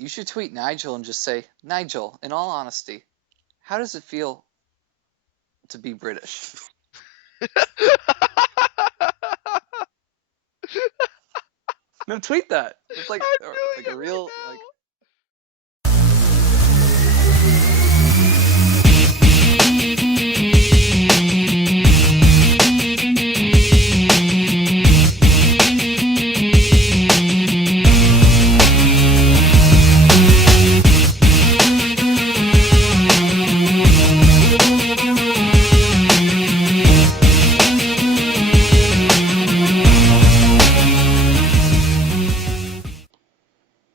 You should tweet Nigel and just say, Nigel, in all honesty, how does it feel to be British? No, tweet that. It's like a real like.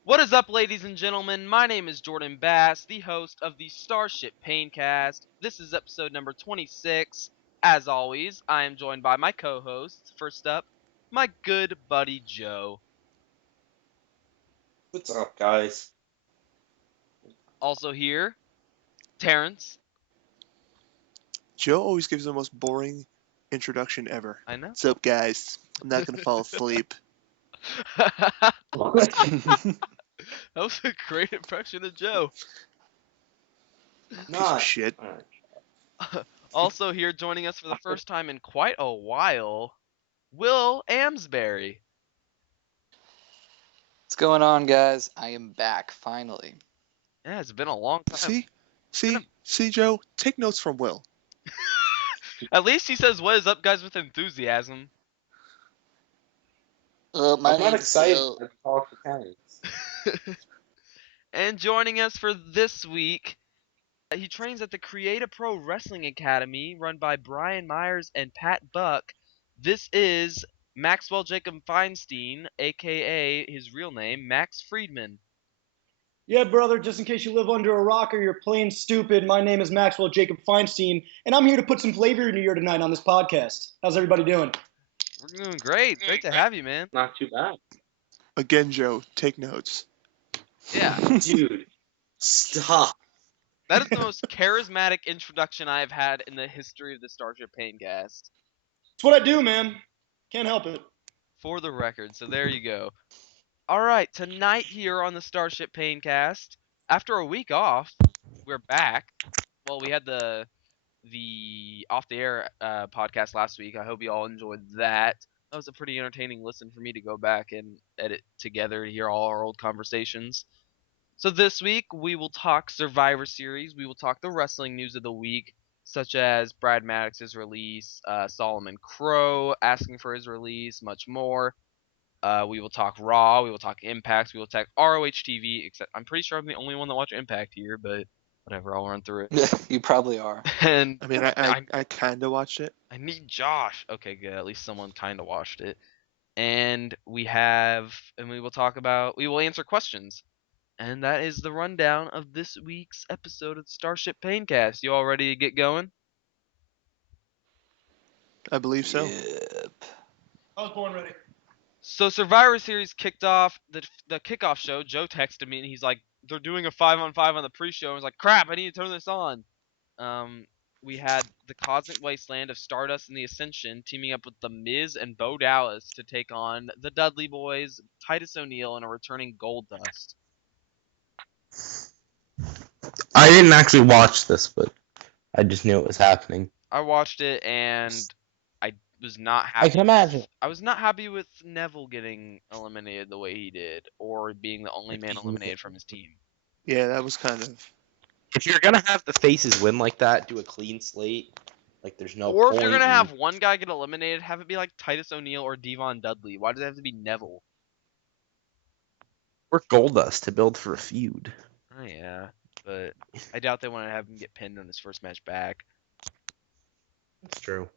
What is up, ladies and gentlemen? My name is Jordan Bass, the host of the Starship Paincast. This is episode number 26. As always, I am joined by my co-hosts. First up, my good buddy Joe. What's up, guys? Also here, Terrence. Joe always gives the most boring introduction ever. I know. What's up, guys? I'm not gonna fall asleep. That was a great impression of Joe. Piece of shit. Also here, joining us for the first time in quite a while, Will Amsberry. What's going on, guys? I am back finally. Yeah, it's been a long time. See, Joe. Take notes from Will. At least he says, "What is up, guys?" with enthusiasm. I'm not excited to talk to Terrence. And joining us for this week, he trains at the Creative Pro Wrestling Academy, run by Brian Myers and Pat Buck. This is Maxwell Jacob Feinstein, aka his real name, Max Friedman. Yeah, brother, just in case you live under a rock or you're plain stupid, my name is Maxwell Jacob Feinstein, and I'm here to put some flavor into your tonight on this podcast. How's everybody doing? We're doing great. Great to have you, man. Not too bad. Again, Joe. Take notes. Yeah. Dude, stop. That is the most charismatic introduction I have had in the history of the Starship Paincast. It's what I do, man. Can't help it. For the record, so there you go. Alright, tonight here on the Starship Paincast, after a week off, we're back. Well, we had the off-the-air podcast last week. I hope you all enjoyed that. That was a pretty entertaining listen for me to go back and edit together to hear all our old conversations. So this week, we will talk Survivor Series. We will talk the wrestling news of the week, such as Brad Maddox's release, Solomon Crowe asking for his release, much more. We will talk Raw, we will talk Impact, we will talk ROH TV, except I'm pretty sure I'm the only one that watched Impact here, but whatever, I'll run through it. You probably are. And I mean, I kind of watched it. I need Josh. Okay, good. At least someone kind of watched it. And we will answer questions. And that is the rundown of this week's episode of Starship Paincast. You all ready to get going? I believe so. Yep. I was born ready. So Survivor Series kicked off the kickoff show. Joe texted me and he's like, "They're doing a 5-on-5 on the pre-show." I was like, "Crap! I need to turn this on." We had the Cosmic Wasteland of Stardust and the Ascension teaming up with The Miz and Bo Dallas to take on the Dudley Boys, Titus O'Neil, and a returning Goldust. I didn't actually watch this, but I just knew it was happening. I watched it and I was not happy. I can imagine. I was not happy with Neville getting eliminated the way he did, or being the only man eliminated from his team. Yeah, that was kind of. If you're gonna have the faces win like that, do a clean slate. Like there's no. Or if point you're gonna in- have one guy get eliminated, have it be like Titus O'Neil or Devon Dudley. Why does it have to be Neville? Or Goldust to build for a feud. Oh yeah, but I doubt they want to have him get pinned on his first match back. That's true.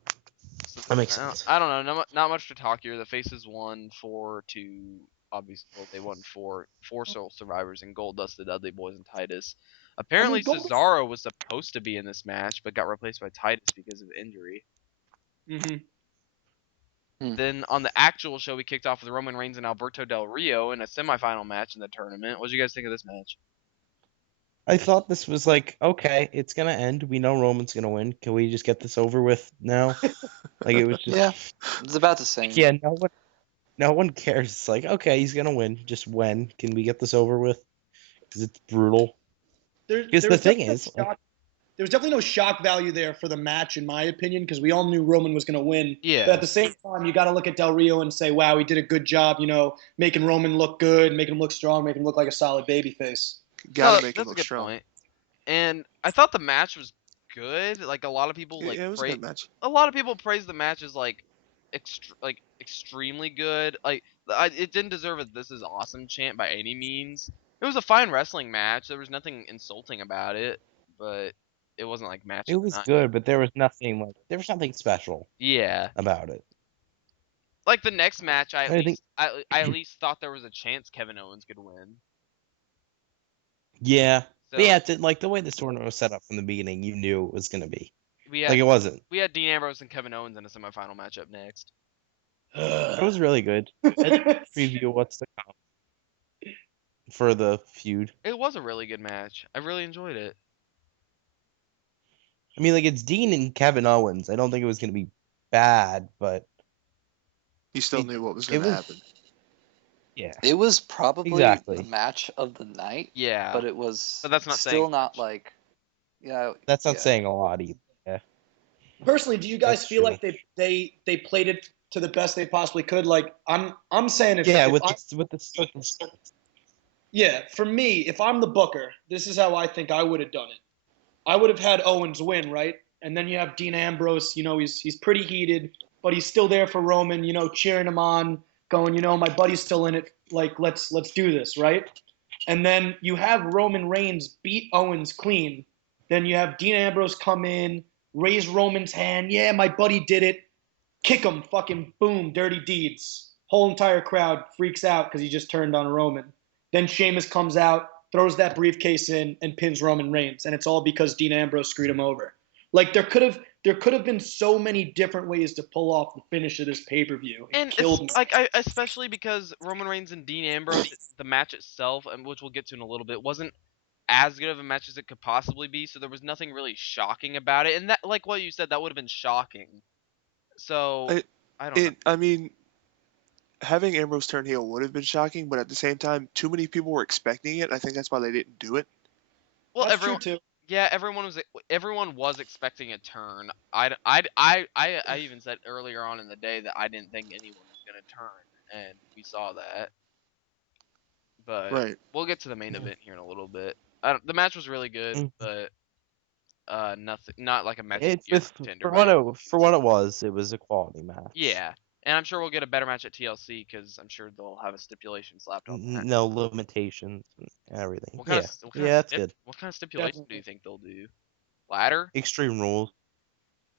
So, That makes sense. I don't know. Not much to talk here. The Faces won 4-2. Obviously, they won four Soul Survivors and Goldust, the Dudley Boys, and Titus. Apparently, Cesaro was supposed to be in this match, but got replaced by Titus because of injury. Then on the actual show, we kicked off with Roman Reigns and Alberto Del Rio in a semifinal match in the tournament. What did you guys think of this match? I thought this was like, okay, it's gonna end. We know Roman's gonna win. Can we just get this over with now? Like it was just. Yeah, it's about the same. Yeah, no one cares. It's like, okay, he's gonna win. Just when? Can we get this over with? because it's brutal. There Because the was thing definitely is, no shock- there was definitely no shock value there for the match, in my opinion, because we all knew Roman was going to win. Yeah. But at the same time, you got to look at Del Rio and say, wow, he did a good job, making Roman look good, making him look strong, making him look like a solid babyface. Gotta No, make him that's a look good strong. point. And I thought the match was good. Like a lot of people Yeah, it was a good match. a lot of people praise the match as like extremely good. Like it didn't deserve a "this is awesome" chant by any means. It was a fine wrestling match. There was nothing insulting about it, but it wasn't like match. it of the was night. good, but there was nothing special Yeah, about it. like the next match, I think- at least thought there was a chance Kevin Owens could win. Yeah. So But yeah, like the way this tournament was set up from the beginning, you knew it was gonna be. we Like had it wasn't. we had Dean Ambrose and Kevin Owens in a semifinal matchup next. It was really good. Preview what's to come for the feud. It was a really good match. I really enjoyed it. I mean, like it's Dean and Kevin Owens. I don't think it was gonna be bad, but You still It- knew what was it going to was- happen. yeah. It was probably Exactly. the match of the night, Yeah, but it was But that's not still saying not much. like, yeah. That's not yeah. saying a lot either. Yeah. Personally, do you guys That's feel true. like they played it to the best they possibly could? Like I'm saying, Yeah, if with I- the yeah, for me, if I'm the booker, this is how I think I would have done it. I would have had Owens win, right? And then you have Dean Ambrose, he's pretty heated, but he's still there for Roman, cheering him on, going, my buddy's still in it, like let's do this, right? And then you have Roman Reigns beat Owens clean. Then you have Dean Ambrose come in, raise Roman's hand, yeah, my buddy did it. Kick him, fucking boom, dirty deeds. Whole entire crowd freaks out because he just turned on Roman. Then Sheamus comes out, throws that briefcase in, and pins Roman Reigns, and it's all because Dean Ambrose screwed him over. Like there could have been so many different ways to pull off the finish of this pay-per-view. And killed me. it's, like especially because Roman Reigns and Dean Ambrose, the match itself, and which we'll get to in a little bit, wasn't as good of a match as it could possibly be. So there was nothing really shocking about it, and that, like what you said, that would have been shocking. So I don't know. I mean, having Ambrose turn heel would have been shocking, but at the same time, too many people were expecting it. I think that's why they didn't do it. Well, That's everyone, true too. yeah, everyone was expecting a turn. I even said earlier on in the day that I didn't think anyone was gonna turn, and we saw that. But Right. we'll get to the main event here in a little bit. The match was really good, but not like a match. of It's the year with contender, for but- what it was a quality match. Yeah, and I'm sure we'll get a better match at TLC because I'm sure they'll have a stipulation slapped on that. No limitations and everything. What kind Yeah. of, what kind Yeah, of that's good. What kind of stipulation do you think they'll do? Ladder? Extreme Rules.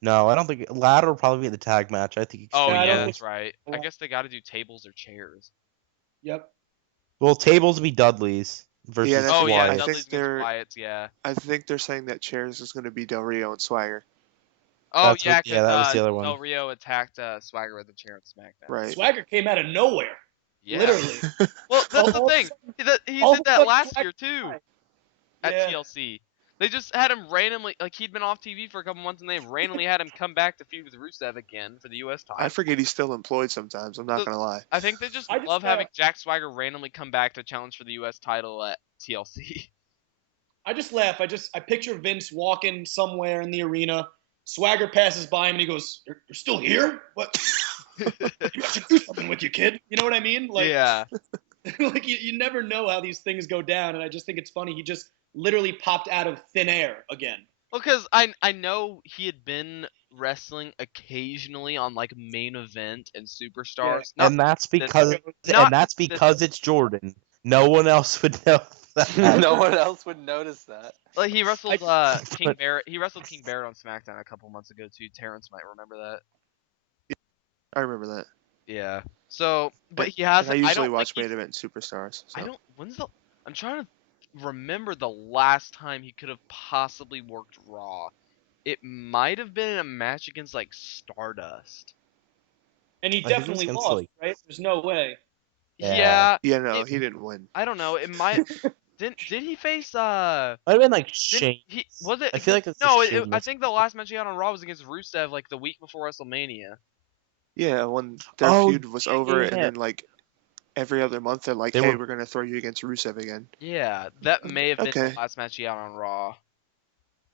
No, I don't think ladder will probably be the tag match. I think. Oh Yeah, I Extreme yeah, don't Rules. that's right. I Well- guess they got to do tables or chairs. Yep. Well, tables will be Dudley's versus that's Oh why yeah, I Wyatt. think Dudley's they're- against Wyatt's, yeah. I think they're saying that chairs is going to be Del Rio and Swagger. Oh That's yeah, what- yeah, that was the other one. Del Rio attacked Swagger with a chair on SmackDown. Right. Swagger came out of nowhere, Yeah. literally. Well, that's the All of a thing. sudden- He all of did a that sudden last Swagger year too died. at Yeah. TLC. They just had him randomly, like he'd been off TV for a couple months, and they randomly had him come back to feud with Rusev again for the U.S. title. I forget he's still employed sometimes. I'm not So- going to lie. I think they just I just, love having Jack Swagger randomly come back to challenge for the U.S. title at TLC. I just laugh. I picture Vince walking somewhere in the arena. Swagger passes by him and he goes, "You're still here? What? You should do something with you, kid." You know what I mean? Like, Yeah. like you never know how these things go down, and I just think it's funny. He just literally popped out of thin air again. Well, because I know he had been wrestling occasionally on like main event and superstars. Not- And that's because not it's Jordan. No one else would know that. No one else would notice that. like he wrestled King Barrett. He wrestled King Barrett on SmackDown a couple months ago too. Terrence might remember that. I remember that. Yeah. So, but And- he has. And I usually don't watch think main event superstars. So. I don't. When's the? I'm trying to remember the last time he could have possibly worked Raw. It might have been in a match against like Stardust. And he I think it was definitely against, lost, like- right? There's no way. Yeah. Yeah. Yeah, no, It- he didn't win. I don't know. It might. Did he face Might have been like Didn't Shane. he was it? I feel like it's no. a I Sheamus. think the last match he had on Raw was against Rusev like the week before WrestleMania. Yeah, when their Oh, feud was over, and yeah. then like every other month they're like, They hey, were- we're gonna throw you against Rusev again. Yeah, that may have been Okay. the last match he had on Raw.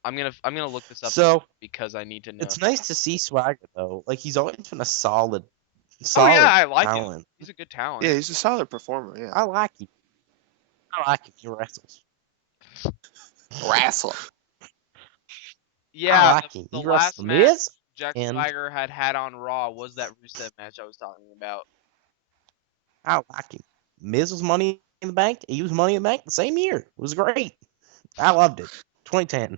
I'm gonna look this up So because I need to know. it's nice to see Swagger though. Like he's always been a solid Oh yeah, I like talent. him. He's a good talent. Yeah, he's a solid performer. Yeah. I like him. I like him. He wrestles. Wrestling. I Yeah, like him. the He last wrestles match Miz Jack and Swagger had on Raw was that Rusev match I was talking about. I like him. Miz was Money in the Bank. He was Money in the Bank the same year. It was great. I loved it. 2010.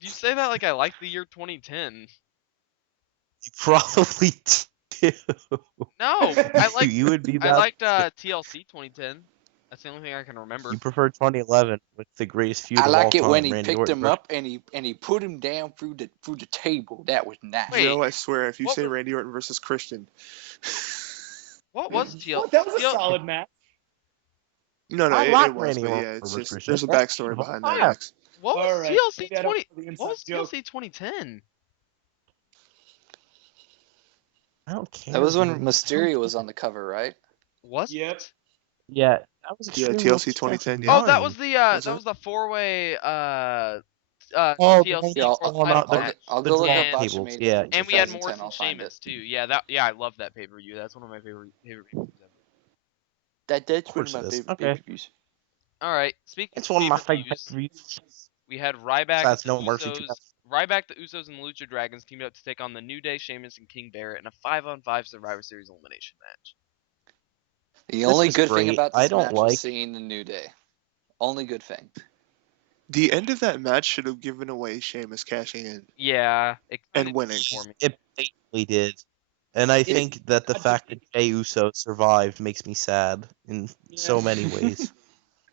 You say that like I like the year 2010. You probably do. No, I like You would be I that. liked TLC 2010. That's the only thing I can remember. You prefer 2011 with the greatest feud I of all like it time, when he Randy picked Orton him versus- up and he put him down through the table. That was nice. Wait, Joe, I swear, if you what say was- Randy Orton versus Christian, What was TLC? What? That was a solid match. no, I it like was, Randy but yeah, Orton it's versus just Christian. there's a That's backstory even behind higher. that. Max. What was Alright, TLC maybe I don't 20? know the What inside was joke. TLC 2010? I don't care. That was when dude. Mysterio was on the cover, right? Was Yep. it? Yeah, that was Yeah, Extreme TLC Rules 2010, 2009. yeah. Oh, that was the Was that it? was the four-way Oh, TLC Yeah, World oh, no, Title the- match. I'll the go look up draft Botchamania tables, yeah. from And we had 2010. Morris I'll and find Sheamus it. too. Yeah, I love that pay-per-view. That's one of my favorite pay-per-views ever. That's Of one of course my it is. favorite Okay. pay-per-views. All right, speaking It's of one of my favorite pay-per-views, pay-per-views. we had Ryback, Besides the No Mercy Usos, 2000. Ryback, the Usos, and the Lucha Dragons teamed up to take on the New Day, Sheamus, and King Barrett in a 5-on-5 Survivor Series elimination match. The This only was good thing great. about I this don't match like- was seeing the New Day. Only good thing. The end of that match should have given away Sheamus cashing in. Yeah, it And kinda winning. did for me. It basically did. And I think that the fact that Jey Uso survived makes me sad in so many ways.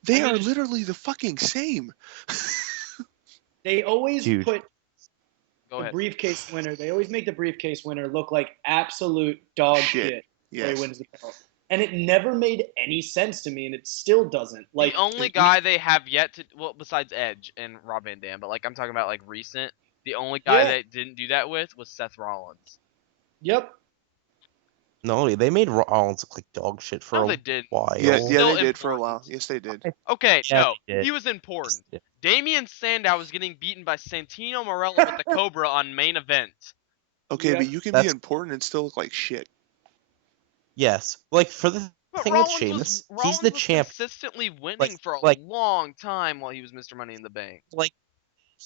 They I mean, are just- literally the fucking same. They always Dude. put Go the ahead. briefcase winner. They always make the briefcase winner look like absolute dog Shit. shit when Yes. he wins the belt. And it never made any sense to me, and it still doesn't. Like The only guy they have yet to, well, besides Edge and Rob Van Dam, but like I'm talking about like recent, the only guy Yeah. that didn't do that with was Seth Rollins. Yep. No, they made Rollins look like dog shit for No, a they didn't. while. Yeah, Still they did for a while. important. Yes, they did. Okay, Yeah, no, they did. he was important. Yeah. Damian Sandow was getting beaten by Santino Marella with the Cobra on main event. Okay, Yeah. but you can That's- be important and still look like shit. Yes. Like, for the But thing with Rollins Sheamus, was, he's Rollins the was champ. consistently winning Like- for a like- long time while he was Mr. Money in the Bank. Like,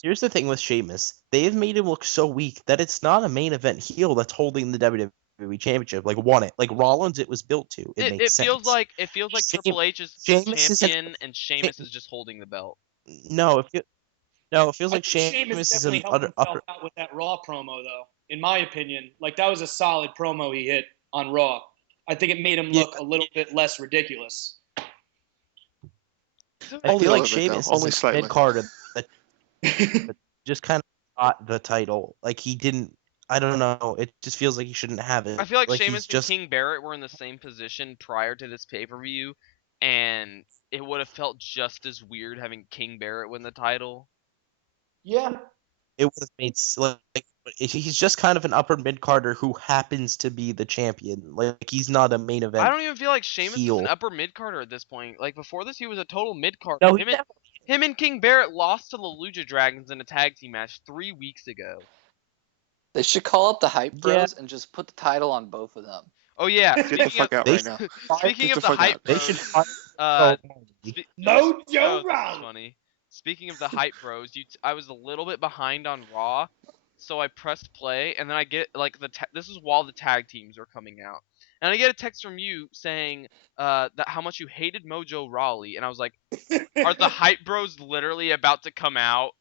here's the thing with Sheamus. They've made him look so weak that it's not a main event heel that's holding the WWE Championship. Like, won it. Like, Rollins, it was built to. It makes It sense. feels like Triple H is the Sheamus isn't- champion and Sheamus is just holding the belt. No, it feels I like think Sheamus is definitely an helped himself upper. out with that Raw promo, though. In my opinion, like that was a solid promo he hit on Raw. I think it made him look a little bit less ridiculous. I Only feel a like little bit, though. Sheamus Only is a slightly. mid carder that just kind of got the title. Like, he didn't. I don't know. It just feels like he shouldn't have it. I feel like he's Sheamus just and King Barrett were in the same position prior to this pay-per-view, and it would have felt just as weird having King Barrett win the title. Yeah. it would have made like he's just kind of an upper mid carder who happens to be the champion. Like, he's not a main event. I don't even feel like Sheamus is heel. an upper mid carder at this point. Like before this, he was a total mid carder. No, Him and King Barrett lost to the Lucha Dragons in a tag team match 3 weeks ago. They should call up the Hype Yeah. Bros and just put the title on both of them. Oh yeah, Get the speaking fuck of, out they right now. speaking Get of the the fuck Hype out. They Bros, should fire uh, Cody. Mojo this is Rawley. funny. Speaking of the Hype Bros, I was a little bit behind on Raw, so I pressed play, and then I get like this is while the tag teams are coming out, and I get a text from you saying that how much you hated Mojo Rawley, and I was like, are the Hype Bros literally about to come out?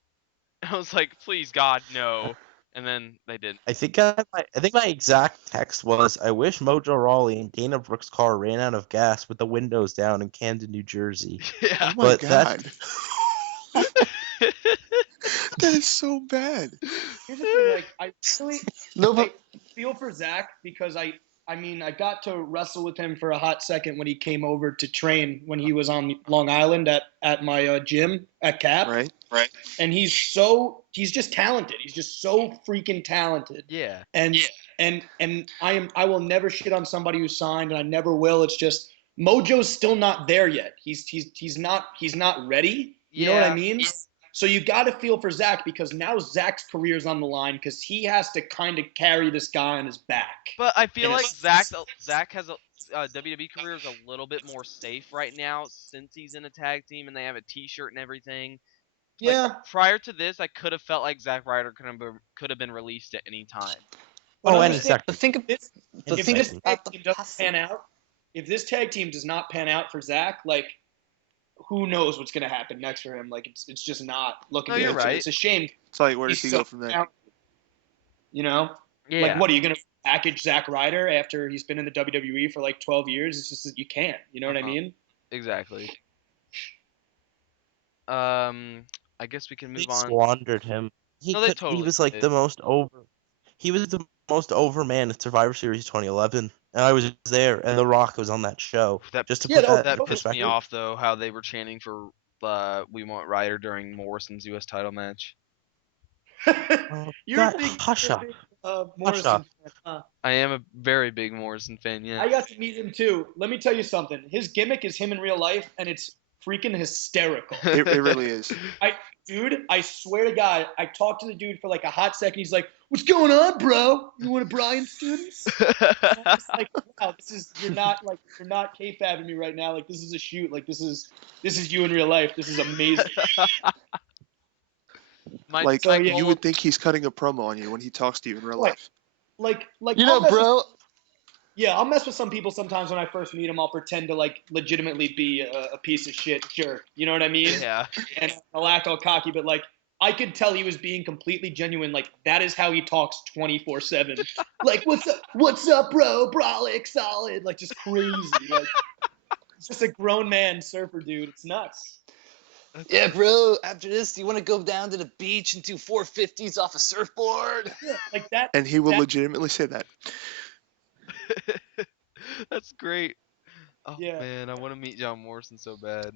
I was like, please God, no. And then they didn't. I think my exact text was, I wish Mojo Rawley and Dana Brooks' car ran out of gas with the windows down in Camden, New Jersey. Yeah. Oh my But god. that- That is so bad. Here's the thing, like I really No, but feel for Zach because I I mean, I got to wrestle with him for a hot second when he came over to train when he was on Long Island at my gym at Cap. Right. And he's just talented. He's just so freaking talented. Yeah. And I will never shit on somebody who signed, and I never will. It's just Mojo's still not there yet. He's not ready. You know what I mean? So you got to feel for Zach, because now Zach's career's on the line, because he has to kind of carry this guy on his back. But I feel like Zach has a WWE career is a little bit more safe right now since he's in a tag team and they have a T-shirt and everything. Yeah. Like, prior to this, I could have felt like Zack Ryder could have been released at any time. But any understand, second. But think of if the this thing tag about team the doesn't pan out, if this tag team does not pan out for Zach, like, who knows what's gonna happen next for him? Like, it's just not looking No, good. you're right. It's a shame. It's like, where does He's he so go from there? talented. You know, Yeah. like, what are you gonna package Zack Ryder after he's been in the WWE for like 12 years? It's just that you can't. You know what I mean? Exactly. I guess we can move They on. squandered him. He No, they could, totally he was like did. the most over. He was the most over man at Survivor Series 2011, and I was there, and The Rock was on that show. That- Just to Yeah, put no, that That in pissed me perspective. off though, how they were chanting for "We Want Ryder" during Morrison's U.S. title match. Oh, You're a God, big, hush you're a up. big Morrison up. fan, huh? I am a very big Morrison fan. Yeah. I got to meet him too. Let me tell you something. His gimmick is him in real life, and it's freaking hysterical. It really is. Dude, I swear to God, I talked to the dude for like a hot second. He's like, "What's going on, bro? You one of Brian's students?" And I'm just like, "Wow, you're not kayfabbing me right now. Like, this is a shoot. Like, this is you in real life. This is amazing." Like, So, yeah. you would think he's cutting a promo on you when he talks to you in real Right. life. Like, you I'll know, mess with- bro. yeah, I'll mess with some people sometimes when I first meet them. I'll pretend to like legitimately be a piece of shit jerk. You know what I mean? Yeah. And I'll act all cocky, but like I could tell he was being completely genuine. Like that is how he talks 24/7. Like, what's up, bro? Brolic, solid. Like just crazy. Like it's just a grown man surfer dude. It's nuts. Yeah, bro. After this, do you want to go down to the beach and do 450s off a surfboard? Yeah, like that. And he will legitimately say that. That's great. Oh Yeah. man, I want to meet John Morrison so bad.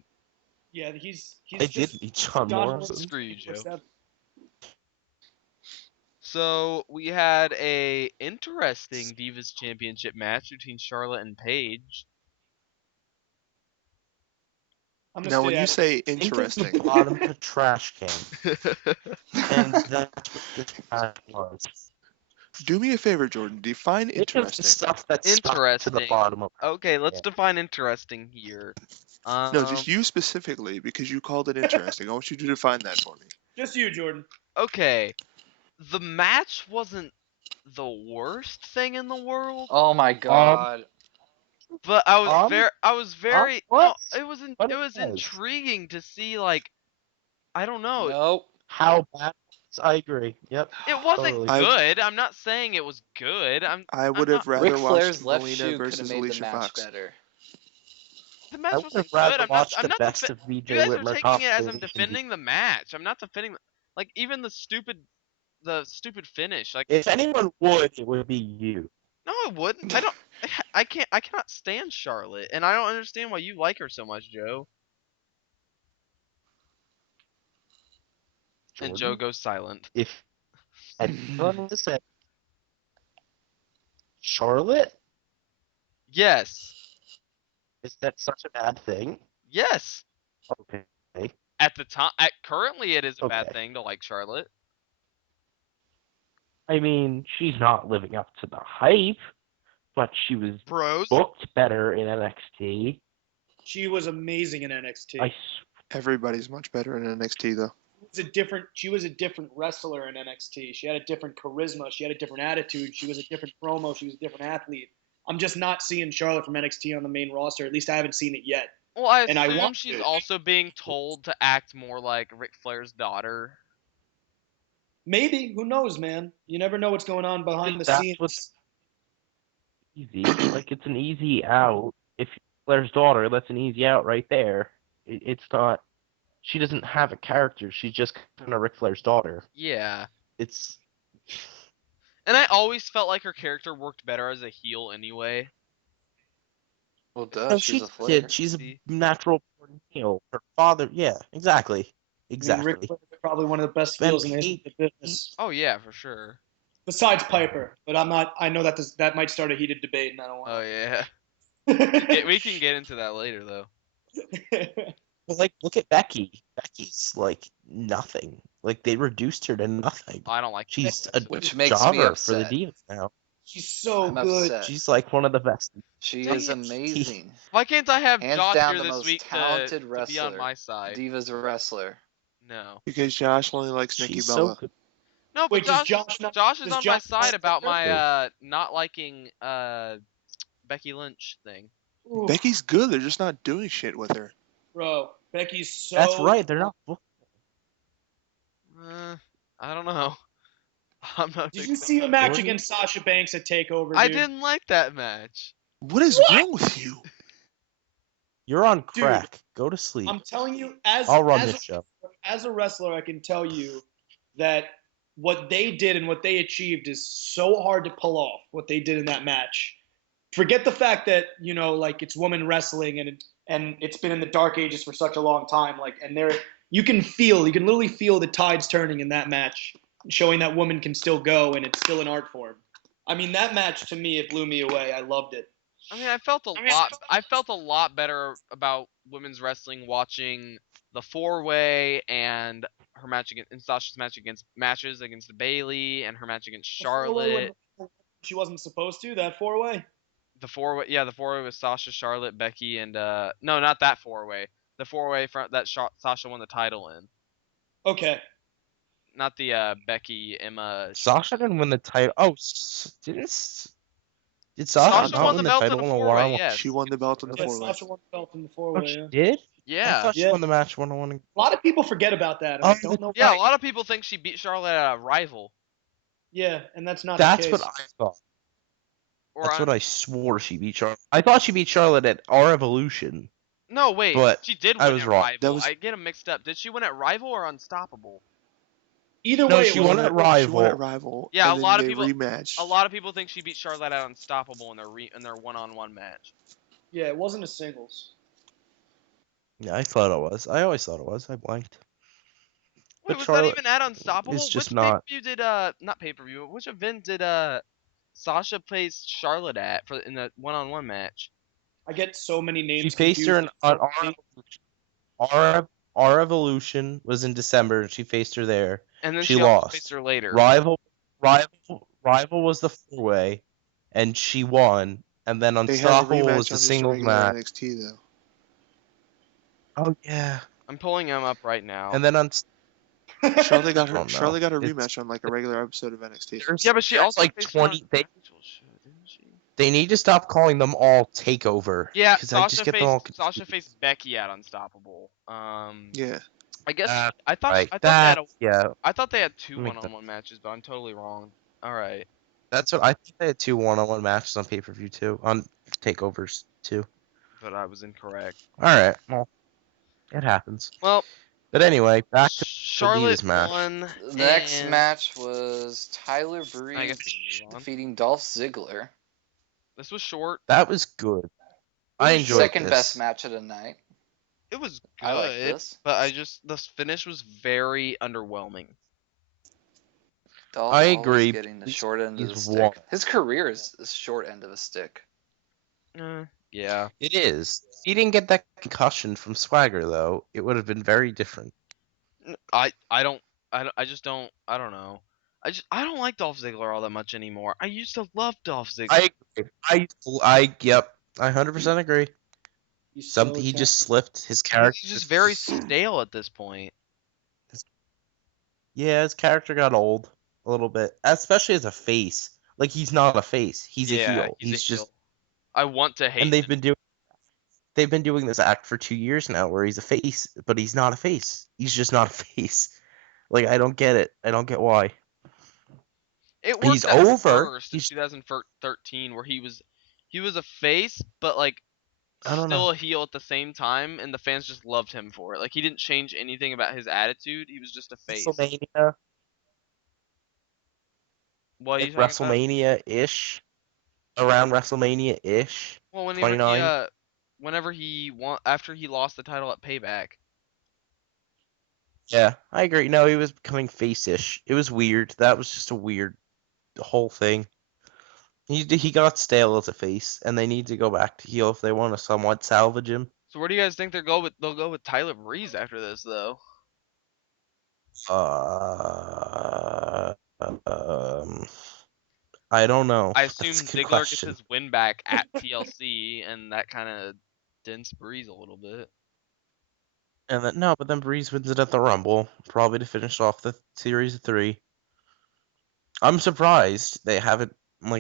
Yeah, he's I just did meet John John Morrison. Screw you, Joe. 24/7. So we had a interesting Divas Championship match between Charlotte and Paige. I'm gonna Now, stay when you out. say Think of interesting, the bottom of a trash can, and that's what the trash was. do me a favor, Jordan. Define Think of the interesting. stuff that's stuck to the Interesting. bottom of. Okay, let's Yeah. define interesting here. No, just you specifically, because you called it interesting. I want you to define that for me. Just you, Jordan. Okay, the match wasn't the worst thing in the world, Oh my God. but I was very what? no, it was What it was was? intriguing to see, like, I don't know. Nope. How bad? I agree. Yep. It wasn't Totally. good. I'm not saying it was good. I would have rather Ric Flair's watched left Melina shoe could have versus made the Alicia match Fox. better. The I match would wasn't have rather good. I'm watched not the best of you VJ guys are Whitmer taking it as I'm competition. defending the match. I'm not defending like even the stupid finish. Like, If anyone would, it would be you. no, I wouldn't. I cannot stand Charlotte, and I don't understand why you like her so much, Joe. And Joe Jordan? goes silent. If anyone to say Charlotte, Yes. is that such a bad thing? Yes. Okay. At the time, currently, it is a bad Okay. thing to like Charlotte. I mean, she's not living up to the hype, but she was Bros. booked better in NXT. She was amazing in NXT. Everybody's much better in NXT, though. She was a different wrestler in NXT. She had a different charisma. She had a different attitude. She was a different promo. She was a different athlete. I'm just not seeing Charlotte from NXT on the main roster. At least I haven't seen it yet. Well, I And I assume want she's to. also being told to act more like Ric Flair's daughter. Maybe. Who knows, man? You never know what's going on behind the That's scenes. what's easy. Like, it's an easy out. If Flair's daughter, that's an easy out right there. It's not. She doesn't have a character. She's just kind of Ric Flair's daughter. Yeah. It's. And I always felt like her character worked better as a heel anyway. Well, duh, No, she's she's a a Flair. kid. She's a natural born heel. Her father, yeah, exactly. I mean, Ric Exactly. Flair is probably one of the best Ben heels in the history Pete- of the business, Oh yeah, for sure. besides Piper. But I'm not. I know that might start a heated debate, and I don't Oh want yeah. to. We can get into that later though. But like, look at Becky. Becky's like nothing. Like they reduced her to nothing. I don't like She's that. a Which makes me jobber for the upset. Divas now. She's so I'm good. upset. She's like one of the best. She Damn. is amazing. Why can't I have Hands Josh down here the this most week talented to be wrestler. on my side? Divas wrestler. No. Because Josh only likes Nikki She's Bella. so good. No, but Wait, does Josh not- Josh is does on my Josh side not about like her? my not liking Becky Lynch thing. Ooh, Becky's good. They're just not doing shit with her. bro, Becky's so. That's right. They're not. I don't know. I'm not. Did big you fan see a of match Jordan? against Sasha Banks at Takeover? Dude? I didn't like that match. What is wrong with you? You're on Dude, crack. Go to sleep. I'm telling you, as I'll run as this show. as a wrestler, I can tell you that what they did and what they achieved is so hard to pull off. What they did in that match. Forget the fact that like it's women wrestling and it's been in the dark ages for such a long time. Like, and you can literally feel the tides turning in that match, showing that woman can still go and it's still an art form. I mean, that match to me, it blew me away. I loved it. I mean, I felt a lot better about women's wrestling watching the 4-way and her match and Sasha's matches against Bailey and her match against The four-way Charlotte. when she wasn't supposed to, that 4-way. The 4-way, yeah, the 4-way was Sasha, Charlotte, Becky, and no, not that 4-way. The 4-way front that Sasha won the title in. Okay. Not the Becky, Emma. Sasha didn't win the title. Oh, did Sasha Sasha not won win the the belt in title the in a 4-way. while? Yes. She won the belt in the Yeah, 4-way. Sasha won the belt in the Oh, 4-way. she Yeah. did? I Yeah. thought she Yeah. won the match 1-1. A lot of people forget about that. And Oh, I don't know Yeah, why. a lot of people think she beat Charlotte at a Rival. Yeah, and that's not That's the what case. I thought. Or That's what I swore she beat Charlotte. I thought she beat Charlotte at our Evolution. No, wait. But She did I win was at wrong. Rival. That was- I get them mixed up. Did she win at Rival or Unstoppable? Either No, way, she it was won a- at She won at Rival. Rival. Yeah, and a lot then of they people- rematched. A lot of people think she beat Charlotte at Unstoppable in their one-on-one match. Yeah, it wasn't a singles. Yeah, I thought it was. I always thought it was. I blanked. Wait, But was Charlotte that even at Unstoppable? is just Which not- pay-per-view did not pay-per-view? Which event did Sasha face Charlotte at in the one-on-one match? I get so many names. She faced her confused. on our Evolution was in December, and she faced her there. And then She she also lost. faced her later. Rival was the 4-way, and she won. And then They had a Unstoppable rematch was on the just a singles regular match. NXT though. Oh yeah. I'm pulling them up right now. And then Charlotte got I her. don't know. Charlotte got a It's- rematch on like a regular episode of NXT. Yeah, but she there's also like faced her on 20 an actual show, didn't she? They need to stop calling them all Takeover. Yeah, 'cause I just get them all Sasha faced Becky at Unstoppable. Yeah. I guess That's I thought right. I thought they had Yeah, I thought they had two Let me think. one-on-one matches, but I'm totally wrong. All right, that's what I think. They had 2 1-on-1 matches on pay-per-view too, on takeovers too. but I was incorrect. All right, well, it happens. Well, But anyway, back to Charlotte Divas match. won. The next and match was Tyler I Breeze guess we can move on. defeating Dolph Ziggler. This was short. that was good. I enjoyed Second this. best match of the night. It was good, I like this. but the finish was very underwhelming. Dolph I always agree. getting the short end of the He's stick. won. His career is the short end of a stick. Yeah. It is. If he didn't get that concussion from Swagger though, it would have been very different. I just don't know. I don't like Dolph Ziggler all that much anymore. I used to love Dolph Ziggler. I agree. Yep. I 100% agree. He's so He just talented. slipped his character. He's just very stale at this point. Yeah, his character got old a little bit, especially as a face. Like he's not a face; he's a heel. he's a just heel. I want to hate and they've him. been doing this act for 2 years now, where he's a face, but he's not a face. He's just not a face. Like I don't get it. I don't get why. It he's worked at over. first in 2013, where he was a face, but like I don't still know. a heel at the same time, and the fans just loved him for it. Like he didn't change anything about his attitude. He was just a face. WrestleMania. What are you Like talking about? WrestleMania-ish, around WrestleMania-ish, Well, 29. whenever he after he lost the title at Payback. Yeah, I agree. No, he was becoming face-ish. It was weird. That was just a weird whole thing. He got stale as a face, and they need to go back to heel if they want to somewhat salvage him. So where do you guys think they'll go with Tyler Breeze after this though? I don't know. I That's assume a good Ziggler gets question. his win back at TLC, and that kind of dents Breeze a little bit. And then no, but then Breeze wins it at the Rumble, probably to finish off the series of 3. I'm surprised they haven't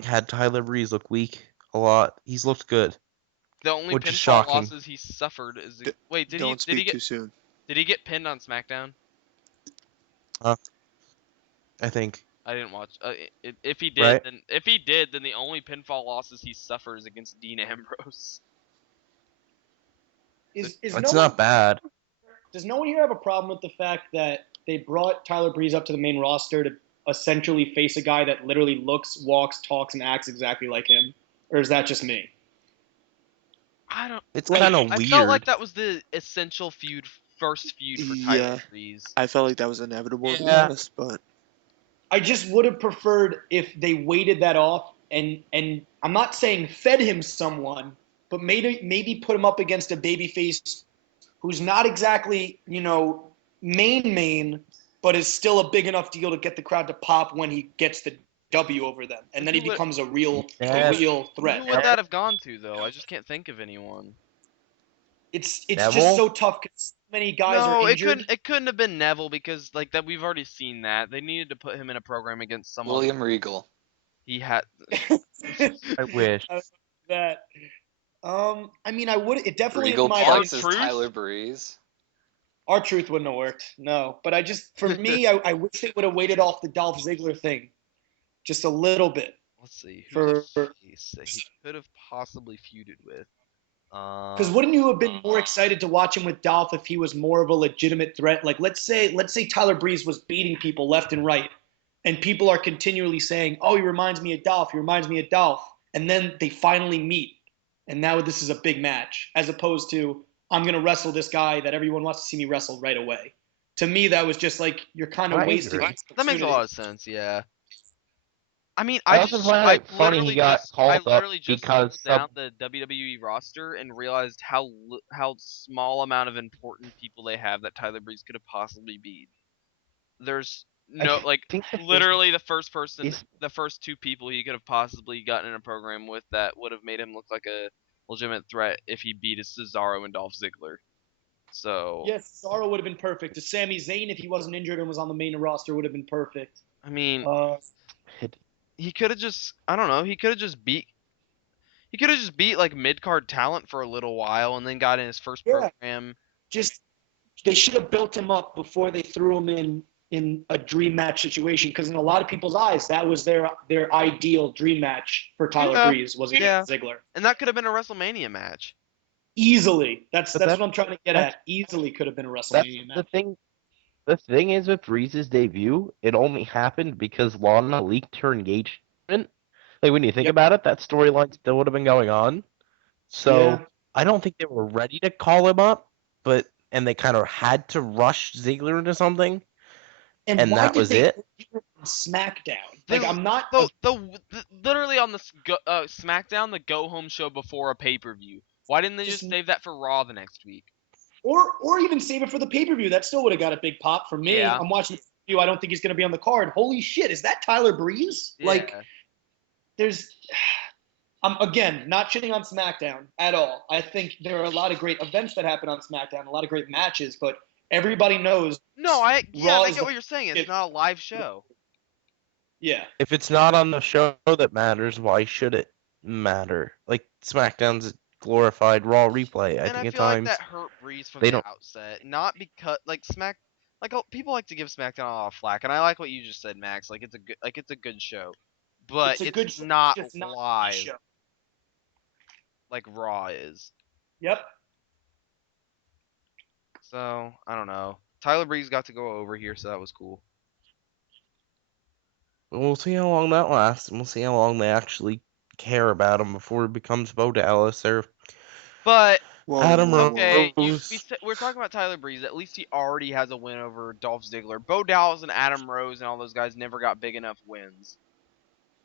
had Tyler Breeze look weak a lot. He's looked good, The only which is pinfall shocking. losses he suffered is wait, Don't speak too soon. did he get pinned on SmackDown? I think, I didn't watch. If he did, right? then the only pinfall losses he suffers against Dean Ambrose. Is It's no one, not bad. does no one here have a problem with the fact that they brought Tyler Breeze up to the main roster to essentially face a guy that literally looks, walks, talks, and acts exactly like him? Or is that just me? I don't. It's Like, kind of I weird. felt like that was the essential first feud for Tyler Yeah. Breeze. I felt like that was inevitable, to be Yeah. honest, but I just would have preferred if they waited that off and I'm not saying fed him someone, but maybe put him up against a babyface who's not exactly, main, but is still a big enough deal to get the crowd to pop when he gets the W over them, and then he Who would- becomes a real Yeah. threat. Who would that have gone to though? I just can't think of anyone. It's Neville? just so tough because so many guys No, are it injured. couldn't have been Neville because like that we've already seen that. They needed to put him in a program against someone William Regal. he had. I wish. that. I mean, I would. It definitely, Regal in my plus opinion, is Tyler Breeze. our truth wouldn't have worked. No, but for me, I wish they would have waited off the Dolph Ziggler thing just a little bit. Let's see. For- Who's a face that he could have possibly feuded with? Because wouldn't you have been more excited to watch him with Dolph if he was more of a legitimate threat? Like let's say Tyler Breeze was beating people left and right, and people are continually saying, "Oh, he reminds me of Dolph. He reminds me of Dolph," and then they finally meet, and now this is a big match, as opposed to I'm gonna wrestle this guy that everyone wants to see me wrestle right away. To me, that was just like you're kind of I wasting. agree. that makes a lot of sense. Yeah. I mean, I also find it funny he got called I up literally just because scrolled down the WWE roster and realized how small amount of important people they have that Tyler Breeze could have possibly beat. There's no think the thing literally the first person, is- the first 2 people he could have possibly gotten in a program with that would have made him look like a legitimate threat if he beat Cesaro and Dolph Ziggler. So Yes, Cesaro would have been perfect. Sami Zayn, if he wasn't injured and was on the main roster, would have been perfect. I mean, it- he could have just I don't know, he could have just beat like mid card talent for a little while and then got in his first Yeah. program. Just they should have built him up before they threw him in a dream match situation, because in a lot of people's eyes that was their ideal dream match for Tyler Breeze was against Ziggler. And that could have been a WrestleMania match. Easily. That's But what I'm trying to get at. Easily could have been a That's WrestleMania the match. thing. The thing is with Breeze's debut, it only happened because Lana leaked her engagement. Like when you think Yep. about it, that storyline still would have been going on. So Yeah. I don't think they were ready to call him up, and they kind of had to rush Ziggler into something. And why that did was they it? put him on SmackDown? They- Like I'm not Literally on the SmackDown, the go home show before a pay per view. Why didn't they just Just- save that for Raw the next week? or even save it for the pay-per-view. That still would have got a big pop for me. Yeah. I'm watching the pay-per-view. I don't think he's going to be on the card. Holy shit, is that Tyler Breeze? Like Yeah. there's I'm again not shitting on SmackDown at all. I think there are a lot of great events that happen on SmackDown, a lot of great matches, but everybody knows. No, I Raw get is what you're saying. It's not a live show. Yeah. If it's not on the show that matters, why should it matter? Like SmackDown's a glorified Raw replay. I And think I at feel like times that hurt Breeze from they the don't- outset. Not because people like to give SmackDown a lot of flack, and I like what you just said, Max. Like it's a good show, but It's a good show, not just not a live show. like Raw is. Yep. So I don't know. Tyler Breeze got to go over here, so that was cool. we'll see how long that lasts, and we'll see how long they actually care about him before he becomes Bo Dallas or But Whoa, Adam whoa, okay, Rose. we're talking about Tyler Breeze. At least he already has a win over Dolph Ziggler. Bo Dallas and Adam Rose and all those guys never got big enough wins.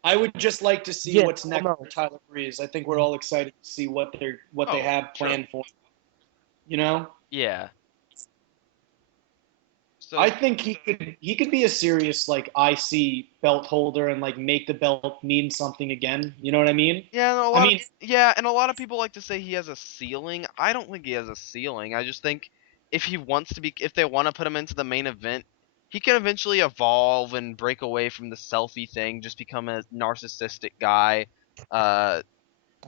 I would just like to see Yeah, what's next no. for Tyler Breeze. I think we're all excited to see what they Oh, have planned for him. You know? Yeah. So I think he could be a serious like IC belt holder and like make the belt mean something again. You know what I mean? yeah, and I mean, and a lot of people like to say he has a ceiling. I don't think he has a ceiling. I just think if they want to put him into the main event, he can eventually evolve and break away from the selfie thing, just become a narcissistic guy. He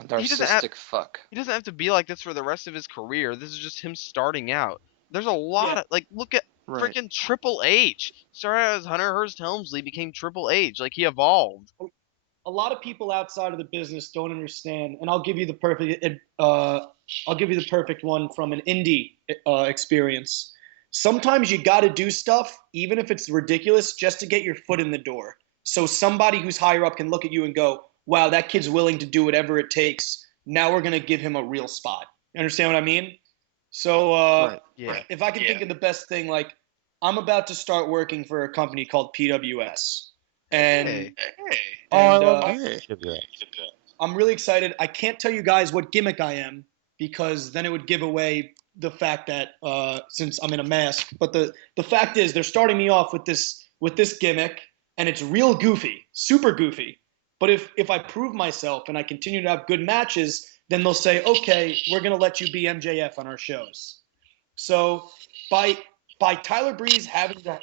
doesn't have, Narcissistic fuck. he doesn't have to be like this for the rest of his career. This is just him starting out. There's a lot of look at Right. freaking Triple H. Started out as Hunter Hearst Helmsley, became Triple H. Like he evolved. a lot of people outside of the business don't understand, and I'll give you the perfect one from an indie experience. Sometimes you got to do stuff, even if it's ridiculous, just to get your foot in the door. So somebody who's higher up can look at you and go, "Wow, that kid's willing to do whatever it takes. Now we're gonna give him a real spot." You understand what I mean? So Right. Yeah. if I can think of the best thing, like I'm about to start working for a company called PWS, and Hey. Oh, I and, love Hey. that. I'm really excited. I can't tell you guys what gimmick I am because then it would give away the fact that since I'm in a mask. But the fact is, they're starting me off with this gimmick, and it's real goofy, super goofy. But if I prove myself and I continue to have good matches, then they'll say, okay, we're gonna let you be MJF on our shows. So by Tyler Breeze having to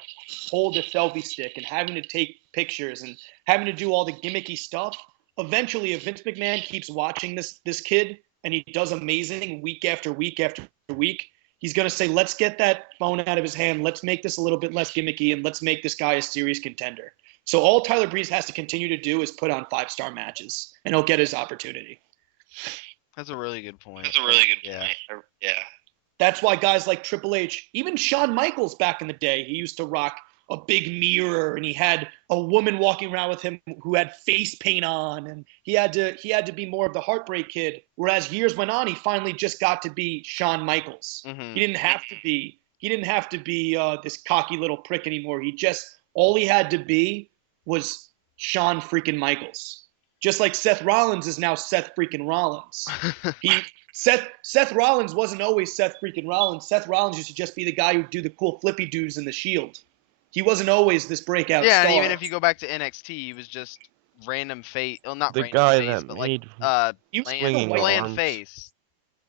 hold a selfie stick and having to take pictures and having to do all the gimmicky stuff, eventually, if Vince McMahon keeps watching this kid and he does amazing week after week after week, he's going to say, let's get that phone out of his hand. Let's make this a little bit less gimmicky, and let's make this guy a serious contender. So all Tyler Breeze has to continue to do is put on 5-star matches, and he'll get his opportunity. That's a really good point. Yeah. That's why guys like Triple H, even Shawn Michaels back in the day, he used to rock a big mirror, and he had a woman walking around with him who had face paint on, and he had to be more of the Heartbreak Kid. Whereas years went on, he finally just got to be Shawn Michaels. Mhm. He didn't have to be this cocky little prick anymore. All he had to be was Shawn freaking Michaels. Just like Seth Rollins is now Seth freaking Rollins. Seth Rollins wasn't always Seth freaking Rollins. Seth Rollins used to just be the guy who'd do the cool flippy doos in the Shield. He wasn't always this breakout Yeah, star. and even if you go back to NXT, he was just random face. Well, not The random guy face, that but made You- swinging bland arms. face.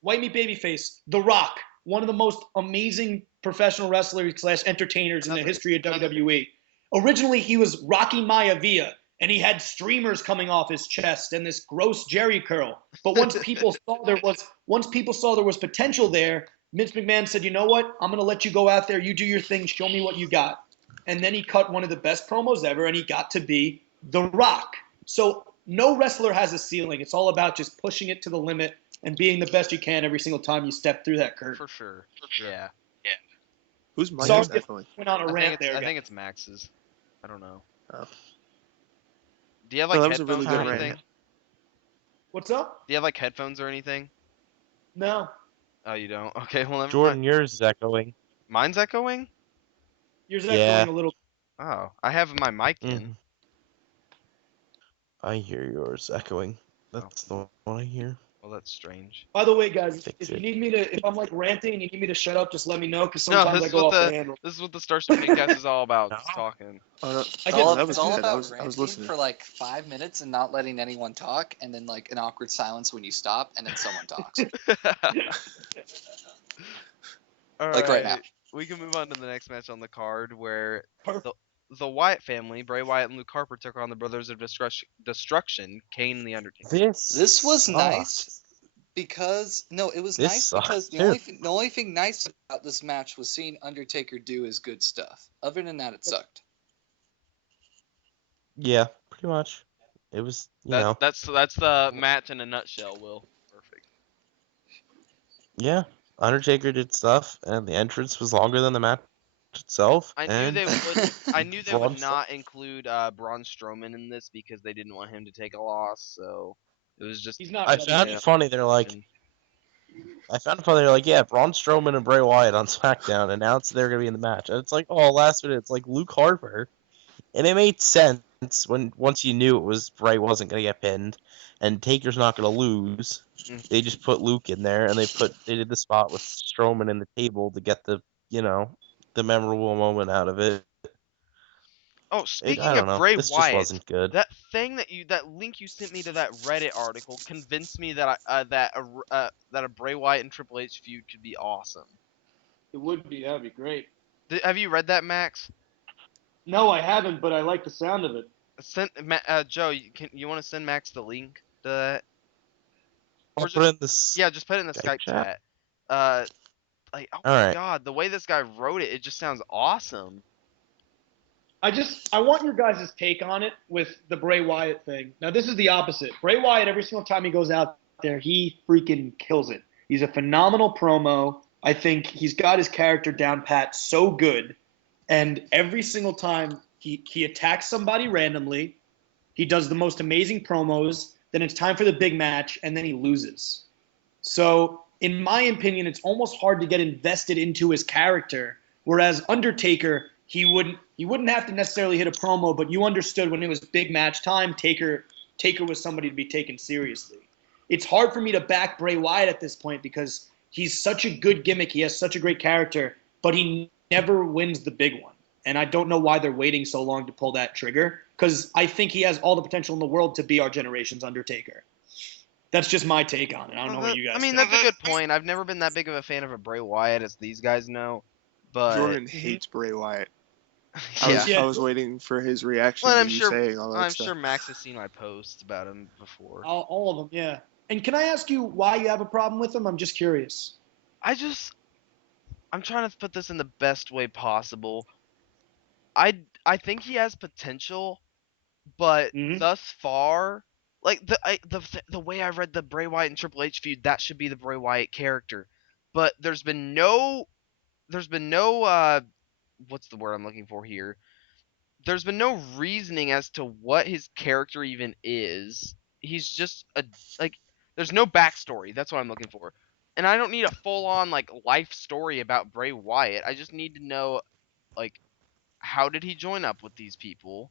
White meat babyface, The Rock, one of the most amazing professional wrestlers / entertainers in the history of WWE. Originally, he was Rocky Maivia, and he had streamers coming off his chest and this gross Jerry curl. But once people saw there was potential there, Vince McMahon said, "You know what? I'm going to let you go out there. You do your thing. Show me what you got." And then he cut one of the best promos ever, and he got to be The Rock. So no wrestler has a ceiling. It's all about just pushing it to the limit and being the best you can every single time you step through that curve. For sure. Yeah. Who's Mike Sorry is if echoing? I went on a rant there. I guys. think it's Max's. I don't know. Oh. Do you have No, like that was a headphones really or good anything? rant. What's up? Do you have like headphones or anything? No. Oh, you don't. Okay, well, never Jordan, mind. yours is echoing. Mine's echoing. Yours Yeah. echoing a little. Oh, I have my mic in. Mhm. I hear yours echoing. That's the one I hear. Well, that's strange. By the way, guys, Fix if you it. need me to, if I'm like ranting and you need me to shut up, just let me know because No, sometimes this I is go what off the handle. This is what the Starship Paincast is all about. Just No. talking. Oh, no. I It's get all, that was it's all good. I about was ranting listening. for like 5 minutes and not letting anyone talk, and then like an awkward silence when you stop, and then someone talks. All Like right now. We can move on to the next match on the card where Perfect. the Wyatt family, Bray Wyatt and Luke Harper, took on the Brothers of Destruction, Kane and the Undertaker. This was sucks. nice because it was This nice sucks, because the too. only thing nice about this match was seeing Undertaker do his good stuff. Other than that, it sucked. Yeah, pretty much. It was, you know. That's the match in a nutshell, Will. Perfect. Yeah, Undertaker did stuff, and the entrance was longer than the match itself. I knew and they would. I knew they would Braun Strowman- not include Braun Strowman in this because they didn't want him to take a loss. So it was just. He's not. I ready found yet. it funny. They're like, yeah, Braun Strowman and Bray Wyatt on SmackDown announced they're gonna be in the match. And it's like, oh, last minute, it's like Luke Harper, and it made sense once you knew it was Bray wasn't gonna get pinned, and Taker's not gonna lose. Mhm. They just put Luke in there, and they did the spot with Strowman in the table to get the the memorable moment out of it. Oh, speaking I don't of know. Bray This just Wyatt, wasn't good. that link you sent me to that Reddit article convinced me that that a Bray Wyatt and Triple H feud could be awesome. It would be. That'd be great. Have you read that, Max? No, I haven't, but I like the sound of it. Joe, you want to send Max the link to that? I'll Or put it in this. Yeah, just put it in the Skype Skype chat. chat. Like, oh All my right. god, the way this guy wrote it, it just sounds awesome. I want your guys' take on it with the Bray Wyatt thing. Now, this is the opposite. Bray Wyatt, every single time he goes out there, he freaking kills it. He's a phenomenal promo. I think he's got his character down pat so good. And every single time he attacks somebody randomly, he does the most amazing promos. Then it's time for the big match, and then he loses. So, in my opinion, it's almost hard to get invested into his character. Whereas Undertaker, he wouldn't have to necessarily hit a promo, but you understood when it was big match time, Taker was somebody to be taken seriously. It's hard for me to back Bray Wyatt at this point because he's such a good gimmick. He has such a great character, but he never wins the big one. And I don't know why they're waiting so long to pull that trigger because I think he has all the potential in the world to be our generation's Undertaker. That's just my take on it. I don't know what you guys think. that's a good point. I've never been that big of a fan of a Bray Wyatt as these guys know. But Jordan hates Bray Wyatt. yeah. I was waiting for his reaction Well, to I'm you sure- saying all that I'm stuff. sure Max has seen my posts about him before. All of them, yeah. And can I ask you why you have a problem with him? I'm just curious. I'm trying to put this in the best way possible. I think he has potential, but Mhm. thus far, like the way I read the Bray Wyatt and Triple H feud, that should be the Bray Wyatt character. But there's been no what's the word I'm looking for here? There's been no reasoning as to what his character even is. He's just there's no backstory. That's what I'm looking for. And I don't need a full-on like life story about Bray Wyatt. I just need to know like how did he join up with these people?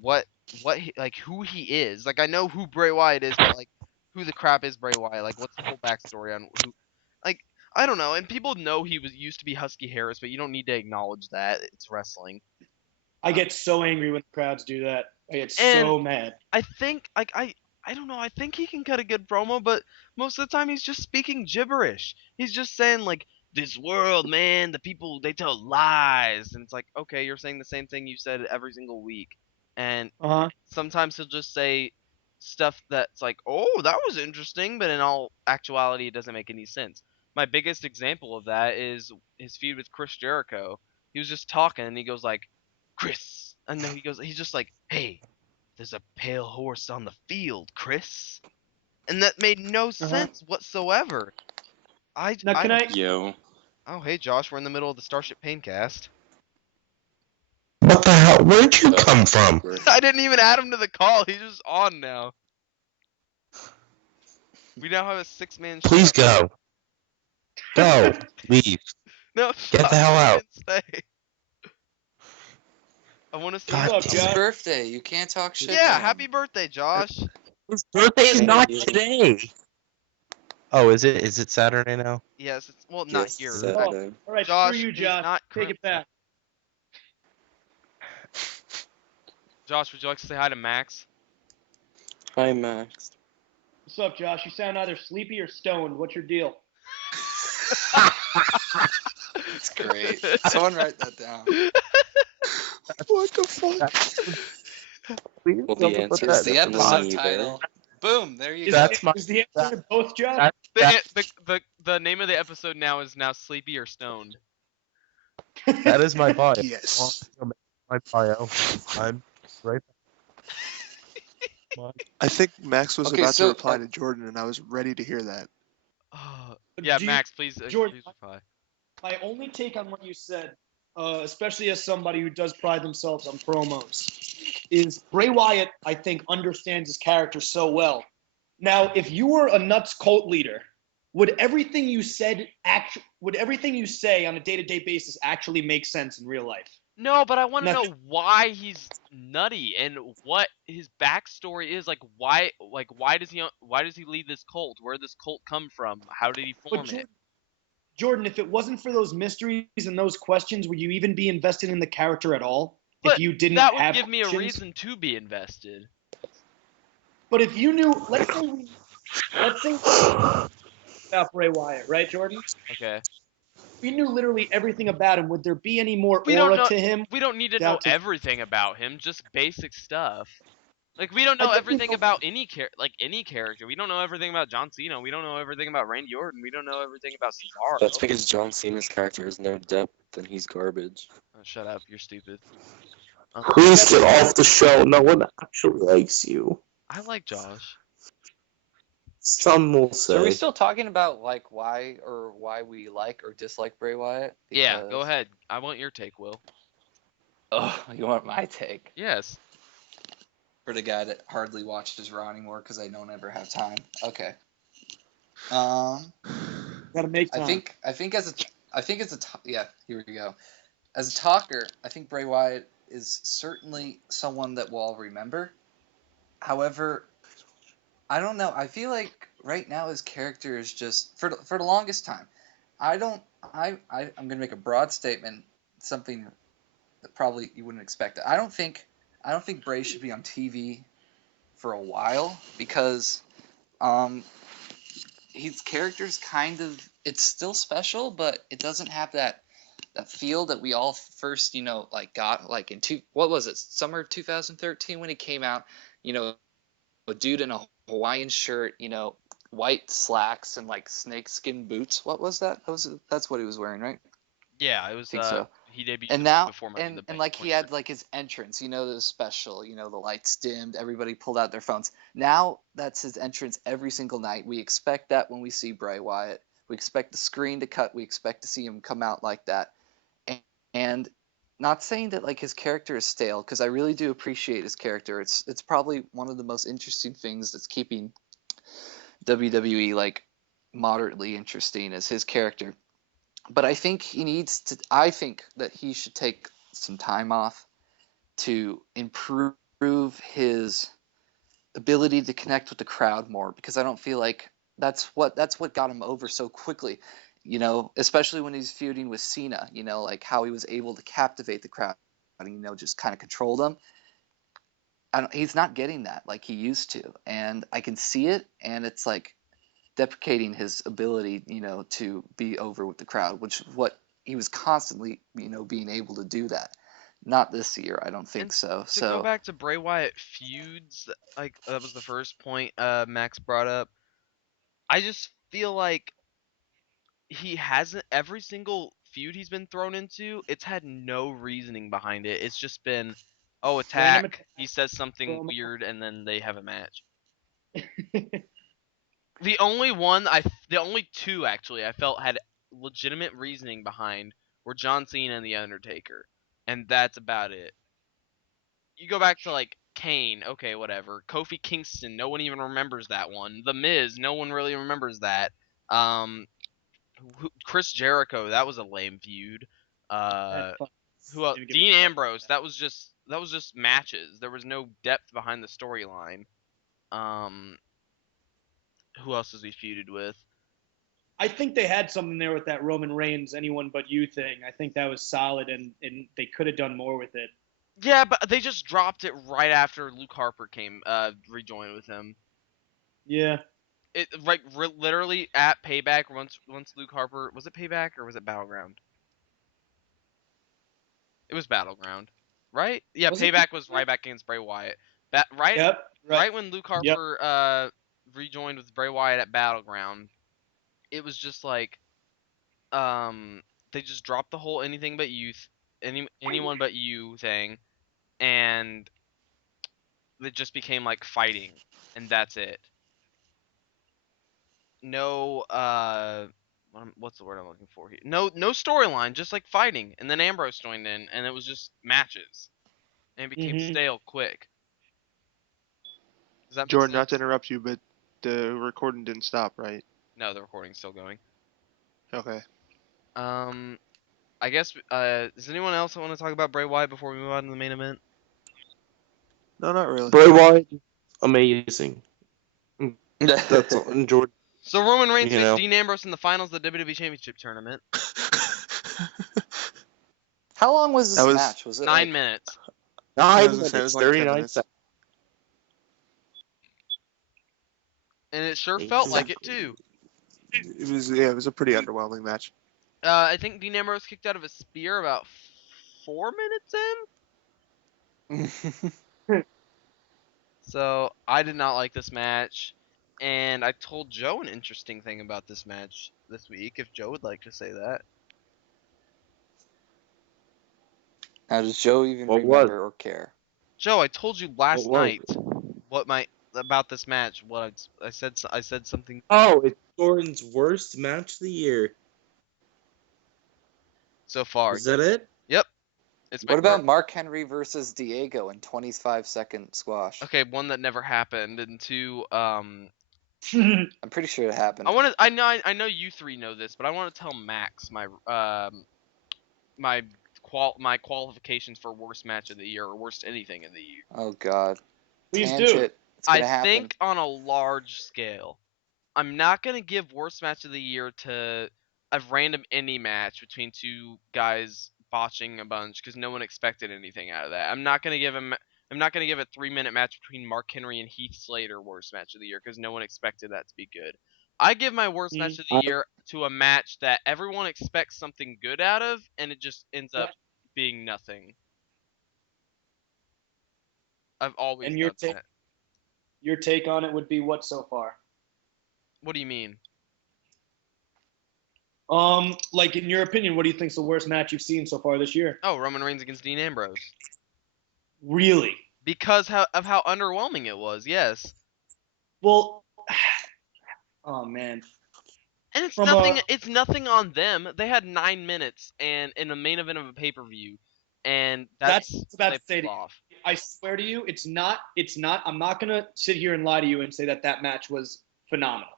What who he is. Like I know who Bray Wyatt is, but like who the crap is Bray Wyatt? Like what's the whole backstory on who? Like I don't know. And people know he used to be Husky Harris, but you don't need to acknowledge that. It's wrestling. I get so angry when crowds do that. I get so And- mad. I think like I don't know. I think he can cut a good promo, but most of the time he's just speaking gibberish. He's just saying like this world, man, the people they tell lies, and it's like okay, you're saying the same thing you said every single week. And Uh-huh. sometimes he'll just say stuff that's like, oh, that was interesting, but in all actuality, it doesn't make any sense. My biggest example of that is his feud with Chris Jericho. He was just talking, and he goes like, Chris, and then he's just like, hey, there's a pale horse on the field, Chris, and that made no sense whatsoever. Now, can I? Yo. Oh, hey, Josh, we're in the middle of the Starship Paincast. What the hell? Where'd you come from? I didn't even add him to the call. He's just on now. We now have a 6-man show. Please go. Go. Leave. No, Get the hell out. Stay. I want to see. God What's up, damn It's Josh? birthday. You can't talk shit. Yeah, to him. happy birthday, Josh. His birthday is not Yeah. today. Oh, is it? Is it Saturday now? Yes, it's not Yes, here. Saturday. All right, Josh, screw you, he's Josh. not Take it back. Josh, would you like to say hi to Max? Hi, Max. What's up, Josh? You sound either sleepy or stoned. What's your deal? It's great. Someone write that down. What the fuck? Well, the answer It's is the definitely episode neither. title. Boom. There you go. That's my- Is the answer both, Josh? The name of the episode now is Sleepy or Stoned. That is my bio. Yes. My bio. I'm right. I think Max was Okay, about so, to reply to Jordan, and I was ready to hear that. Yeah, Do you- Max, please Jordan- reply. my only take on what you said, especially as somebody who does pride themselves on promos, is Bray Wyatt, I think, understands his character so well. Now, if you were a nuts cult leader, would everything you say on a day-to-day basis actually make sense in real life? No, but I want to Now, know why he's nutty and what his backstory is. Like why does he lead this cult? Where did this cult come from? How did he but form it? Jordan, if it wasn't for those mysteries and those questions, would you even be invested in the character at all? But if you didn't that would have give me a questions? reason to be invested. But if you knew, let's say about Bray Wyatt, right, Jordan? Okay. We knew literally everything about him. Would there be any more We don't aura know. to him? We don't need to know everything about him. Just basic stuff. Like we don't know I think everything about any character. We don't know everything about John Cena. We don't know everything about Randy Orton. We don't know everything about Cesaro. That's because John Cena's character has no depth and he's garbage. Oh, shut up! You're stupid. Please get off the show. No one actually likes you. I like Josh. Some will say. So are we still talking about like why we like or dislike Bray Wyatt? Yeah, go ahead. I want your take, Will. Oh, you want my take? Yes. For the guy that hardly watches Raw anymore because I don't ever have time. Okay. Gotta make time. Yeah, here we go. As a talker, I think Bray Wyatt is certainly someone that we'll all remember. However, I don't know. I feel like right now his character is just for the longest time. I'm gonna make a broad statement, something that probably you wouldn't expect. I don't think Bray should be on TV for a while because his character's kind of, it's still special, but it doesn't have that feel that we all first, like got like what was it, summer of 2013 when he came out, a dude in a Hawaiian shirt, white slacks and like snakeskin boots. What was that? That's what he was wearing, right? Yeah, it was. I think so. He debuted And now, before Money in the and Bank like he had like his entrance, the special, the lights dimmed, everybody pulled out their phones. Now that's his entrance every single night. We expect that when we see Bray Wyatt. We expect the screen to cut. We expect to see him come out like that. And not saying that like his character is stale, because I really do appreciate his character. It's probably one of the most interesting things that's keeping WWE like moderately interesting is his character. But I think I think that he should take some time off to improve his ability to connect with the crowd more, because I don't feel like that's what got him over so quickly, especially when he's feuding with Cena, like how he was able to captivate the crowd and, just kind of control them. He's not getting that like he used to, and I can see it, and it's like deprecating his ability, to be over with the crowd, which is what he was constantly, being able to do that. Not this year, I don't think so. To go back to Bray Wyatt feuds, like that was the first point Max brought up. I just feel like he hasn't, every single feud he's been thrown into, it's had no reasoning behind it. It's just been, oh, attack, he says something weird, and then they have a match. The only two actually I felt had legitimate reasoning behind were John Cena and The Undertaker, and that's about it. You go back to like Kane, okay, whatever. Kofi Kingston, no one even remembers that one. The Miz, no one really remembers that. Chris Jericho, that was a lame feud. Who else? Dean Ambrose, that was just matches. There was no depth behind the storyline. Who else has he feuded with? I think they had something there with that Roman Reigns anyone but you thing. I think that was solid, and they could have done more with it. Yeah, but they just dropped it right after Luke Harper rejoined with him. Yeah. It literally at Payback, once Luke Harper, was it Payback or was it Battleground? It was Battleground, right? Yeah, Payback was right back against Bray Wyatt. Right when Luke Harper rejoined with Bray Wyatt at Battleground, it was just like they just dropped the whole anything but youth, anyone but you thing, and it just became like fighting, and that's it. No what's the word I'm looking for here? No storyline, just like fighting, and then Ambrose joined in, and it was just matches, and it became stale quick. Does that make Jordan, not to sense? interrupt you, but the recording didn't stop, right? No, the recording's still going. Okay. I guess. Does anyone else want to talk about Bray Wyatt before we move on to the main event? No, not really. Bray Wyatt, amazing. That's all. And Jordan, So Roman Reigns You faced know. Dean Ambrose in the finals of the WWE Championship tournament. How long was this That was- match? Was it 9 like, minutes. 9 was gonna say, it was minutes, like 10 39 minutes. seconds. And it sure It felt was like it too. It was a pretty underwhelming match. I think Dean Ambrose kicked out of a spear about 4 minutes in. So I did not like this match, and I told Joe an interesting thing about this match this week. If Joe would like to say that. how does Joe even What was remember or care? Joe, I told you last What was night about this match. I said something Oh, it's Jordan's worst match of the year. so far. Is that it? Yep. It's my What about worst. Mark Henry versus Diego in 25-second squash? Okay, one that never happened, and two, I'm pretty sure it happened. I know you three know this, but I want to tell Max my qualifications for worst match of the year or worst anything of the year. Oh God. Please do. Tangent. It's gonna I happen. think on a large scale, I'm not gonna give worst match of the year to a random indie match between two guys botching a bunch because no one expected anything out of that. I'm not gonna give a 3-minute match between Mark Henry and Heath Slater worst match of the year because no one expected that to be good. I give my worst match of the year to a match that everyone expects something good out of, and it just ends up being nothing. I've always And done that. your take on it would be what so far? What do you mean? Like in your opinion, what do you think's the worst match you've seen so far this year? Oh, Roman Reigns against Dean Ambrose. Really? Because of how underwhelming it was, yes. Well, oh man. And it's From nothing on them. They had 9 minutes and in the main event of a pay-per-view, and That's about they to say pulled to you. off. I swear to you, it's not. I'm not gonna sit here and lie to you and say that match was phenomenal.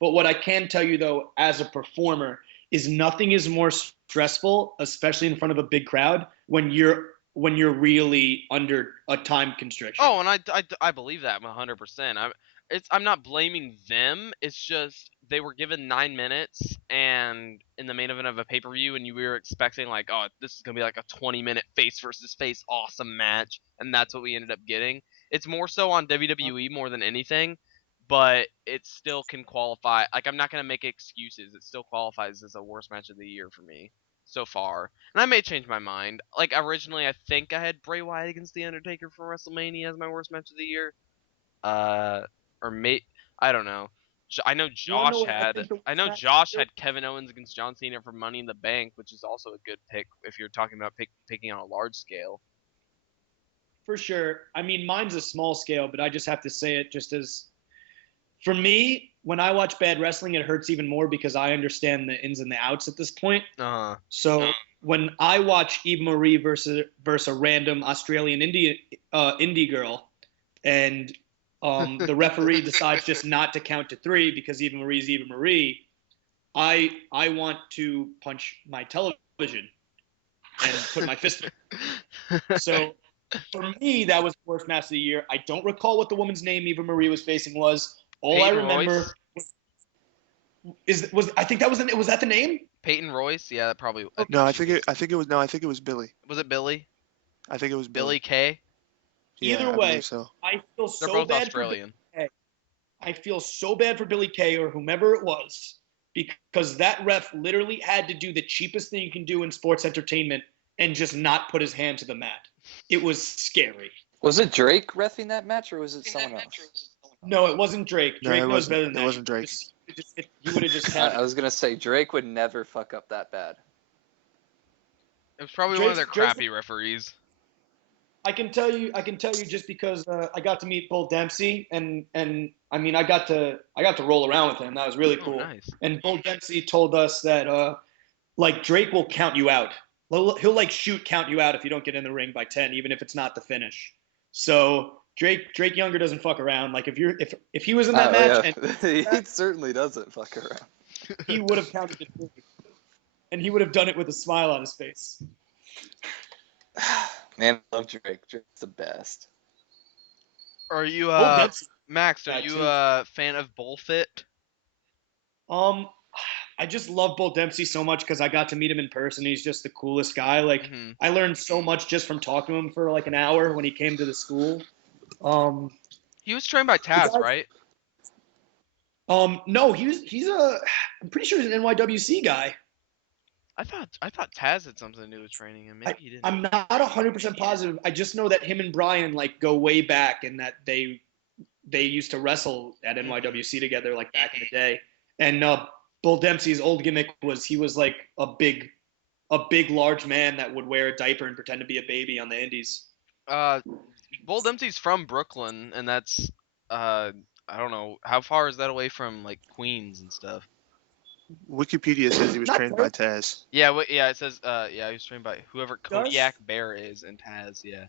But what I can tell you though, as a performer, is nothing is more stressful, especially in front of a big crowd, when you're really under a time constriction. Oh, and I believe that 100%. I'm not blaming them. It's just they were given 9 minutes and in the main event of a pay-per-view, and you were expecting like, oh, this is gonna be like a 20-minute face versus face awesome match, and that's what we ended up getting. It's more so on WWE more than anything, but it still can qualify. Like, I'm not gonna make excuses. It still qualifies as a worst match of the year for me so far, and I may change my mind. Like, originally, I think I had Bray Wyatt against The Undertaker for WrestleMania as my worst match of the year. I don't know. I know wanna know Josh what I had. think the I worst know match Josh is? had Kevin Owens against John Cena for Money in the Bank, which is also a good pick if you're talking about picking on a large scale. For sure. I mean, mine's a small scale, but I just have to say it just as, for me, when I watch bad wrestling, it hurts even more because I understand the ins and the outs at this point. So when I watch Eva Marie versus a random Australian indie girl, and the referee decides just not to count to 3 because Eva Marie's Eva Marie, I want to punch my television and put my fist in. So for me, that was the worst match of the year. I don't recall what the woman's name Eva Marie was facing was. All Peyton I remember Royce? was I think that was that the name? Peyton Royce? Yeah, that probably. No, I think it was Billy. Was it Billy? I think it was Billy Billy. Kay? Yeah, Either I way, believe so. I feel They're so both bad Australian. for Billy Kay. I feel so bad for Billy Kay or whomever it was because that ref literally had to do the cheapest thing you can do in sports entertainment and just not put his hand to the mat. It was scary. Was it Drake reffing that match, or was it someone else? No, it wasn't Drake. No, Drake it knows wasn't. better than It that. wasn't Drake. You would have just had I was gonna say Drake would never fuck up that bad. It was probably one of their Drake's- crappy referees. I can tell you just because I got to meet Bull Dempsey and I mean, I got to roll around with him. That was really cool. Nice. And Bull Dempsey told us that like Drake will count you out. He'll like count you out if you don't get in the ring by 10, even if it's not the finish. So Drake Younger doesn't fuck around. Like if he was in that match, and he certainly doesn't fuck around. He would have counted it, and he would have done it with a smile on his face. Man, I love Drake. Drake's the best. Are you Max? Are you a fan of Bullfit? I just love Bull Dempsey so much because I got to meet him in person. He's just the coolest guy. Like I learned so much just from talking to him for like an hour when he came to the school. He was trained by Taz, right? No, I'm pretty sure he's an NYWC guy. I thought Taz had something to do with training him. Maybe he didn't. I'm not 100% positive. I just know that him and Brian like go way back and that they used to wrestle at NYWC together like back in the day. And Bull Dempsey's old gimmick was he was like a big large man that would wear a diaper and pretend to be a baby on the indies. Bull Dempsey's from Brooklyn, and that's I don't know, how far is that away from like Queens and stuff? Wikipedia says he was trained by Taz. Yeah, it says he was trained by whoever Kodiak Bear is and Taz, yeah.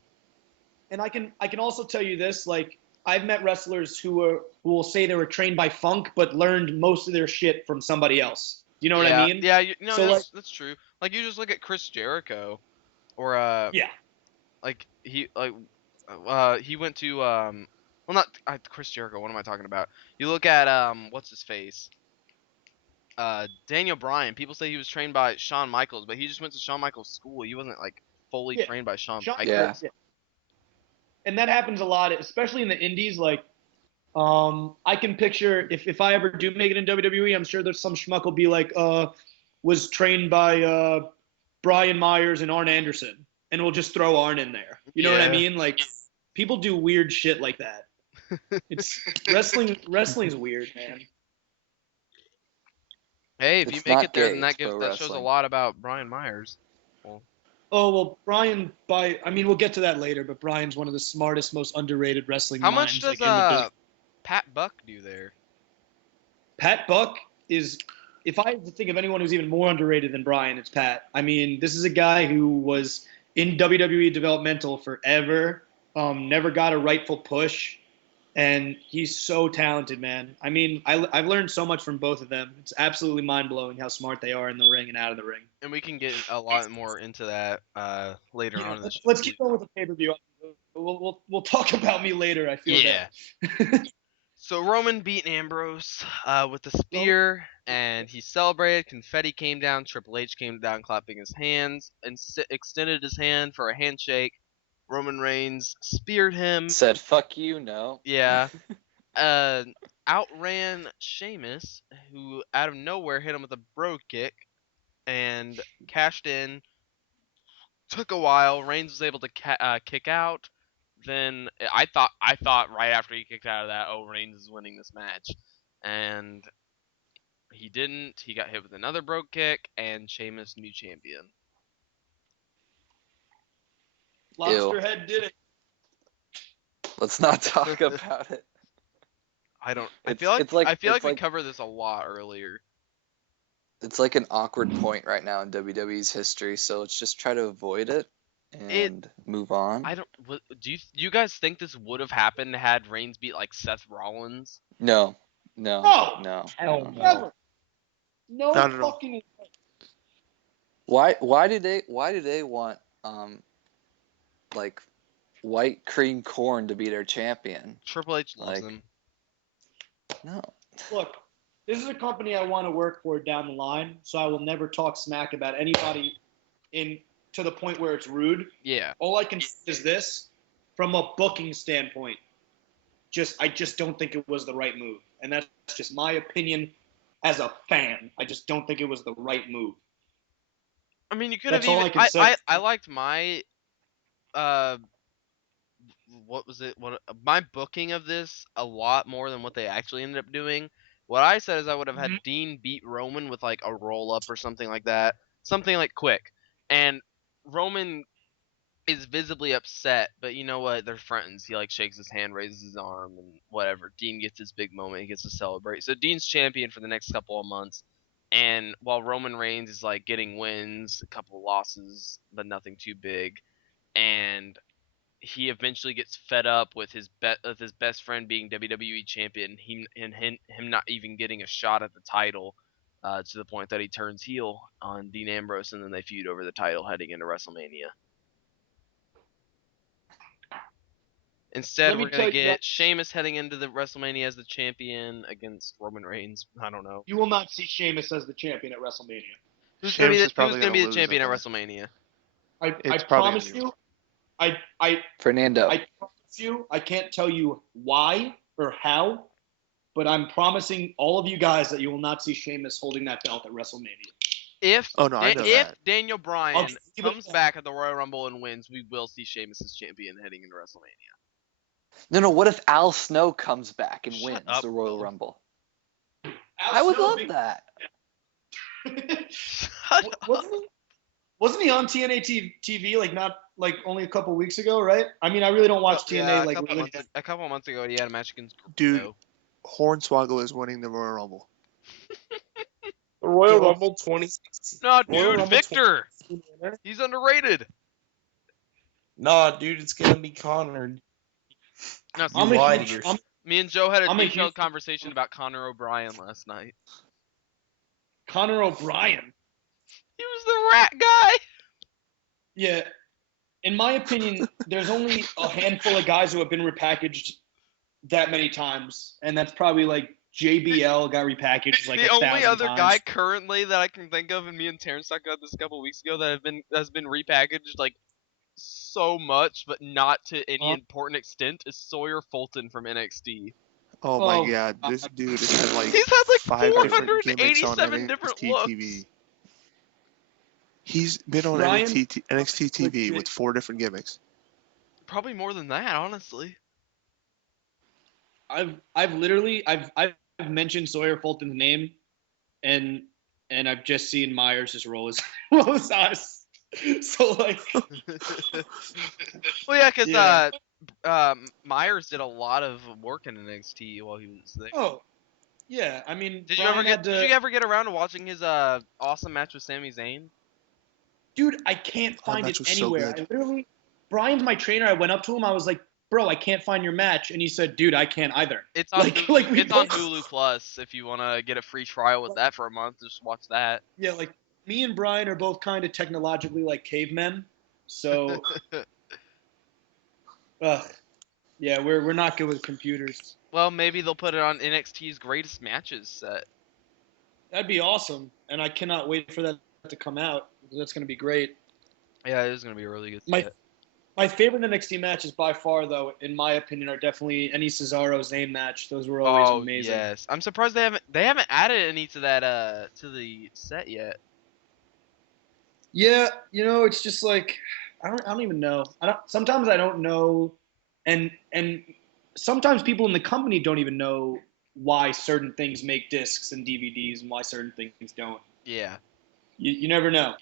And I can also tell you this, like I've met wrestlers who will say they were trained by Funk but learned most of their shit from somebody else. You know what I mean? Yeah, so that's true. Like you just look at Chris Jericho, or like he went to well, not Chris Jericho. What am I talking about? You look at what's his face? Daniel Bryan. People say he was trained by Shawn Michaels, but he just went to Shawn Michaels' school. He wasn't like fully trained by Shawn Michaels. Yeah. And that happens a lot, especially in the indies. Like, I can picture if I ever do make it in WWE, I'm sure there's some schmuck will be like, was trained by Brian Myers and Arn Anderson, and we'll just throw Arn in there. You know what I mean? Like, people do weird shit like that. It's wrestling's weird, man. Hey, if you make it there, then that shows a lot about Brian Myers. Brian, we'll get to that later, but Brian's one of the smartest, most underrated wrestling minds. How much does Pat Buck do there? Pat Buck is, if I had to think of anyone who's even more underrated than Brian, it's Pat. I mean, this is a guy who was in WWE developmental forever, never got a rightful push, and he's so talented, man. I mean, I've learned so much from both of them. It's absolutely mind-blowing how smart they are in the ring and out of the ring. And we can get a lot more into that later on in the show. Let's keep going with the pay-per-view. We'll talk about me later, I feel bad. So Roman beat Ambrose with the spear, and he celebrated. Confetti came down. Triple H came down clapping his hands and extended his hand for a handshake. Roman Reigns speared him. Said, fuck you, no. Yeah. Outran Sheamus, who out of nowhere hit him with a bro kick and cashed in. Took a while. Reigns was able to kick out. Then I thought right after he kicked out of that, Reigns is winning this match. And he didn't. He got hit with another bro kick, and Sheamus, new champion. Lobster Head did it. Let's not talk about it. I feel like we covered this a lot earlier. It's like an awkward point right now in WWE's history, so let's just try to avoid it and move on. Do you guys think this would have happened had Reigns beat like Seth Rollins? No. Hell No. Never. No fucking. Why do they want like white cream corn to be their champion? Triple H loves him. No. Look, this is a company I want to work for down the line, so I will never talk smack about anybody to the point where it's rude. Yeah. All I can say is this, from a booking standpoint, I just don't think it was the right move. And that's just my opinion as a fan. I just don't think it was the right move. I mean, you could have even I liked my what was it? My booking of this a lot more than what they actually ended up doing. What I said is I would have had Dean beat Roman with like a roll up or something like that, something like quick, and Roman is visibly upset, but you know what? They're friends. He like shakes his hand, raises his arm, and whatever. Dean gets his big moment. He gets to celebrate. So Dean's champion for the next couple of months. And while Roman Reigns is like getting wins, a couple of losses, but nothing too big, and he eventually gets fed up with his best friend being WWE champion, him not even getting a shot at the title, to the point that he turns heel on Dean Ambrose, and then they feud over the title heading into WrestleMania. Instead, Let me we're tell gonna you get that- Sheamus heading into the WrestleMania as the champion against Roman Reigns. I don't know. You will not see Sheamus as the champion at WrestleMania. Who's gonna be Sheamus is the, probably who's gonna be the lose champion at there. WrestleMania? I It's probably promise gonna be- you. I Fernando. I promise you. I can't tell you why or how, but I'm promising all of you guys that you will not see Sheamus holding that belt at WrestleMania. If Oh, no, I know if that. Daniel Bryan I'll give it comes that. back at the Royal Rumble and wins, we will see Sheamus as champion heading into WrestleMania. No. What if Al Snow comes back and Shut wins up, the Royal Will. Rumble? Al I would Snow, love big- that. Shut up. Wasn't he on TNA TV like not like only a couple weeks ago, right? I mean, I really don't watch TNA Yeah, like a couple months ago, he had a match against Dude. Gordo. Hornswoggle is winning the Royal Rumble. The Royal Yo. Rumble 2016. No, Royal dude, Rumble Victor. 2016. He's underrated. Nah, dude, it's gonna be Connor. No, I'm You a lied huge- to yourself. me and Joe had a I'm a detailed huge- conversation about Conor O'Brien last night. Conor O'Brien. He was the rat guy. Yeah. In my opinion, there's only a handful of guys who have been repackaged that many times, and that's probably like JBL got repackaged like The 1,000 only other times. guy currently that I can think of, and me and Terrence talked about this a couple weeks ago, that's been repackaged like so much, but not to any important extent, is Sawyer Fulton from NXT. Oh my god, this dude has had like He's had like 5 different gimmicks on 487 different NXT looks. TV. He's been on Brian- NXT TV with 4 different gimmicks. Probably more than that, honestly. I've mentioned Sawyer Fulton's name, and I've just seen Myers just roll his eyes. So like, Well, yeah, because Yeah. Myers did a lot of work in NXT while he was there. oh, yeah. I mean, Did you Brian ever get had to- Did you ever get around to watching his awesome match with Sami Zayn? Dude, I can't That find match it was so anywhere. good. Brian's my trainer. I went up to him. I was like, bro, I can't find your match. And he said, dude, I can't either. It's on Like- Hulu, like we it's on both- Hulu Plus if you want to get a free trial with that for a month. Just watch that. Yeah, like me and Brian are both kind of technologically like cavemen. So, yeah, we're not good with computers. Well, maybe they'll put it on NXT's greatest matches set. That'd be awesome. And I cannot wait for that to come out. That's going to be great. Yeah, it is gonna be a really good My- set. My favorite NXT matches by far, though, in my opinion, are definitely any Cesaro Zayn match. Those were always amazing. Yes, I'm surprised they haven't added any to that to the set yet. Yeah, it's just like I don't even know. Sometimes I don't know, and sometimes people in the company don't even know why certain things make discs and DVDs and why certain things don't. Yeah. You never know.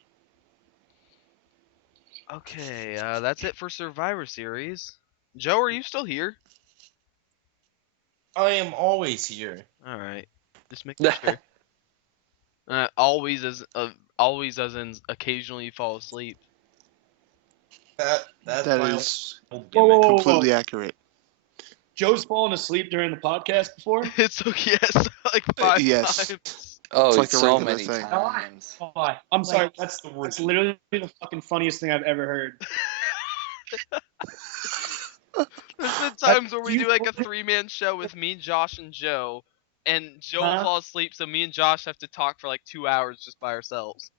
Okay, that's it for Survivor Series. Joe, are you still here? I am always here. All right, just making sure. Always as in occasionally you fall asleep. That's That my is old Whoa, gimmick. whoa, completely accurate. Joe's fallen asleep during the podcast before. It's okay, yes, like 5 yes. times. Oh, It's like the so regular many thing. times. I'm sorry. Like, That's the word. literally the fucking funniest thing I've ever heard. There's been times where we you- do like a 3-man show with me, Josh, and Joe, and Joe will Huh? fall asleep, so me and Josh have to talk for like 2 hours just by ourselves.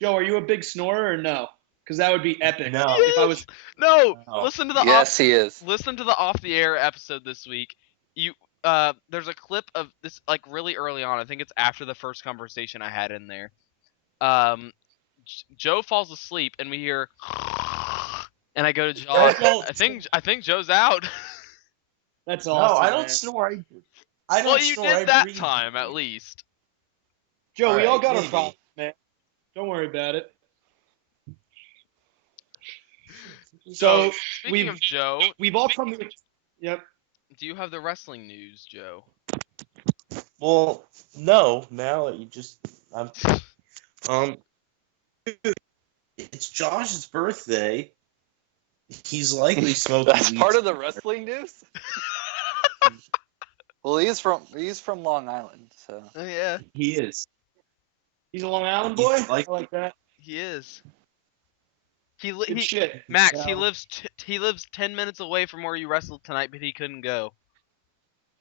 Joe, are you a big snorer or no? Because that would be epic. No. If I was, No, Oh. listen to the Yes, he is. listen to the off the air episode this week. There's a clip of this like really early on. I think it's after the first conversation I had in there. Joe falls asleep and we hear, and I go to Josh. I think Joe's out. that's No, awesome. I don't man. snore. I don't Well, you snore. did I that breathe. time at least. Joe, we all Alright, got our maybe. problems, man. Don't worry about it. So speaking of Joe, we've all come to. Yep. do you have the wrestling news, Joe? Well, no. Now that you just, it's Josh's birthday. He's likely smoking. That's weed. part of the wrestling news. Well, he's from Long Island, so. Oh yeah, He is. He's a Long Island boy. He's like- I like that. he is. Good shit. Max, Yeah. he lives 10 minutes away from where you wrestled tonight, but he couldn't go.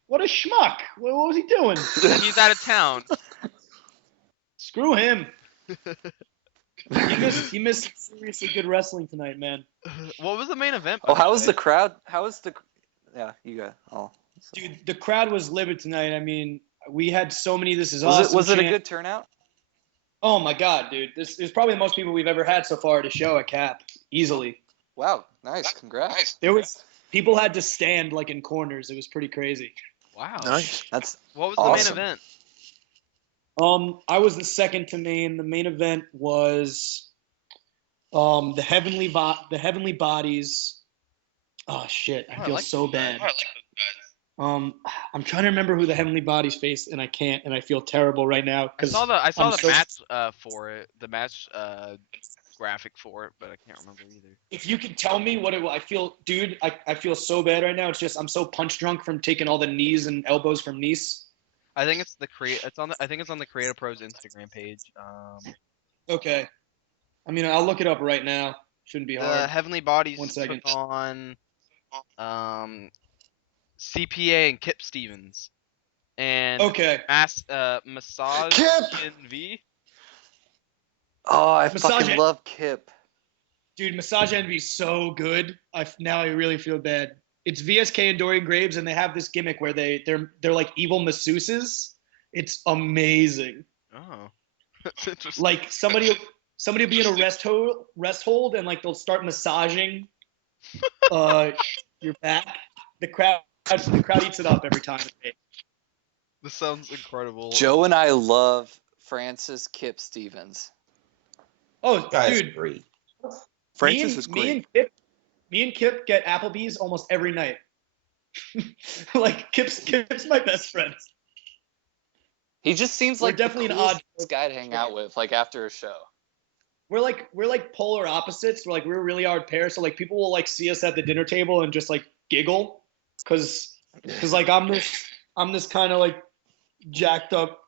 What a schmuck. What was he doing? He's out of town. Screw him. He missed seriously good wrestling tonight, man. What was the main event? Oh, by how was way? the crowd? How was the? Yeah, you got. Oh. Dude, the crowd was livid tonight. I mean, we had so many "This is Was awesome." it a chant. good turnout? Oh my god, dude! This is probably the most people we've ever had so far at a show at Cap, easily. Wow, nice, congrats. There was people had to stand like in corners. It was pretty crazy. Wow. Nice. That's What was awesome. the main event? I was the second to main. The main event was the heavenly bodies. Oh shit! I Oh, I feel like so those guys. bad. I'm trying to remember who the heavenly bodies faced, and I can't, and I feel terrible right now I because saw the I'm so- match for it, the match graphic for it, but I can't remember either. if you could tell me what I feel, dude, I feel so bad right now. It's just I'm so punch drunk from taking all the knees and elbows from Nice. I think it's I think it's on the Creative Pros Instagram page. Okay. I mean, I'll look it up right now. Shouldn't be The hard. Heavenly Bodies 1 second. took on CPA and Kip Stevens. And Okay. Massage Kip! NV. Oh, I Massage fucking it. love Kip. Dude, Massage Envy is so good. Now I really feel bad. It's VSK and Dorian Graves, and they have this gimmick where they're like evil masseuses. It's amazing. Oh. That's interesting. Like somebody will be in a rest hold, and like they'll start massaging your back. The crowd eats it up every time. This sounds incredible. Joe and I love Francis Kip Stevens. Oh, Guy's dude, great. Francis is great. Me and Kip get Applebee's almost every night. Like Kip's my best friend. He just seems We're like the definitely an coolest odd- guy to hang out with, like after a show. We're like polar opposites. We're a really odd pair. So like people will like see us at the dinner table and just like giggle, cause like I'm this kind of like jacked up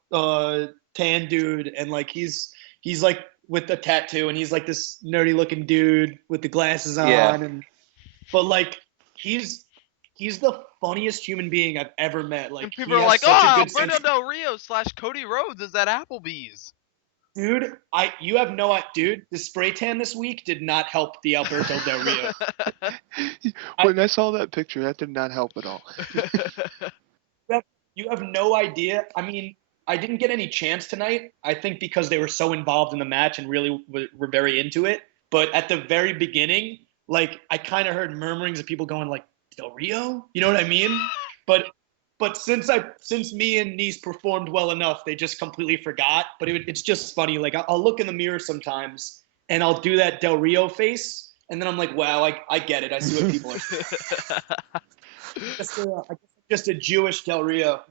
tan dude, and like he's like with the tattoo, and he's like this nerdy looking dude with the glasses on, Yeah. but like he's the funniest human being I've ever met. Like And he people are has like, such a oh, good sense Brenda of- Del Rio / Cody Rhodes is at Applebee's. Dude, you have no idea. Dude, the spray tan this week did not help the Alberto Del Rio. When I saw that picture, that did not help at all. You have no idea. I mean, I didn't get any chance tonight. I think because they were so involved in the match and really were very into it. But at the very beginning, like I kind of heard murmurings of people going like Del Rio. You know what I mean? But since me and Nice performed well enough, they just completely forgot. But it's just funny. Like I'll look in the mirror sometimes and I'll do that Del Rio face, and then I'm like, wow, I get it. I see what people are. Just a Jewish Del Rio.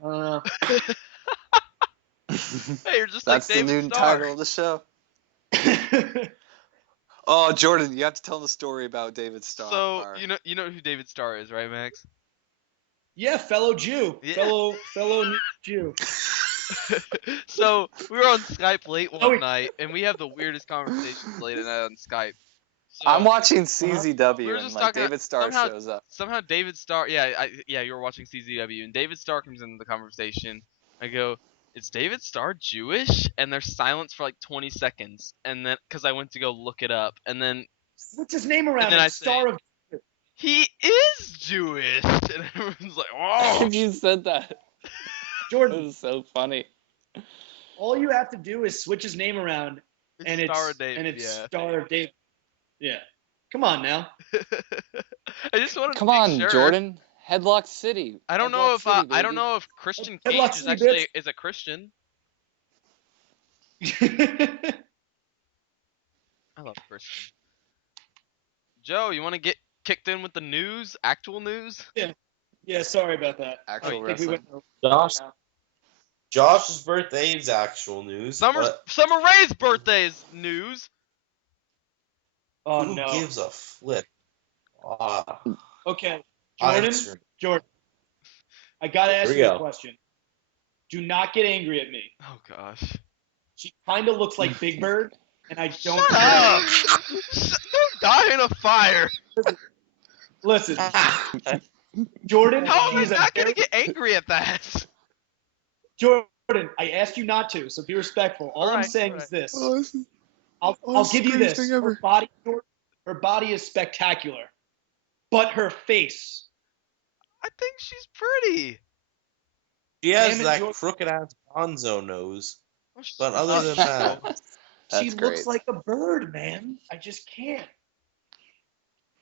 Hey, you're just That's like the David new Starr. title of the show. Oh, Jordan, you have to tell the story about David Starr. So All right. you know who David Starr is, right, Max? Yeah, fellow Jew. Yeah. Fellow Jew. So we were on Skype late Oh, one night, and we have the weirdest conversations late at night on Skype. So I'm watching we CZW were and just like talking about- David Starr somehow- shows up. somehow David Starr, yeah, you were watching CZW, and David Starr comes into the conversation. I go, is David Starr Jewish? And there's silence for like 20 seconds, and then because I went to go look it up, and then What's his name around? then I it? Star of. he is Jewish, and everyone's like, oh. You said that. It Jordan. was so funny. All you have to do is switch his name around, and it's Star of David, yeah. Star of David. Yeah. Come on now. I just wanted Come to make on, sure. Jordan. Headlock City. I don't know Headlock if City, I don't baby. know if Christian Good Cage luck, is City, actually bitch. is a Christian. I love Christian. Joe, you want to get kicked in with the news? Actual news? Yeah, sorry about that. Actual I think we wrestling. went Josh's birthday is actual news. Summer Rae's birthday is news. Oh Who no. gives a flip? Ah, Okay, answer. Jordan, I gotta ask Here we you a go. question. Do not get angry at me. Oh gosh. She kind of looks like Big Bird, and I don't. Shut up! Don't die in a fire. Listen, Jordan, How am I she's a not gonna very get angry at that? Jordan. I asked you not to, so be respectful. All I'm Alright, saying is this. Oh, this is I'll this is give the you greatest this. thing ever. Her body is spectacular, but her face. I think she's pretty. She has Damn it, that Jordan. crooked ass Bonzo nose. Well, she's But other than that, She That's looks great. like a bird, man. I just can't.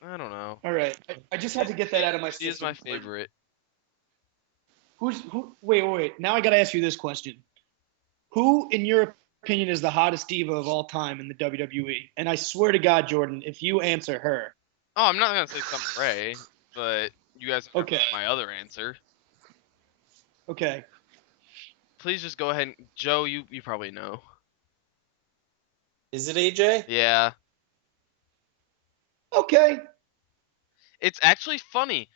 I don't know. All right, I just had to get that out of my She system. is my favorite. Wait. Now I gotta ask you this question: who, in your opinion, is the hottest diva of all time in the WWE? And I swear to God, Jordan, if you answer her, Oh, I'm not gonna say Summer Rae, but you guys have Okay. my other answer. okay, Please just go ahead and Joe, you probably know. is it AJ? Yeah. okay, It's actually funny.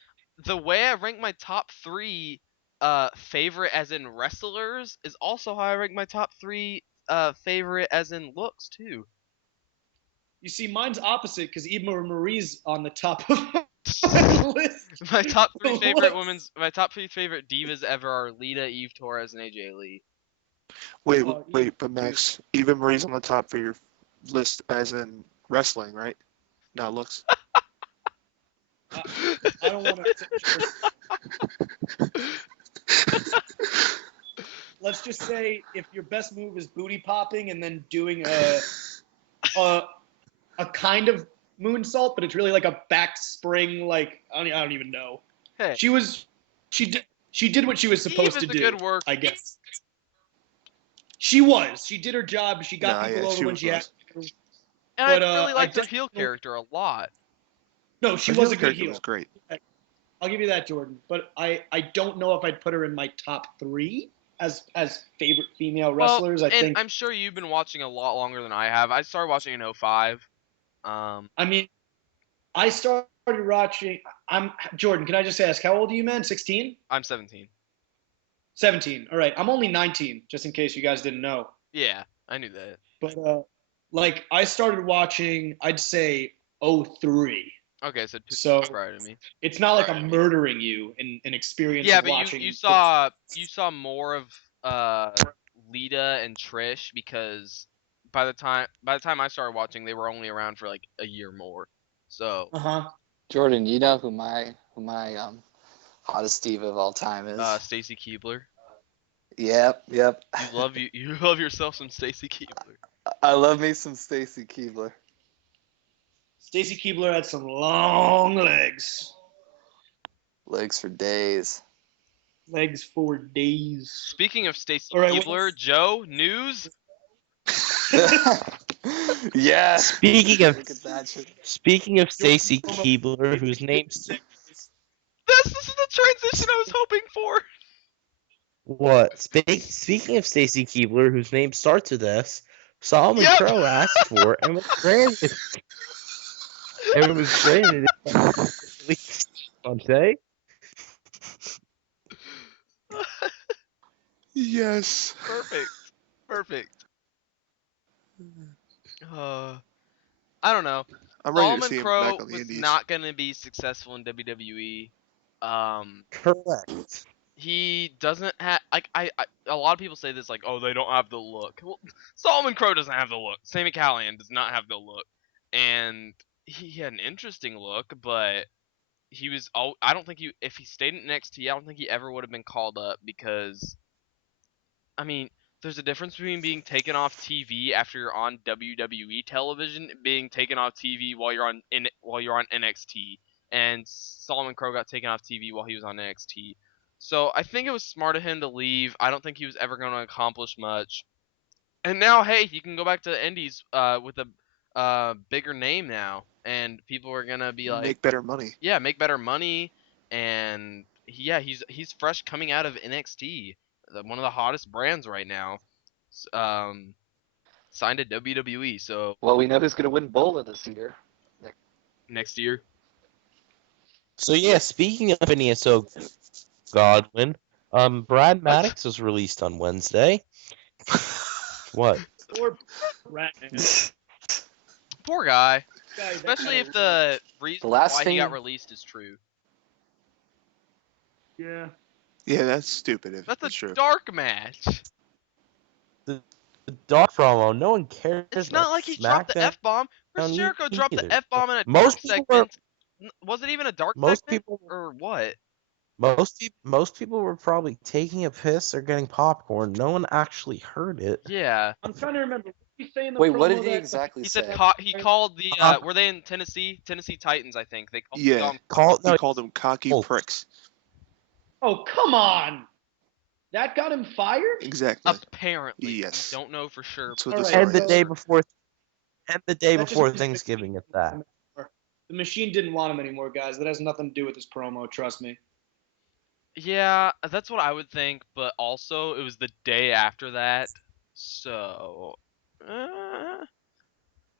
The way I rank my top 3 favorite as in wrestlers is also how I rank my top 3 favorite as in looks too. you see, mine's opposite because Eva Marie's on the top of my list. My top 3 favorite Looks. my top 3 favorite divas ever are Lita, Eve Torres, and AJ Lee. Wait, but Max, Eva Marie's on the top for your list as in wrestling, right? Not looks. I don't want to. Let's just say if your best move is booty popping and then doing a kind of moonsault, but it's really like a back spring, like I don't even know. Hey, She did what she was supposed Eve is to a do. good worker. I guess. She did her job. She got Nah, people yeah, over she when was she had. nice. And but, I really I liked her definitely heel don't- character a lot. No, she Her was a heel good character heel. was great. I'll give you that, Jordan. But I don't know if I'd put her in my top 3 as favorite female wrestlers. Well, I think. I'm sure you've been watching a lot longer than I have. I started watching in 05. I mean, I started watching. Jordan. Can I just ask, how old are you, man? 16? I'm 17. 17. All right. I'm only 19, just in case you guys didn't know. Yeah, I knew that. But like, I started watching. I'd say 03. Okay, so 2 So- years prior to me. It's not like I'm murdering you in an experience Yeah, of but watching. you saw more of Lita and Trish because by the time I started watching, they were only around for like a year more. So Jordan, you know who my hottest diva of all time is? Stacy Keibler. Yep. You love yourself some Stacy Keibler. I love me some Stacy Keibler. Stacy Keibler had some long legs. Legs for days. Legs for days. Speaking of Stacy All right, Keibler, Joe, news? Yeah. Speaking of Look at that shit. Stacy Keibler, whose name's This is the transition I was hoping for. what? Speaking of Stacy Keibler, whose name starts with S, Solomon Yep. Crowe asked for and was granted. And was granted Monday. Yes. Perfect. I don't know. I'm ready to Solomon see him Crowe back on the was Indies. not gonna be successful in WWE. Correct. He doesn't have like a lot of people say this like, oh, they don't have the look. Well, Solomon Crowe doesn't have the look. Sami Callihan does not have the look, and he had an interesting look, but he was. I don't think if he stayed in NXT, I don't think he ever would have been called up because, I mean, there's a difference between being taken off TV after you're on WWE television, and being taken off TV while you're on NXT. And Solomon Crowe got taken off TV while he was on NXT. So I think it was smart of him to leave. I don't think he was ever going to accomplish much. And now, hey, he can go back to the Indies with a bigger name now. and people are gonna be like, Make better money. yeah, make better money, and he's fresh coming out of NXT, one of the hottest brands right now. Signed to WWE, so Well, we know who's gonna win Bola this year. next year. So yeah, speaking of NESO Godwin, Brad Maddox was released on Wednesday. What? Or Brad, man. Poor guy, Guy, that especially kinda if the reason last why he got thing- released is true. Yeah. Yeah, that's stupid if That's it's a true. dark match. The dark promo. No one cares. It's about not like he dropped the SmackDown F-bomb. Chris either. Jericho dropped the F-bomb in a Most dark people were- segment. Was it even a dark Most segment? people, Or what? most people were probably taking a piss or getting popcorn. No one actually heard it. Yeah. I'm trying to remember. What did he say in the Wait, promo what did he that- exactly He say? said he called the were they in Tennessee? Tennessee Titans, I think. They called Yeah. them. He called them cocky Oh. pricks. Oh, come on. That got him fired? Exactly. Apparently. Yes. We don't know for sure. That's what All the right, story And the is. day before, That just before means the Thanksgiving machine at that. didn't want him anymore. The machine didn't want him anymore, guys. That has nothing to do with this promo, trust me. Yeah, that's what I would think, but also it was the day after that. So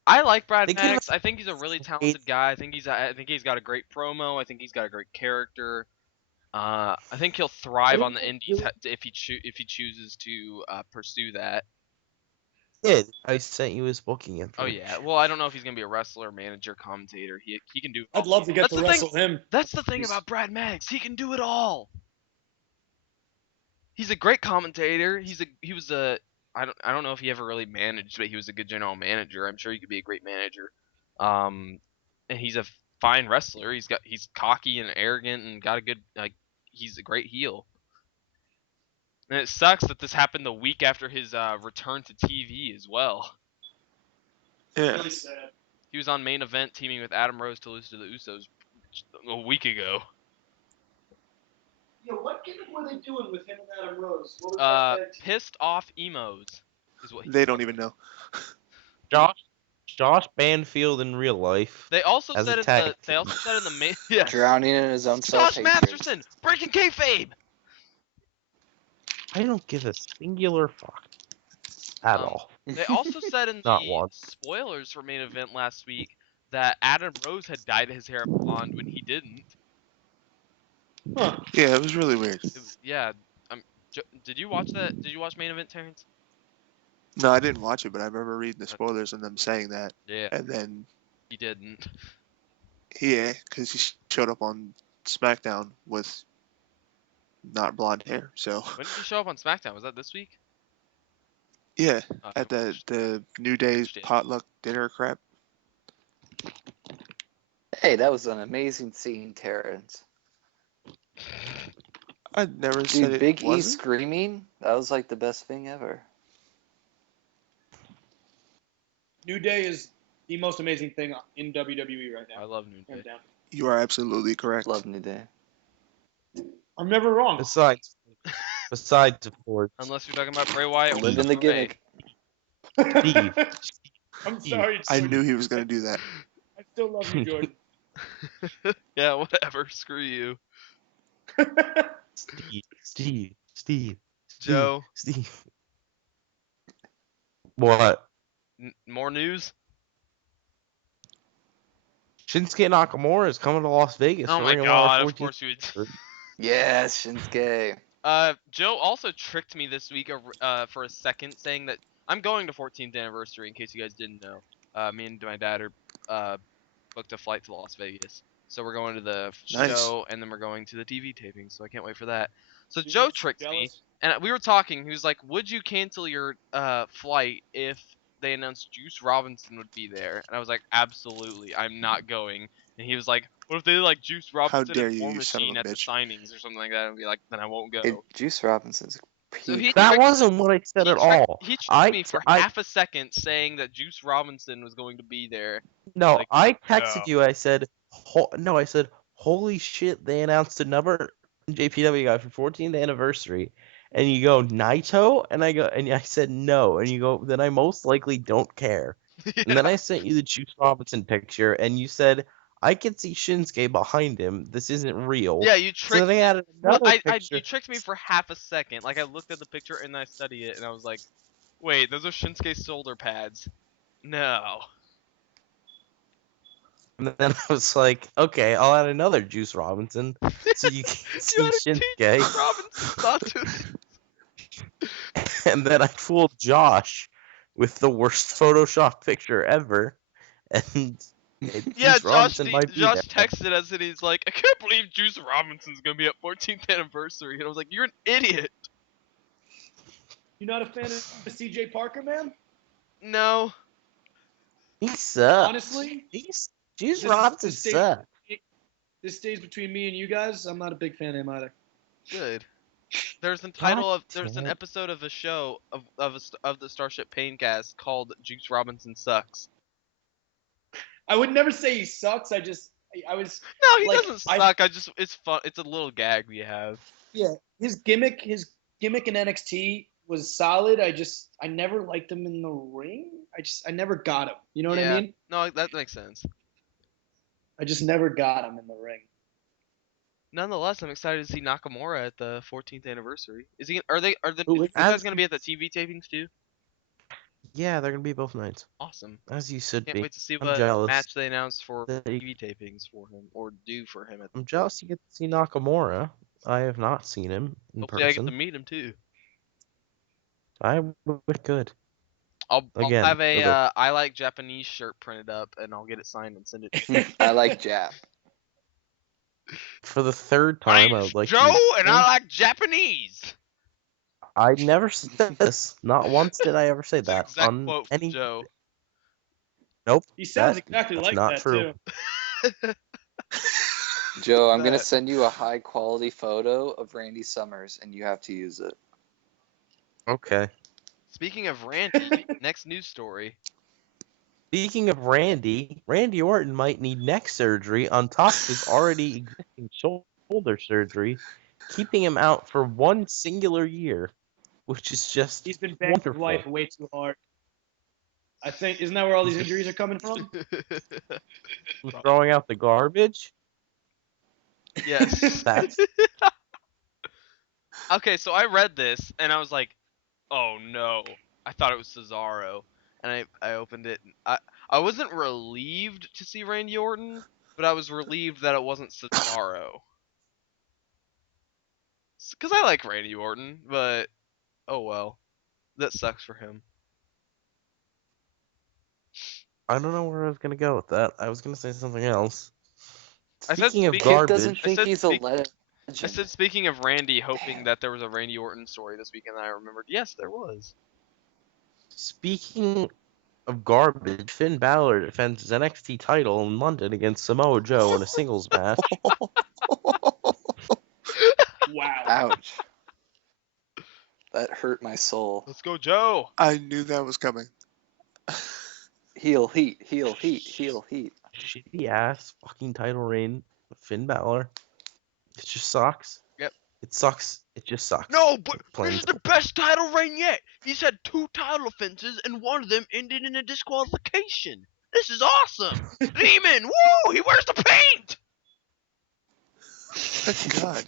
I like Brad They could've- Maddox. I think he's a really talented guy. I think he's got a great promo. I think he's got a great character. I think he'll thrive on the indies if he chooses to pursue that. Did I sent you his booking info? Oh yeah. Well, I don't know if he's gonna be a wrestler, manager, commentator. He can do. I'd love to get That's to the thing. wrestle him. That's the thing He's- about Brad Maddox. He can do it all. He's a great commentator. I don't know if he ever really managed, but he was a good general manager. I'm sure he could be a great manager. And he's a fine wrestler. He's cocky and arrogant and got a good he's a great heel. And it sucks that this happened the week after his return to TV as well. Yeah. Really sad. He was on Main Event teaming with Adam Rose to lose to the Usos a week ago. Yo, what gimmick were they doing with him and Adam Rose? What was that tag team? Pissed off emos is what he They don't even know. Josh Banfield in real life. They also As a said tag in the main yeah. Drowning in his own Josh self-hatred. Masterson breaking kayfabe. I don't give a singular fuck at all. They also said in Not the once. spoilers for Main Event last week that Adam Rose had dyed his hair blonde when he didn't. Huh. Yeah, it was really weird. Yeah. Did you watch that? Did you watch Main Event, Terrence? No, I didn't watch it, but I remember reading the spoilers and them saying that. Yeah. And then, He didn't. yeah, because he showed up on SmackDown with not blonde hair. So, When did he show up on SmackDown? Was that this week? yeah, I at haven't the watched. the New Day's Shit. potluck dinner crap. Hey, that was an amazing scene, Terrence. I never said Dude, it Big E wasn't. screaming, that was like the best thing ever. New Day is the most amazing thing in WWE right I now. love New Day. Hands down. You are absolutely correct. Love New Day. I'm never wrong. Besides, of course, Unless you're talking about Bray Wyatt. Live in the gimmick. Steve. I'm sorry, I Jordan. knew he was going to do that. I still love you, Jordan. Yeah, whatever. Screw you, Steve. Joe. Steve. What? More news? Shinsuke Nakamura is coming to Las Vegas. Oh for my Ring of Honor god! Of 14. course you would. Yes, Shinsuke. Joe also tricked me this week for a second, saying that I'm going to 14th anniversary. In case you guys didn't know, me and my dad are booked a flight to Las Vegas, so we're going to the Nice. show and then we're going to the TV taping. So I can't wait for that. So You Joe guys tricked me, jealous? and we were talking. He was like, "Would you cancel your flight if they announced Juice Robinson would be there?" And I was like, "Absolutely, I'm not going." And he was like, "What if they like Juice Robinson dare and you, War you son of Machine a at the bitch." signings or something like that?" And be like, "Then I won't go." Hey, Juice Robinson's So peak. he That tricked- wasn't what I said at all. He tricked I- me for I- half a second saying that Juice Robinson was going to be there. No, Like, I texted you. I said, I said, holy shit! They announced another JPW guy for 14th anniversary, and you go Naito, and I said no, and you go, then I most likely don't care. And then I sent you the Juice Robinson picture, and you said, I can see Shinsuke behind him. This isn't real. Yeah, you So tricked. then I added another You picture. tricked me for half a second. Like I looked at the picture and then I studied it, and I was like, wait, those are Shinsuke's shoulder pads. No. And then I was like, okay, I'll add another Juice Robinson, so you can see You had a Shinsuke. Robinson Sato. And then I fooled Josh with the worst Photoshop picture ever, and Yeah, Juice Robinson might be Josh there. texted us and he's like, I can't believe Juice Robinson's gonna be at 14th anniversary. And I was like, you're an idiot. You not a fan of CJ Parker, man? No. He sucks. Honestly, Juice Robinson sucks. this stays between me and you guys. I'm not a big fan of him either. Good. There's an damn it. episode of a show of the Starship Paincast called Juice Robinson Sucks. I would never say he sucks. I was No, he like, doesn't suck. It's fun. It's a little gag we have. yeah. His gimmick in NXT was solid. I never liked him in the ring. I never got him. You know what I mean? No, that makes sense. I just never got him in the ring. Nonetheless, I'm excited to see Nakamura at the 14th anniversary. Is he? Are Who you guys gonna be at the TV tapings too? Yeah, they're gonna be both nights, Awesome. as you should Can't be. wait to see I'm what jealous. match they announced for that he- TV tapings for him or do for him. I'm jealous you get to see Nakamura. I have not seen him in Hopefully, I get person. to meet him too. I wish could. I'll Again, have for a the- I like Japanese shirt printed up and I'll get it signed and send it to you. I like Jap. For the third My time, I name's would like Joe to. and I like Japanese. I never said this. Not once did I ever say That's an that exact on quote from any. Joe. Nope. He sounds That- exactly that's like not that true. too. Joe, I'm gonna That- send you a high quality photo of Randy Summers, and you have to use it. Okay. Speaking of Randy, next news story. Speaking of Randy Orton might need neck surgery on top of his already existing shoulder surgery, keeping him out for one singular year, which is just He's been banged his wonderful. wife way too hard. I think isn't that where all these injuries are coming from? Throwing out the garbage. Yes. That's Okay, so I read this and I was like, oh no. I thought it was Cesaro. And I opened it. And I wasn't relieved to see Randy Orton, but I was relieved that it wasn't Cesaro. Because I like Randy Orton, but oh well. That sucks for him. I don't know where I was gonna go with that. I was gonna say something else. I said Speaking of speak- Kid garbage, doesn't think said he's a speak- legend. I said speaking of Randy, hoping that there was a Randy Orton story this weekend, and I remembered, yes, there was. speaking of garbage, Finn Balor defends his NXT title in London against Samoa Joe in a singles match. Wow. Ouch. That hurt my soul. Let's go, Joe. I knew that was coming. Heel heat, heel heat, heel heat. Shitty ass fucking title reign of Finn Balor. It just sucks. Yep. It sucks. It just sucks. No, but Plain this is the best title reign yet. He's had 2 title offenses, and one of them ended in a disqualification. This is awesome. Demon, woo! He wears the paint. God.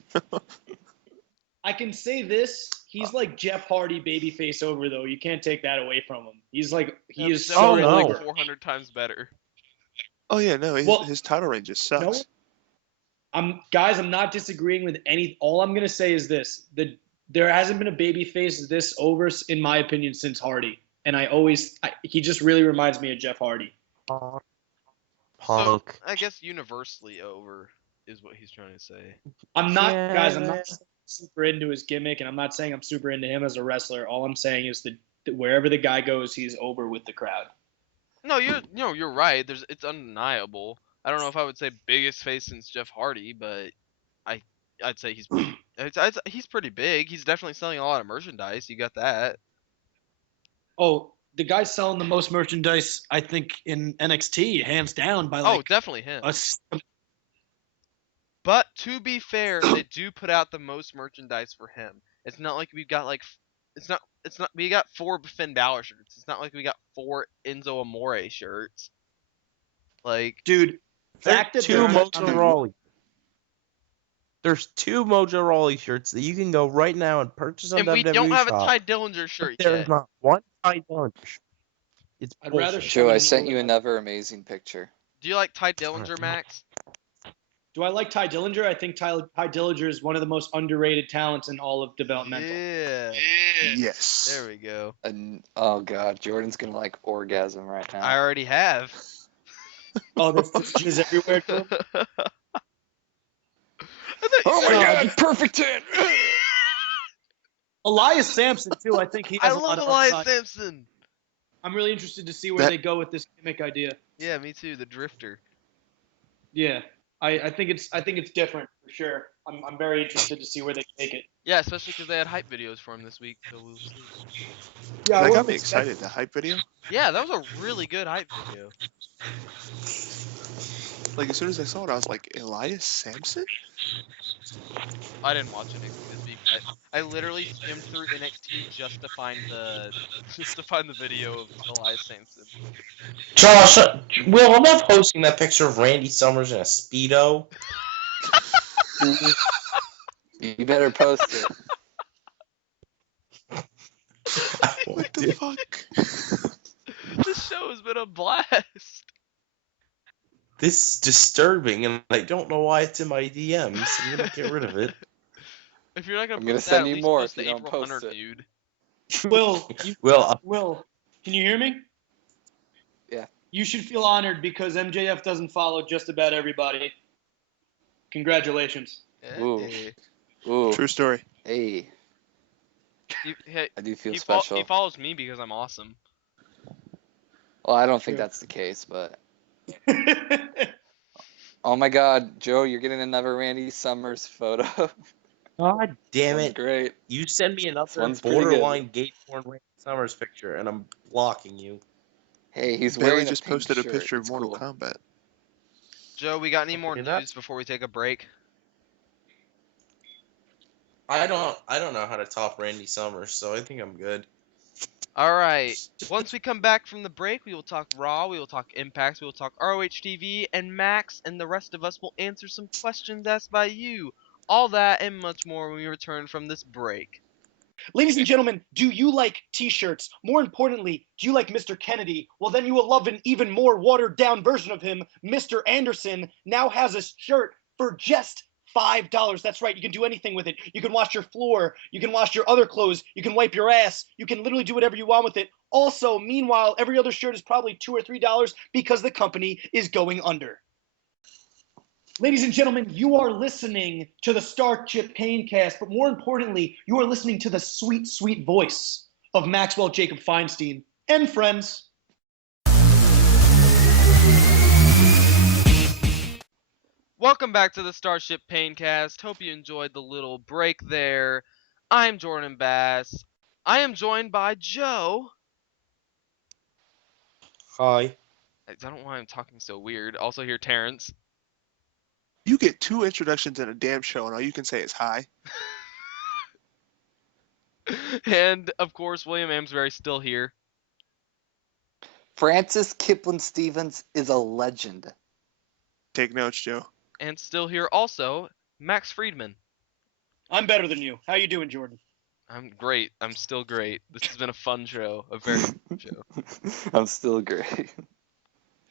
I can say this. He's like Jeff Hardy babyface over though. You can't take that away from him. He's like he is so Oh, no. like over. 400 times better. Oh yeah, no, Well, his title reign just No, sucks. I'm not disagreeing with any. All I'm gonna say is this: there hasn't been a babyface this over, in my opinion, since Hardy. And he just really reminds me of Jeff Hardy. Punk. So, I guess universally over is what he's trying to say. I'm not, Yeah. guys. I'm not super into his gimmick, and I'm not saying I'm super into him as a wrestler. All I'm saying is that wherever the guy goes, he's over with the crowd. No, you're right. It's undeniable. I don't know if I would say biggest face since Jeff Hardy, but I'd say he's pretty big. He's definitely selling a lot of merchandise. You got that. Oh, the guy's selling the most merchandise, I think, in NXT, hands down, by like Definitely him. a But to be fair, they do put out the most merchandise for him. It's not like we've got like It's not. We got 4 Finn Balor shirts. It's not like we got 4 Enzo Amore shirts. Like, Dude, fact that Two they're not- Mojo Rawley. There's 2 Mojo Rawley shirts that you can go right now and purchase on and WWE we don't have Shop. a Ty Dillinger shirt There yet. is not one Ty Dillinger shirt. It's I'd rather bullshit. show Joe, I me sent what you I- another amazing picture. Do you like Ty Dillinger, Max? Do I like Ty Dillinger? I think Ty Dillinger is one of the most underrated talents in all of developmental. Yeah. Yes. There we go. And oh god, Jordan's gonna like orgasm right now. I already have. Oh, this is everywhere. Joe? Oh my God, god, perfect 10! Elias Sampson too. I think he I has a love lot of Elias upside. Sampson. I'm really interested to see where That- they go with this gimmick idea. Yeah, me too. The Drifter. Yeah, I think it's different for sure. I'm very interested to see where they take it. Yeah, especially because they had hype videos for him this week. So we'll see. Yeah, I That got wasn't me expecting- excited. The hype video. Yeah, that was a really good hype video. Like as soon as I saw it, I was like, Elias Sampson? I didn't watch NXT this week. I literally skimmed through NXT just to find the video of Elias Sampson. Josh, Will, I'm not posting that picture of Randy Summers in a Speedo. You better post it. What the fuck? This show has been a blast. This is disturbing, and I don't know why it's in my DMs. I'm gonna get rid of it. If you're not gonna I'm gonna post that, send at you least more post if the you don't April post Hunter it. feud. Will, can you hear me? Yeah. You should feel honored because MJF doesn't follow just about everybody. Congratulations. Ooh. Hey. Ooh, True story. hey, Hey, I do feel he special. follows me because I'm awesome. Well, I don't think True. that's the case, but oh my god, Joe, you're getting another Randy Summers photo. God damn One's it. great. You send me another one's pretty good. borderline gay-porn Randy Summers picture, and I'm blocking you. Hey, he's Bailey wearing just a pink posted a shirt. picture of It's Mortal cool. Kombat. Joe, we got any more Look at that. news before we take a break? I don't know how to top Randy Summers, so I think I'm good. All right. Once we come back from the break, we will talk Raw, we will talk Impact, we will talk ROH TV, and Max and the rest of us will answer some questions asked by you. All that and much more when we return from this break. Ladies and gentlemen, do you like t-shirts? More importantly, do you like Mr. Kennedy? Well, then you will love an even more watered-down version of him. Mr. Anderson now has a shirt for just $5. That's right, you can do anything with it. You can wash your floor, you can wash your other clothes, you can wipe your ass, you can literally do whatever you want with it. Also, meanwhile, every other shirt is probably $2 or $3 because the company is going under. Ladies and gentlemen, you are listening to the Starship Paincast, but more importantly, you are listening to the sweet, sweet voice of Maxwell Jacob Feinstein and friends. Welcome back to the Starship Paincast. Hope you enjoyed the little break there. I'm Jordan Bass. I am joined by Joe. Hi. I don't know why I'm talking so weird. Also here, Terrence. You get 2 introductions in a damn show, and all you can say is hi. And, of course, William Amsberry still here. Francis Kipling Stevens is a legend. Take notes, Joe. And still here also, Max Friedman. I'm better than you. How you doing, Jordan? I'm great. I'm still great. This has been a fun show. A very fun show. I'm still great.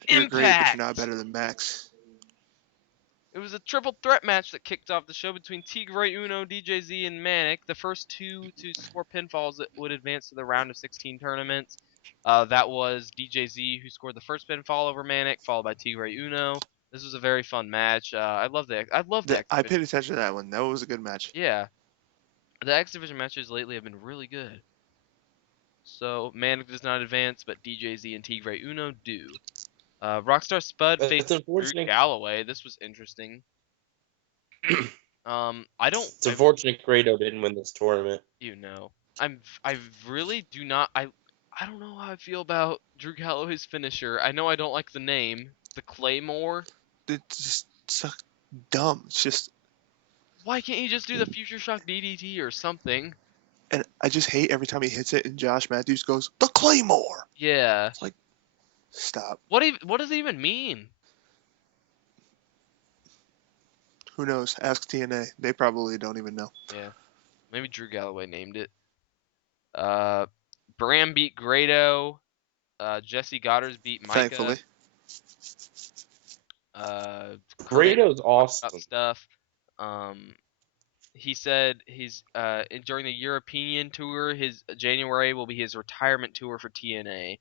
You're great, but Impact! you're not better than Max. It was a triple threat match that kicked off the show between Tigre Uno, DJZ, and Manic. The first 2 to score pinfalls that would advance to the round of 16 tournament. That was DJZ who scored the first pinfall over Manic, followed by Tigre Uno. This was a very fun match. I love that. I paid attention to that one. That was a good match. Yeah. The X Division matches lately have been really good. So, Manic does not advance, but DJZ and Tigre Uno do. Rockstar Spud It's faced Drew unfortunate. Galloway. This was interesting. It's unfortunate Grado didn't win this tournament. I really do not. I don't know how I feel about Drew Galloway's finisher. I know I don't like the name, the Claymore. It's just so dumb. It's just Why can't you just do the Future Shock DDT or something? And I just hate every time he hits it and Josh Matthews goes, the Claymore! Yeah. It's like, stop. What does it even mean? Who knows? Ask TNA. They probably don't even know. Yeah. Maybe Drew Galloway named it. Bram beat Grado. Jesse Goddard's beat Micah. Thankfully. Grado's About awesome. stuff. He said during the European tour, his January will be his retirement tour for TNA.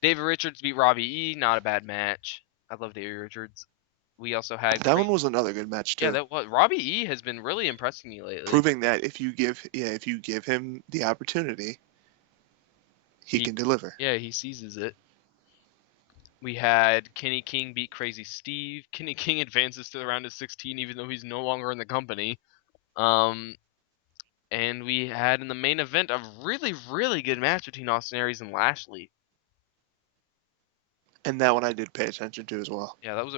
David Richards beat Robbie E. Not a bad match. I love David Richards. We also had That one was another good match too. yeah. Robbie E. has been really impressing me lately. Proving that if you give him the opportunity, he can deliver. Yeah, he seizes it. We had Kenny King beat Crazy Steve. Kenny King advances to the round of 16 even though he's no longer in the company. And we had in the main event a really, really good match between Austin Aries and Lashley. And that one I did pay attention to as well. Yeah, that was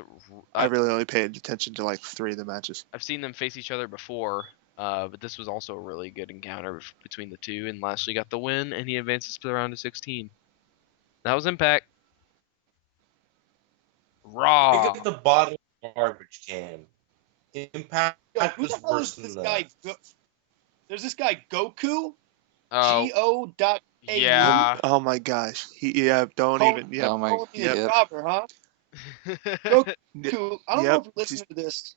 I really only paid attention to like 3 of the matches. I've seen them face each other before, but this was also a really good encounter between the two, and Lashley got the win, and he advances to the round of 16. That was Impact. Raw. Look at the bottom of the garbage can. Impact Yo, who was the hell worse is this than guy? There's this guy Goku. Oh, G-O.A-U. yeah. Oh my gosh. Don't Call- even. Yep. Oh my. Calling me a Yep. robber, huh? Goku, I don't know Yep, if you're listening to this.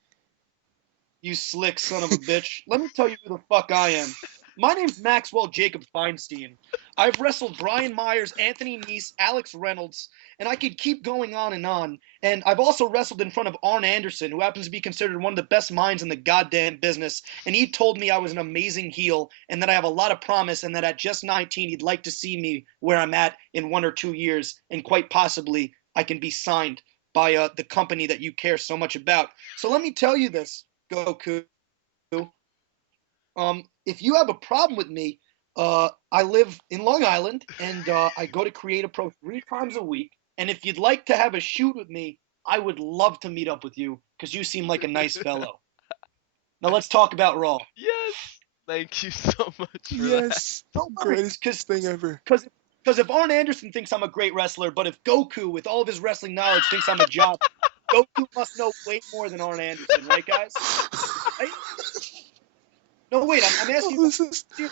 You slick son of a bitch. Let me tell you who the fuck I am. My name's Maxwell Jacob Feinstein. I've wrestled Brian Myers, Anthony Nese, Alex Reynolds, and I could keep going on. And I've also wrestled in front of Arn Anderson, who happens to be considered one of the best minds in the goddamn business. And he told me I was an amazing heel and that I have a lot of promise and that at just 19, he'd like to see me where I'm at in 1 or 2 years. And quite possibly, I can be signed by the company that you care so much about. So let me tell you this, Goku. If you have a problem with me, I live in Long Island, and I go to Creative Pro 3 times a week. And if you'd like to have a shoot with me, I would love to meet up with you because you seem like a nice fellow. Now let's talk about Raw. Yes. Thank you so much for Yes. Don't worry, Greatest thing ever. Because if Arn Anderson thinks I'm a great wrestler, but if Goku, with all of his wrestling knowledge, thinks I'm a job, Goku must know way more than Arn Anderson, right, guys? Right? No, wait, I'm asking Oh, you. this is. Who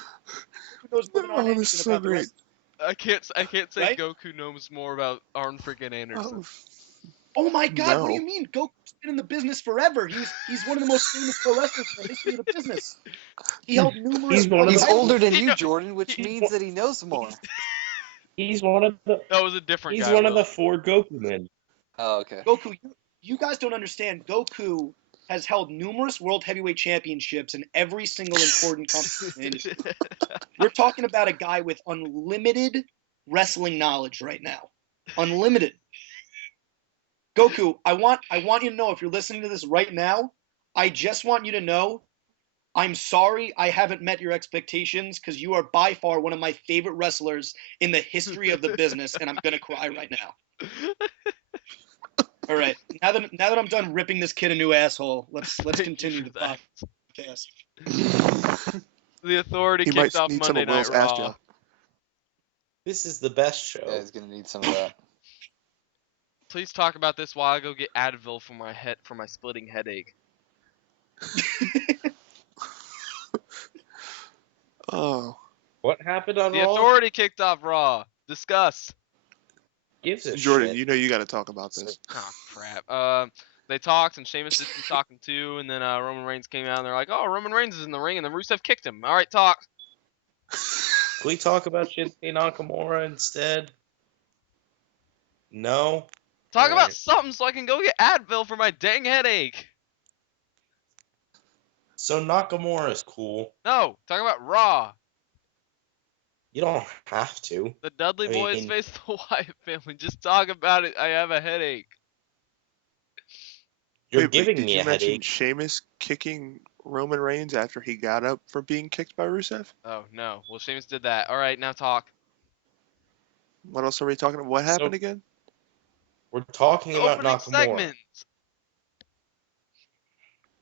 knows more than Arn Oh, this Anderson is so about the great. wrestling? that. I can't say Right? Goku knows more about Arn freaking Anderson. Oh my God! What do No. you mean? Goku's been in the business forever. He's one of the most famous pro wrestlers in the history of the business. He held numerous. He's older than He you, know- Jordan, which he- means that he knows more. He's one of the. That was a different He's guy. one of Will. the 4 Goku men. Oh, okay. Goku, you guys don't understand. Goku has held numerous world heavyweight championships in every single important competition in the industry. We're talking about a guy with unlimited wrestling knowledge right now. Unlimited. Goku, I want you to know, if you're listening to this right now, I just want you to know I'm sorry I haven't met your expectations because you are by far one of my favorite wrestlers in the history of the business, and I'm gonna cry right now. All right, now that I'm done ripping this kid a new asshole, let's Thank you continue for the that. podcast. The Authority He kicked might off need some Monday of Will's Night ass Raw. gel. This is the best show. Yeah, he's gonna need some of that. Please talk about this while I go get Advil for my splitting headache. Oh. What happened on The Raw? Authority kicked off Raw. Discuss. Gives a Jordan, shit. you know you got to talk about this. Oh crap. They talked and Sheamus did some talking too, and then Roman Reigns came out and they're like, "Oh, Roman Reigns is in the ring," and then Rusev kicked him. All right, talk. Can we talk about Shinsuke Nakamura instead? No? Talk about Alright. something so I can go get Advil for my dang headache. So Nakamura is cool. No, talk about Raw. You don't have to. The Dudley I Boys mean- face the Wyatt family. Just talk about it. I have a headache. You're Wait, but giving did me you a mention headache. Sheamus kicking Roman Reigns after he got up for being kicked by Rusev? Oh no. Well, Sheamus did that. All right, now talk. What else are we talking about? What happened So- again? We're talking about Opening Nakamura. segment.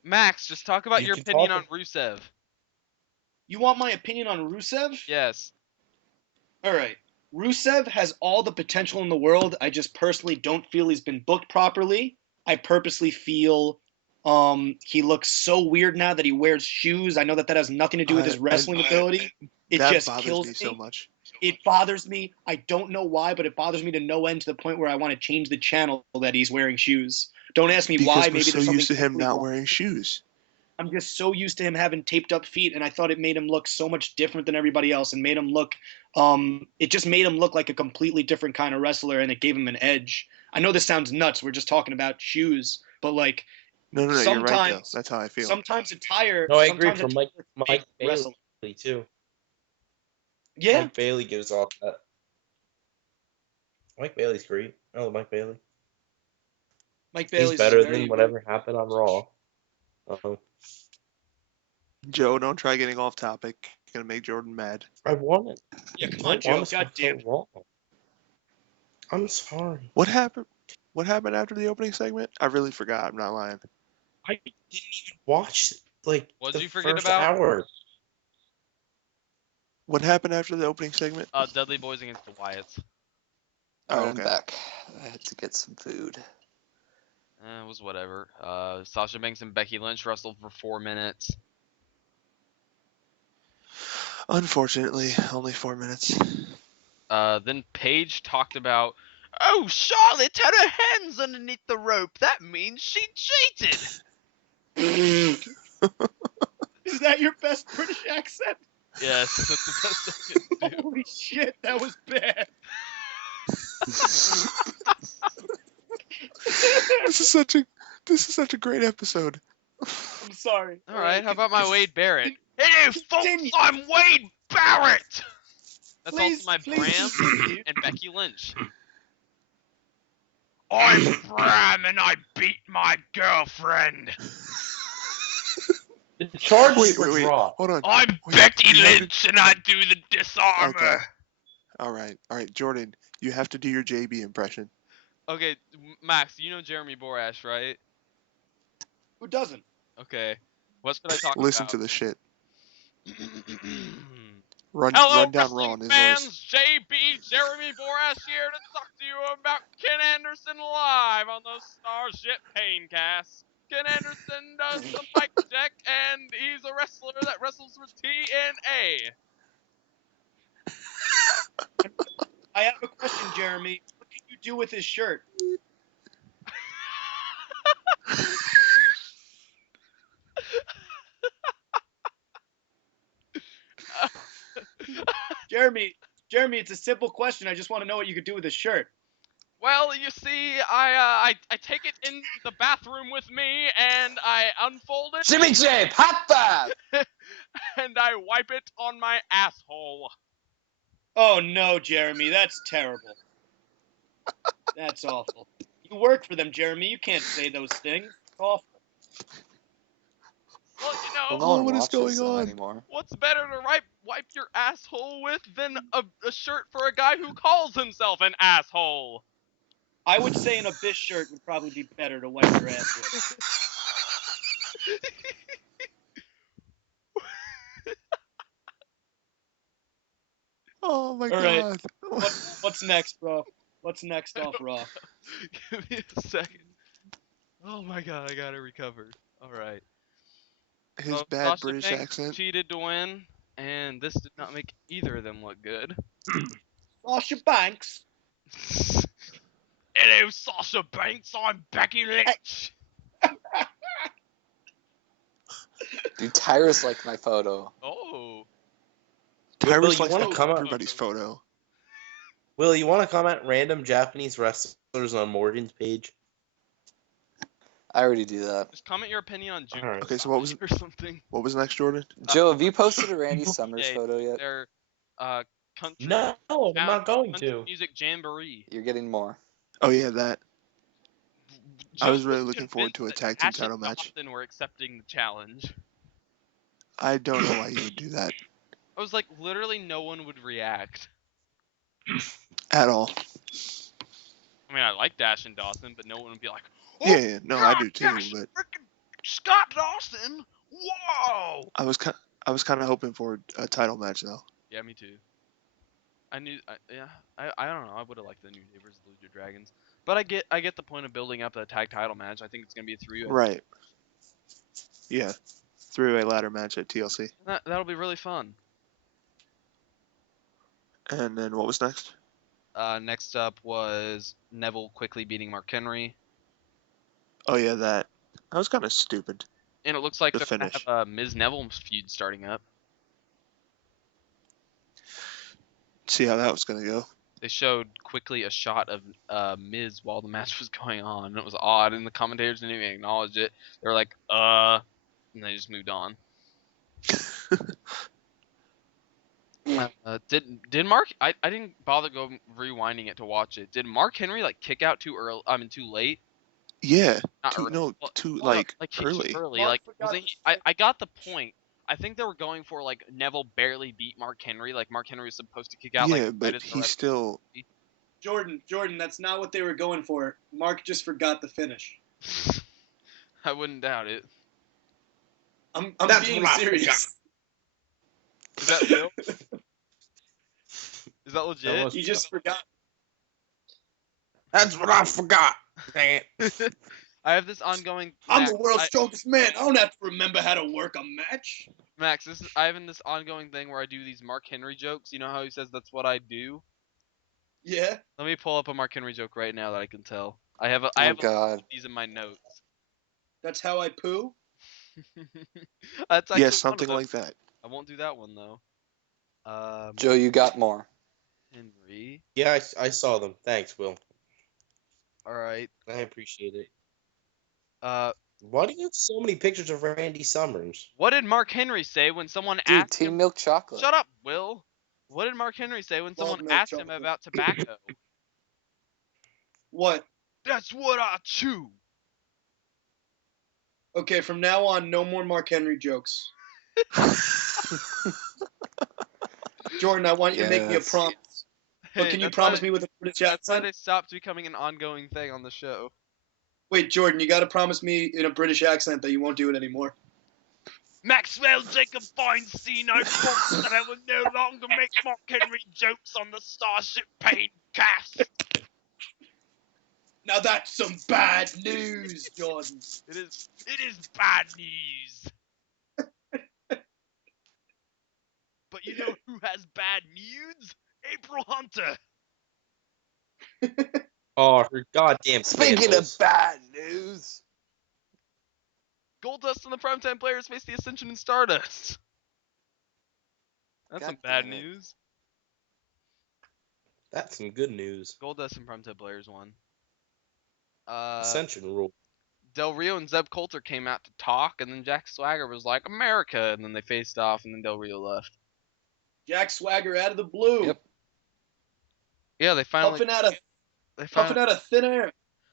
Max, just talk about You your can opinion talk on Rusev. You want my opinion on Rusev? Yes. All right. Rusev has all the potential in the world. I just personally don't feel he's been booked properly. I purposely feel he looks so weird now that he wears shoes. I know that has nothing to do with his wrestling ability. It that just bothers kills me so much. It bothers me. I don't know why, but it bothers me to no end, to the point where I want to change the channel that he's wearing shoes. Don't ask me Because why. we're Maybe so there's something used to him chemically not wrong. wearing shoes. I'm just so used to him having taped up feet, and I thought it made him look so much different than everybody else, and made him look it just made him look like a completely different kind of wrestler, and it gave him an edge. I know this sounds nuts. We're just talking about shoes, but like No, you're right though. sometimes That's how I feel. sometimes attire No, I agree. sometimes From attire Mike wrestling. Bailey too. Yeah, Mike Bailey gives off that. Mike Bailey's great. I love Mike Bailey. Mike Bailey's He's better very- than whatever happened on Raw. Joe, don't try getting off topic. You're gonna make Jordan mad. I want it. Yeah, come I on, Joe. want to God damn. Raw. I'm sorry. What happened? What happened after the opening segment? I really forgot. I'm not lying. I didn't even watch What'd the you forget first about? hour. What happened after the opening segment? Dudley Boys against the Wyatts. Alright, Oh, I'm okay. back. I had to get some food. It was whatever. Sasha Banks and Becky Lynch wrestled for 4 minutes. Unfortunately, only 4 minutes. Then Paige talked about, oh, Charlotte had her hands underneath the rope. That means she cheated. Is that your best British accent? Yes, that's the best I can do. Holy shit, that was bad. This is such a great episode. I'm sorry. All right, how about my Wade Barrett? Hey, folks, Continue. I'm Wade Barrett. That's Please- also my please Bram continue. and Becky Lynch. I'm Bram and I beat my girlfriend. The charges Wait, were dropped. hold on. I'm Wait, Becky you have to- Lynch and I do the disarmer. Okay. All right, Jordan, you have to do your JB impression. Okay, Max, you know Jeremy Borash, right? Who doesn't? Okay. What should I talk Listen about? to this shit. Run Hello, down Raw in wrestling his fans. voice. JB, Jeremy Borash here to talk to you about Ken Anderson live on the Starship Paincast. Ken Anderson does the mic check, and he's a wrestler that wrestles for TNA. I have a question, Jeremy. What did you do with his shirt? Jeremy, it's a simple question. I just want to know what you could do with his shirt. Well, you see, I take it in the bathroom with me, and I unfold it, Jimmy J, hot five! and I wipe it on my asshole. Oh no, Jeremy, that's terrible. That's awful. You work for them, Jeremy. You can't say those things. It's awful. Well, you know, Well, no one what is watches going them on? anymore. what's better to wipe your asshole with than a shirt for a guy who calls himself an asshole? I would say an abyss shirt would probably be better to wipe your ass with. Oh my All right. god. What's next, bro? What's next off Raw? Give me a second. Oh my god, I got it recovered. Alright. His So, bad Sasha British Banks accent. cheated to win, and this did not make either of them look good. Sasha Banks. Hello, Sasha Banks. I'm Becky Lynch. Dude, Tyrus liked my photo. Oh. Tyrus you likes wanna come out- everybody's photo. Will, you want to comment random Japanese wrestlers on Morgan's page? I already do that. Just comment your opinion on June. Alright. Okay, so what was or something. what was next, Jordan? Joe, have you posted a Randy Summers Yeah, photo yet? Their country. No, I'm not going country to. Music jamboree. You're getting more. Oh yeah, that. I was Joe really looking forward to a convinced tag that team title Ash and match. Dawson were accepting the challenge. I don't know why you would do that I was like, literally, no one would react. at all. I mean, I like Dash and Dawson, but no one would be like, "Oh, Yeah, no, I do too. gosh, But frickin' Scott Dawson! Whoa!" I was kind I was kind of hoping for a title match though. Yeah, me too. I don't know. I would have liked the New Day versus the Lucha Dragons, but I get the point of building up a tag title match. I think it's gonna be a 3-way. Right. Yeah. 3-way ladder match at TLC. That'll be really fun. And then what was next? Next up was Neville quickly beating Mark Henry, Oh yeah, that was kind of stupid. and it looks like The they're gonna finish. have a Miz Neville feud starting up. See how that was gonna go. They showed quickly a shot of Miz while the match was going on, and it was odd, and the commentators didn't even acknowledge it. They were like, and they just moved on. Did Mark? I didn't bother rewinding it to watch it. Did Mark Henry like kick out too early? I mean, too late? Yeah. Not early. No, Well, too well, like too early. early. Mark Like, forgot wasn't to he, I got the point. I think they were going for like Neville barely beat Mark Henry. Like Mark Henry was supposed to kick out. Yeah, like, but right as the he ref- still. Jordan, that's not what they were going for. Mark just forgot the finish. I wouldn't doubt it. I'm That's being what I serious. Is that real? Is that legit? was- You just forgot. That's what I forgot. Dang it. I have this ongoing. I'm Max, the world's strongest man. I don't have to remember how to work a match. Max, I have this ongoing thing where I do these Mark Henry jokes. You know how he says that's what I do. Yeah. Let me pull up a Mark Henry joke right now that I can tell. I have Oh God. these in my notes. That's how I poo. That's actually Yeah, one of something them. like that. I won't do that one though. Joe, you got more. Henry. Yeah, I saw them. Thanks, Will. All right. I appreciate it. What Why do you have so many pictures of Randy Summers? did Mark Henry say when someone Dude, asked Team him? Milk Chocolate. Shut up, Will. What did Mark Henry say when Love someone milk asked him chocolate. about tobacco? What? That's what I chew. Okay, from now on, no more Mark Henry jokes. Jordan, I want you to make me a Yes. promise. But Hey, can you that's why promise they- me with a British That's why accent? they stopped becoming an ongoing thing on the show. Wait, Jordan, you got to promise me in a British accent that you won't do it anymore. Maxwell Jacob Feinstein, I promised that I would no longer make Mark Henry jokes on the Starship Paincast. Now that's some bad news, Jordan. It is bad news. But you know who has bad news? April Hunter. Oh, her goddamn Speaking of scandals. bad news. Goldust and the Primetime Players face the Ascension and Stardust. That's God some bad damn it. news. That's some good news. Goldust and Primetime Players won. Ascension rule. Del Rio and Zeb Coulter came out to talk, and then Jack Swagger was like, America, and then they faced off, and then Del Rio left. Jack Swagger out of the blue. Yep. Yeah, they finally Puffing out of thin air.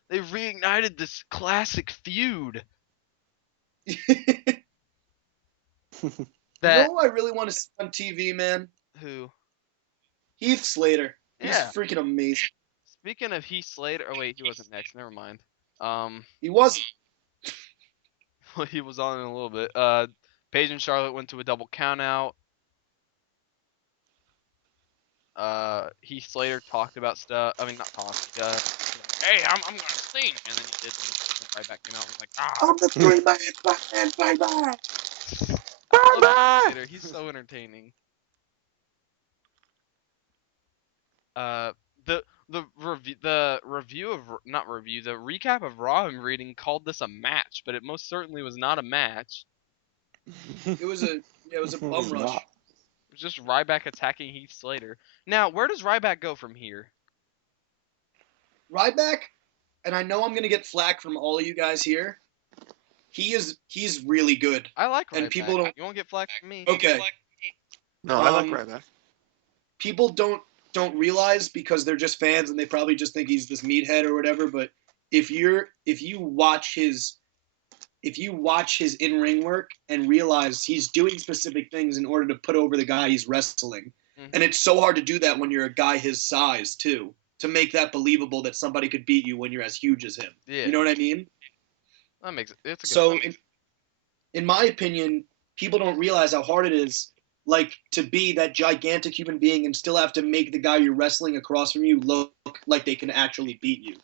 they reignited this classic feud. That You know who I really want to see on TV, man? who? Heath Slater. He's Yeah. freaking amazing. Speaking of Heath Slater, oh wait, he wasn't next. Never mind. He wasn't. He was on in a little bit. Paige and Charlotte went to a double count out. Heath Slater talked about stuff. I mean, not talked. Hey, I'm gonna sing, and then he did. And right back came out and was like, I'm the three-man Batman, Slater. He's so entertaining. The recap of Raw I'm reading called this a match, but it most certainly was not a match. It was a bum rush. Not. It was just Ryback attacking Heath Slater. Now, where does Ryback go from here? Ryback, and I know I'm gonna get flack from all of you guys here. He's really good. I like Ryback. And people don't- You won't get flack from me. Okay. No, I like Um, Ryback. People don't realize because they're just fans and they probably just think he's this meathead or whatever. But if you watch his in-ring work and realize he's doing specific things in order to put over the guy he's wrestling, Mhm. and it's so hard to do that when you're a guy his size too, to make that believable that somebody could beat you when you're as huge as him. Yeah. You know what I mean? That makes it. It's a good So, point. in my opinion, people don't realize how hard it is, like, to be that gigantic human being and still have to make the guy you're wrestling across from you look like they can actually beat you.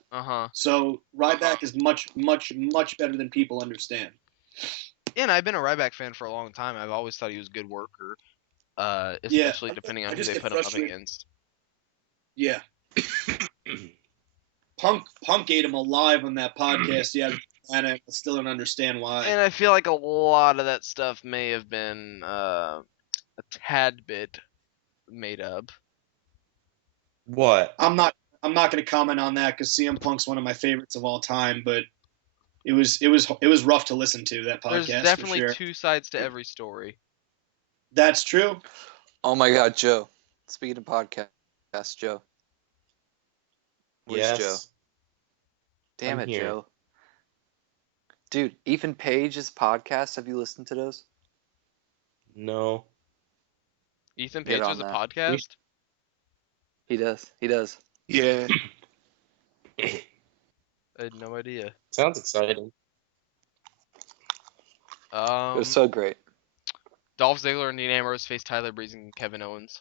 So Ryback is much, much, much better than people understand. Yeah, and I've been a Ryback fan for a long time. I've always thought he was a good worker, especially depending on who they put him up against. Yeah. Punk ate him alive on that podcast. Yeah, and I still don't understand why. And I feel like a lot of that stuff may have been a tad bit made up. What? I'm not going to comment on that because CM Punk's one of my favorites of all time, but it was rough to listen to, that podcast. There's definitely for sure. two sides to every story. That's true. Oh my God, Joe. Speaking of podcasts, Joe. Where's Joe? Damn I'm it, here. Joe. Dude, Ethan Page's podcast, have you listened to those? No. Ethan Get Page on has a that. podcast? He does. He does. Yeah. I had no idea. Sounds exciting. It was so great. Dolph Ziggler and Dean Ambrose face Tyler Breeze and Kevin Owens.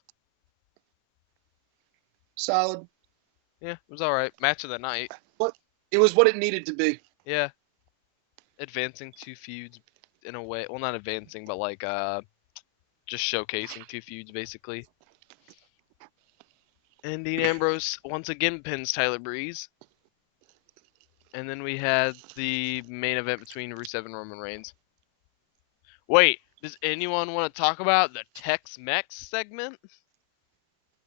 Solid. Yeah, it was alright. Match of the night. It was what it needed to be. Yeah. Advancing two feuds in a way. Well, not advancing, but like, just showcasing two feuds, basically. And Dean Ambrose once again pins Tyler Breeze. And then we had the main event between Rusev and Roman Reigns. Wait, does anyone want to talk about the Tex-Mex segment?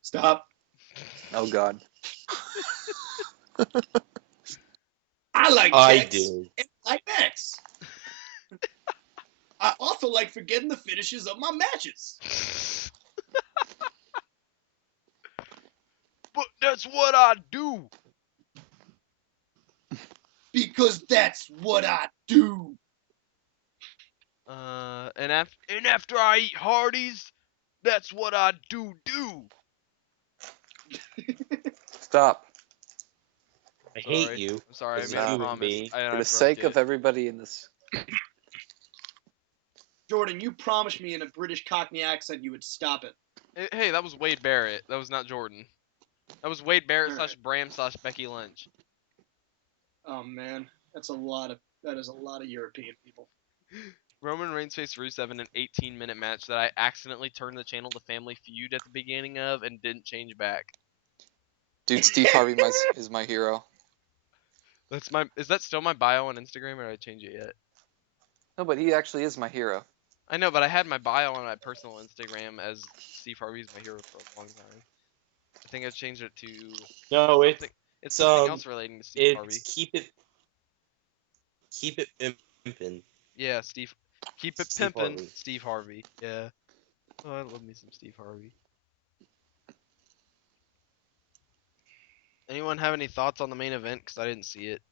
Stop. Oh God. I like I Tex. do. And I like Max. I also like forgetting the finishes of my matches. But that's what I do. Because that's what I do. And after I eat Hardee's, that's what I do. Stop. I hate you. I'm sorry, I as made a a human promise. being. For the sake of everybody in this. Jordan, you promised me in a British Cockney accent you would stop it. Hey, that was Wade Barrett. That was not Jordan. That was Wade Barrett Alright. / Bram / Becky Lynch. Oh man, that is a lot of European people. Roman Reigns faced Rusev in an 18-minute match that I accidentally turned the channel to Family Feud at the beginning of and didn't change back. Dude, Steve Harvey is my hero. Is that still my bio on Instagram, or did I change it yet? No, but he actually is my hero. I know, but I had my bio on my personal Instagram as Steve Harvey's my hero for a long time. I think I changed it to No, it's something else relating to Steve Harvey. Keep it pimpin'. Yeah, keep it Steve pimpin', Harvey. Steve Harvey. Yeah. Oh, I love me some Steve Harvey. Anyone have any thoughts on the main event? Because I didn't see it.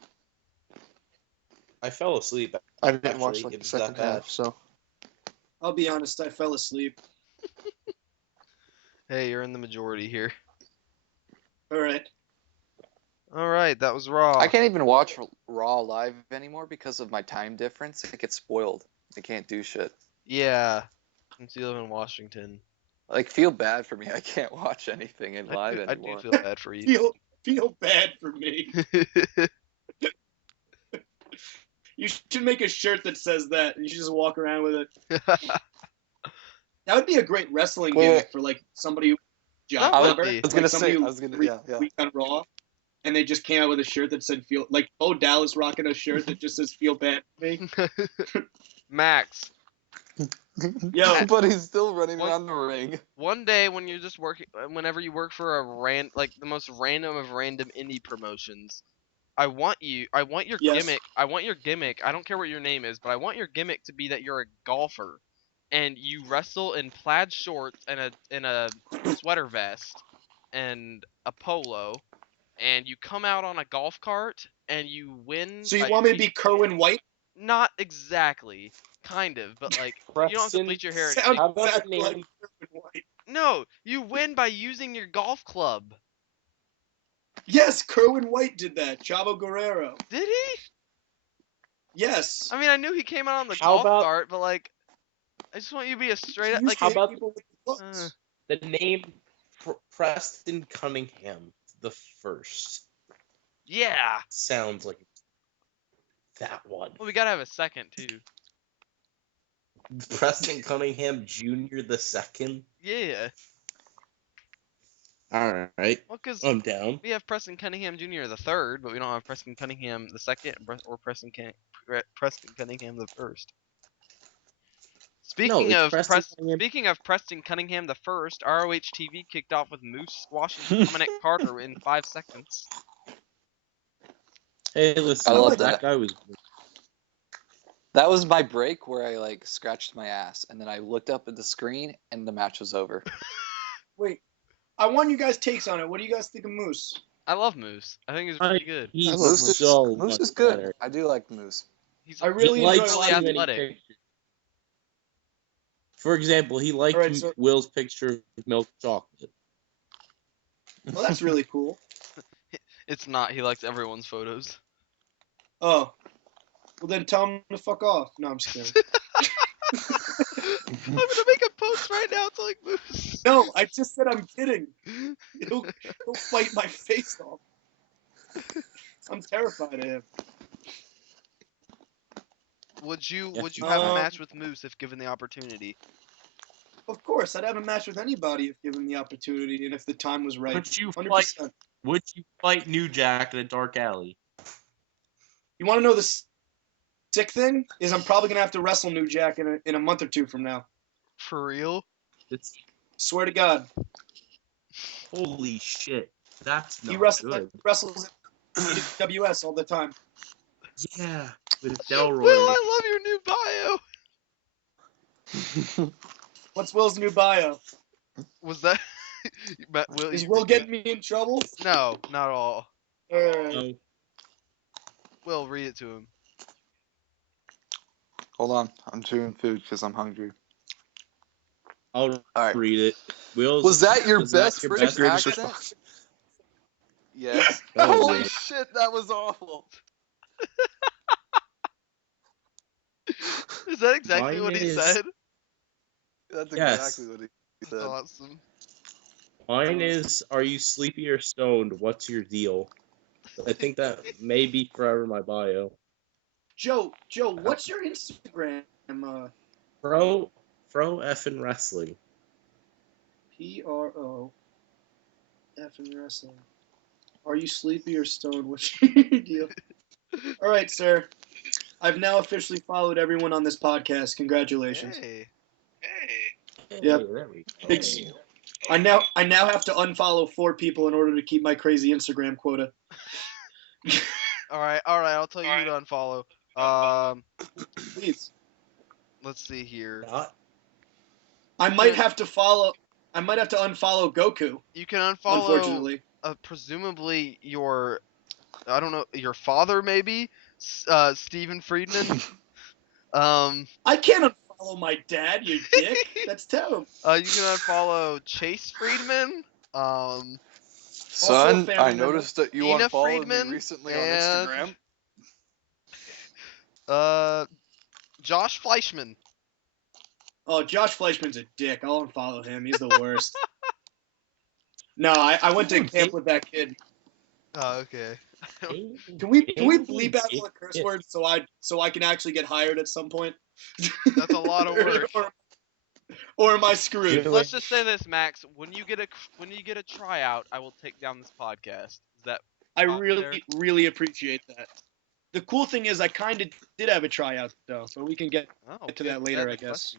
I fell asleep. I didn't watch Actually, like it the was that second bad. half, so I'll be honest, I fell asleep. Hey, you're in the majority here. Alright. Alright, that was Raw. I can't even watch Raw live anymore because of my time difference. It gets spoiled. I can't do shit. Yeah. Since you live in Washington. Like, feel bad for me. I can't watch anything in live I anymore. do feel bad for you. Feel bad for me. You should make a shirt that says that. You should just walk around with it. That would be a great wrestling gimmick for like somebody who That would be. I was gonna say. Yeah. Week on Raw, and they just came out with a shirt that said "Feel." Like Bo Dallas rocking a shirt that just says "Feel bad for me." Max. Yo, But he's still running around the ring. One day when you're just working, whenever you work for the most random of random indie promotions, I want your Yes. gimmick. I want your gimmick. I don't care what your name is, but I want your gimmick to be that you're a golfer, and you wrestle in plaid shorts and a sweater vest and a polo, and you come out on a golf cart and you win. so you want me to be Kerwin White? Not exactly, kind of, but like you don't have to bleach your hair. Sounds How about exactly name- like Kerwin White. No, you win by using your golf club. Yes, Kerwin White did that. Chavo Guerrero. Did he? Yes. I mean, I knew he came out on the How golf about- cart, but like, I just want you to be a straight up You like. How about people with the looks. the name Preston Cunningham the first? Yeah. Sounds like that one. Well, we gotta have a second too. Preston Cunningham Jr. the second. Yeah. All right, Well, because I'm down. we have Preston Cunningham Jr. the third, but we don't have Preston Cunningham the second or Preston Cunningham the first. Speaking of Preston Cunningham the first, ROH TV kicked off with Moose squashing Dominic Carter in 5 seconds. Hey, listen, I love that that. guy was. That was my break where I like scratched my ass, and then I looked up at the screen, and the match was over. Wait, I want you guys' takes on it. What do you guys think of Moose? I love Moose. I think he's pretty good. He's Moose so Moose much is good. better. I do like Moose. He's I really He enjoy likes really watching too many athletic. pictures. For example, he liked Alright, so- Will's picture of milk chocolate. Well, that's really cool. It's not. He likes everyone's photos. Oh. Well, then tell him to fuck off. No, I'm just kidding. I'm gonna make a post right now to like Moose. No, I just said I'm kidding. He'll fight my face off. I'm terrified of him. Would you Yes, have a um, match with Moose if given the opportunity? Of course, I'd have a match with anybody if given the opportunity and if the time was right. Would you 100%. fight New Jack in a dark alley? You want to know the sick thing? Is I'm probably going to have to wrestle New Jack in a month or two from now. For real? It's Swear to God. holy shit. That's not He good. wrestles at AWS all the time. Yeah, with Will, Delroy. I love your new bio. What's Will's new bio? Was that? Will, Is you Will can do getting me in trouble? it. No, not at all. No. Will, read it to him. Hold on, I'm chewing food because I'm hungry. I'll Alright. read it. Will's, Was that your was that best your British best greatest accent? response. Yes. Oh, Holy yeah. shit, that was awful. Is that exactly Mine what he is- said? That's Yes. exactly what he That's said. awesome. Mine is, are you sleepy or stoned? What's your deal? I think that may be forever my bio. Joe, what's your Instagram? Pro effing wrestling. PRO effing wrestling. Are you sleepy or stoned? What's your deal? All right, sir. I've now officially followed everyone on this podcast. Congratulations. Hey. Yep. Hey, there we go. Thanks. I now have to unfollow 4 people in order to keep my crazy Instagram quota. All right. I'll tell you who to unfollow. Please. Let's see here. Not I might have to unfollow Goku. You can unfollow. Unfortunately. Presumably your, I don't know, your father maybe, Stephen Friedman. I can't unfollow my dad, you dick. That's terrible. You can unfollow Chase Friedman. Also Son, a family I member. noticed that you Ina unfollowed Friedman me recently on and- Instagram. Josh Fleischman. Oh, Josh Fleischman's a dick. I'll unfollow him. He's the worst. No, I went to camp with that kid. Oh, okay. Can we bleep out all the curse words so I can actually get hired at some point? That's a lot of work. or am I screwed? Let's just say this, Max. When you get a tryout, I will take down this podcast. Is that? I Out there. really appreciate that. The cool thing is I kind of did have a tryout though, but we can get to that later, I guess.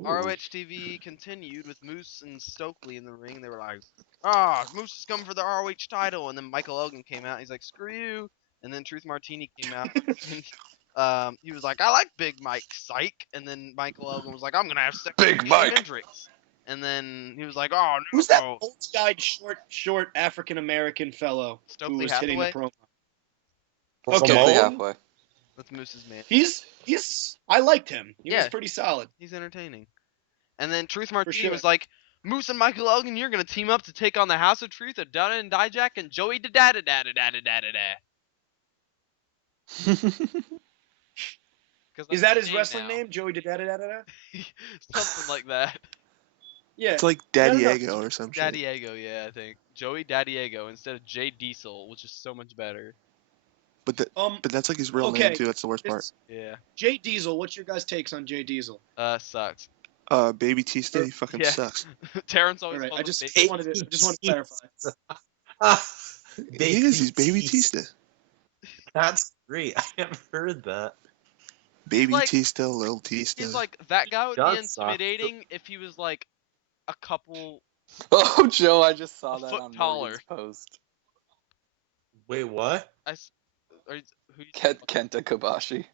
ROH TV continued with Moose and Stokely in the ring. They were like, Moose is coming for the ROH title. And then Michael Elgin came out. He's like, screw you. And then Truth Martini came out. And he was like, I like Big Mike, psych. And then Michael Elgin was like, I'm going to have sex Big with Mike. Jimi Hendrix. And then he was like, oh, no. Who's that old-eyed, short African-American fellow who Stokely was hitting the Hathaway? promo? Stokely Okay. halfway. That's Moose's man. He's I liked him. He was Yeah. pretty solid. He's entertaining. And then Truth Martini sure. was like, Moose and Michael Elgin, you're going to team up to take on the House of Truth of Donna and Dijak and Joey da-da-da-da-da-da-da-da-da. 'Cause Is that's that his name wrestling now. name? Joey da-da-da-da-da? Something like that. Yeah. It's like No, no, no. Daddiego or some shit. Daddiego, yeah, I think. Joey Daddiego instead of Jay Diesel, which is so much better. But that's like his real Okay. name too. That's the worst part. Yeah. Jay Diesel, what's your guys' takes on Jay Diesel? Sucks. Baby T-Stay fucking Yeah. sucks. Terrence always Alright, calls I him just Baby. wanted to clarify. He is. He's Baby T-Stay. That's great. I haven't heard that. Baby like- T-Stay, little T-Stay. He's like, that guy would be That sucks. intimidating if he was like a couple. Oh, Joe, I just saw A that foot on taller. Morgan's post. Wait, what? Who you Kenta Kobashi.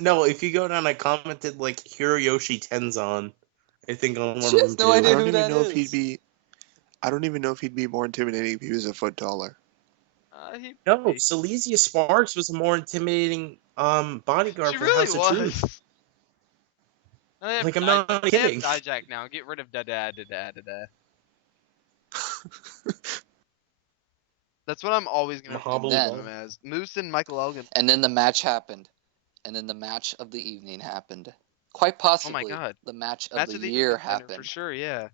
No, if you go down, I commented like Hiroyoshi Tenzan. I think on one She of has them no too. idea I don't who even that know if is. he'd be. I don't even know if he'd be more intimidating if he was a foot taller. No, Silesia Sparks was a more intimidating bodyguard She for really House of Truth. was. They have Like, I'm not Dijak- kidding. They have Dijak now. Get rid of da. That's what I'm always gonna Mahabali then- remember him as. Moose and Michael Elgin. And then the match happened. And then the match of the evening happened. Quite possibly, God. the match of Match the of the year contender, happened. for sure. Yeah.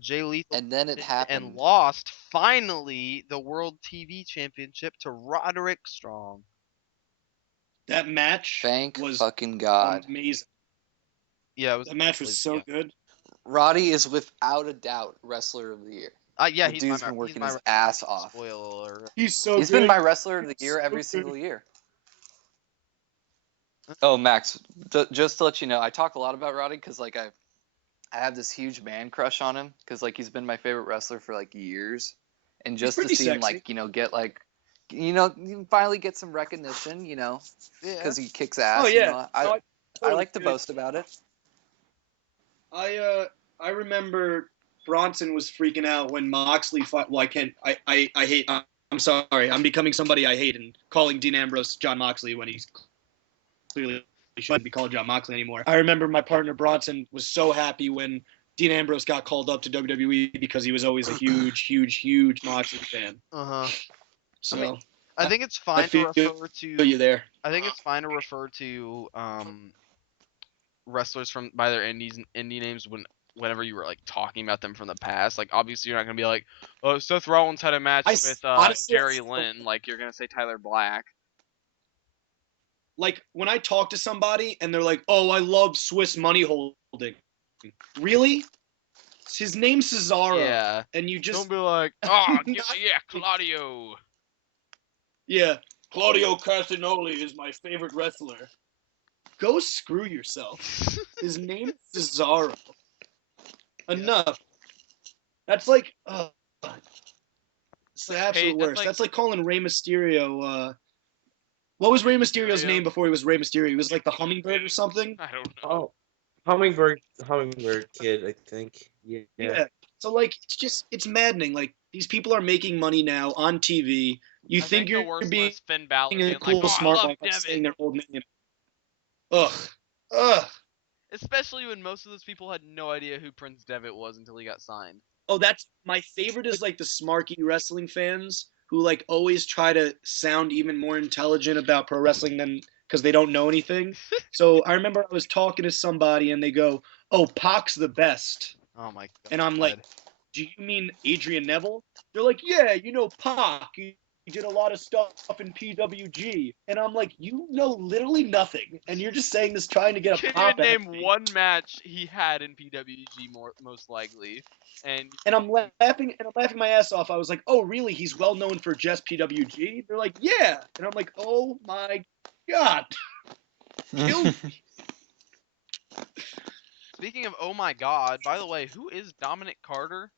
Jay Lethal And then it happened. and lost finally the World TV Championship to Roderick Strong. That match Thank was fucking God. amazing. Yeah, it was. That match was so good. Roddy is without a doubt wrestler of the year. Yeah, The he's dude's my, been working he's my his ass off. spoiler. He's so He's good. been my wrestler of the He's year so every good. single year. Oh, Max, just to let you know, I talk a lot about Roddy because like I have this huge man crush on him because like he's been my favorite wrestler for like years, and just to pretty see him sexy. like get like finally get some recognition, Yeah. because he kicks ass. Oh yeah. I No, I totally like to feel it. boast about it. I remember Bronson was freaking out when Moxley fought. Well, I hate. I'm sorry. I'm becoming somebody I hate and calling Dean Ambrose John Moxley when he's clearly shouldn't be called John Moxley anymore. I remember my partner Bronson was so happy when Dean Ambrose got called up to WWE because he was always a huge Moxley fan. So I think it's fine to feel refer to. you there. I think it's fine to refer to wrestlers by their indie names whenever you were like talking about them from the past. Like obviously you're not gonna be like, oh, Seth Rollins had a match with honestly, Jerry Lynn. Like you're gonna say Tyler Black. Like when I talk to somebody and they're like, "Oh, I love Swiss Money Holding." Really? His name's Cesaro. Yeah. And you just Don't be like, oh yeah, Claudio. Yeah, Claudio Castagnoli is my favorite wrestler. Go screw yourself. His name is Cesaro. Enough. That's like, it's the absolute worst. That's like calling Rey Mysterio. What was Rey Mysterio's name before he was Rey Mysterio? He was like the Hummingbird or something. I don't know. Oh, Hummingbird Kid, I think. Yeah. So like, it's maddening. Like these people are making money now on TV. You I think the you're worst being was Finn Balor a being cool, like, oh, smart I guy love by saying Devin. their old name. Ugh. Especially when most of those people had no idea who Prince Devitt was until he got signed. Oh, that's my favorite is like the smarky wrestling fans who like always try to sound even more intelligent about pro wrestling than because they don't know anything. So I remember I was talking to somebody and they go, "Oh, Pac's the best," Oh my god. and I'm like, "Do you mean Adrian Neville?" They're like, "Yeah, you know Pac. He did a lot of stuff in PWG," and I'm like, "You know literally nothing, and you're just saying this trying to get a Can't pop even at name me." one match he had in PWG most likely. And And I'm laughing my ass off. I was like, "Oh, really? He's well known for just PWG?" They're like, "Yeah," and I'm like, "Oh my god." Kill me. speaking of oh my god, by the way, who is Dominic Carter?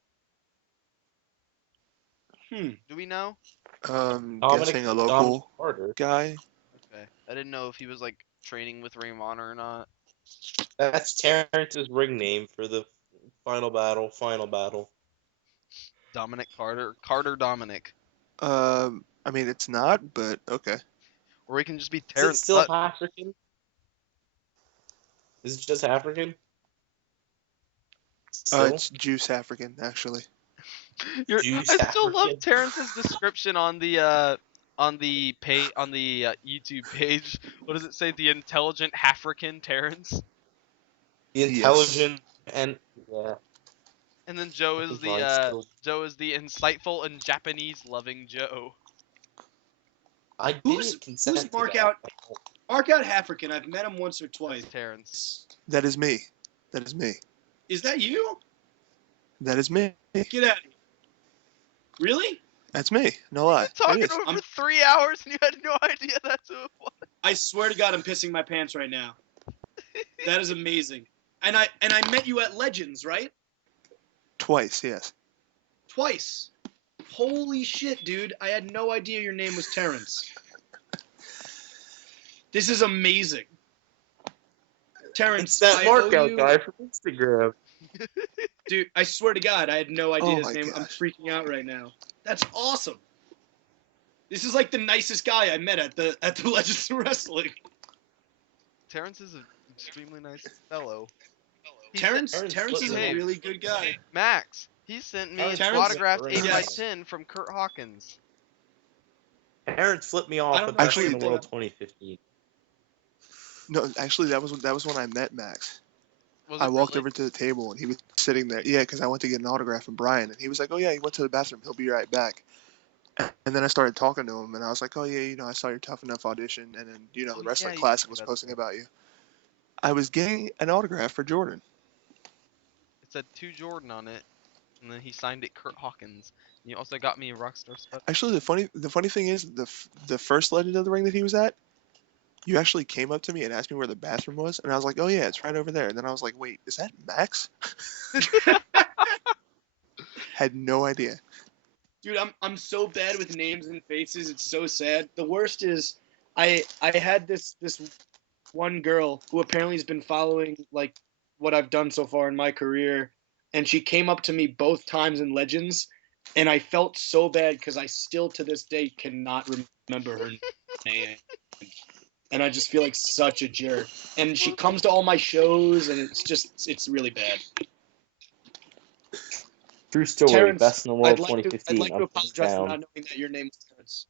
Do we know? Guessing a local guy. Okay. I didn't know if he was like training with Ring of Honor or not. That's Terrence's ring name for the final battle. Dominic Carter. Carter Dominic. I mean it's not, but okay. Or he can just be Is Terrence. it still African? Is it just African? Still? It's Juice African actually. I Juice still love African. Terrence's description on the on the YouTube page. What does it say? The intelligent African Terrence. The Yes. intelligent and yeah. And then Joe With is his mind skills. the insightful and Japanese loving Joe. I Who's didn't consent to Mark that. out? Mark out African. I've met him once or That's twice. Terrence. That is me. That is me. Is that you? That is me. Get out of here. Really? That's me. No lie. You've been talking It to is. him for 3 hours and you had no idea that's who it was. I swear to God, I'm pissing my pants right now. That is amazing. And I met you at Legends, right? Twice, yes. Twice. Holy shit, dude. I had no idea your name was Terrence. This is amazing. Terrence, It's that I owe markout you... guy from Instagram. Dude, I swear to God, I had no idea Oh his my name. I'm gosh. freaking out right now. That's awesome. This is like the nicest guy I met at the Legends of Wrestling. Terrence is an extremely nice fellow. Terrence Terrence is a Hey, really good guy. Max, he sent me an Terrence- autographed 8 by Yes. 10 from Kurt Hawkins. Terrence flipped me I off don't at know Best in the anything World about- 2015. No, actually, that was when I met Max. Was I it walked really? over to the table and he was sitting there. Yeah, because I went to get an autograph from Brian, and he was like, "Oh yeah, he went to the bathroom. He'll be right back." And then I started talking to him, and I was like, "Oh yeah, I saw your Tough Enough audition, and then the Oh, Wrestling yeah, you Classic told was me about posting that. about you." I was getting an autograph for Jordan. It said to Jordan on it, and then he signed it Kurt Hawkins. And you also got me a Rockstar special. Actually, the funny thing is, the first Legend of the Ring that he was at, you actually came up to me and asked me where the bathroom was, and I was like, "Oh yeah, it's right over there." And then I was like, "Wait, is that Max?" Had no idea. Dude, I'm so bad with names and faces. It's so sad. The worst is I had this one girl who apparently has been following like what I've done so far in my career, and she came up to me both times in Legends, and I felt so bad because I still to this day cannot remember her name. And I just feel like such a jerk. And she comes to all my shows, and it's really bad. True story. Terrence, Best in the World I'd like 2015. to I'm apologize for down. not knowing that your name was Terrence.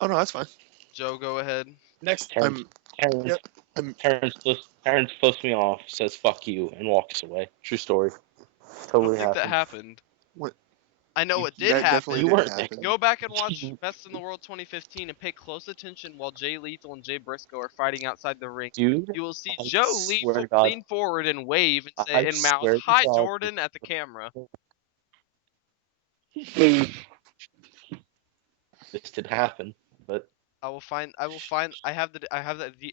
Oh no, that's fine. Joe, go ahead. Next, Terrence, Yep, I'm- Terrence flips me off, says "fuck you," and walks away. True story. I don't Totally think that happened. happened. What? I know what did That happen. definitely You did weren't happen. Go back and watch Best in the World 2015 and pay close attention while Jay Lethal and Jay Briscoe are fighting outside the ring. Dude, You will see I Joe swear to God. lean forward and wave and I say and mouth, swear to "Hi, God. Jordan," at the camera. This did happen, but I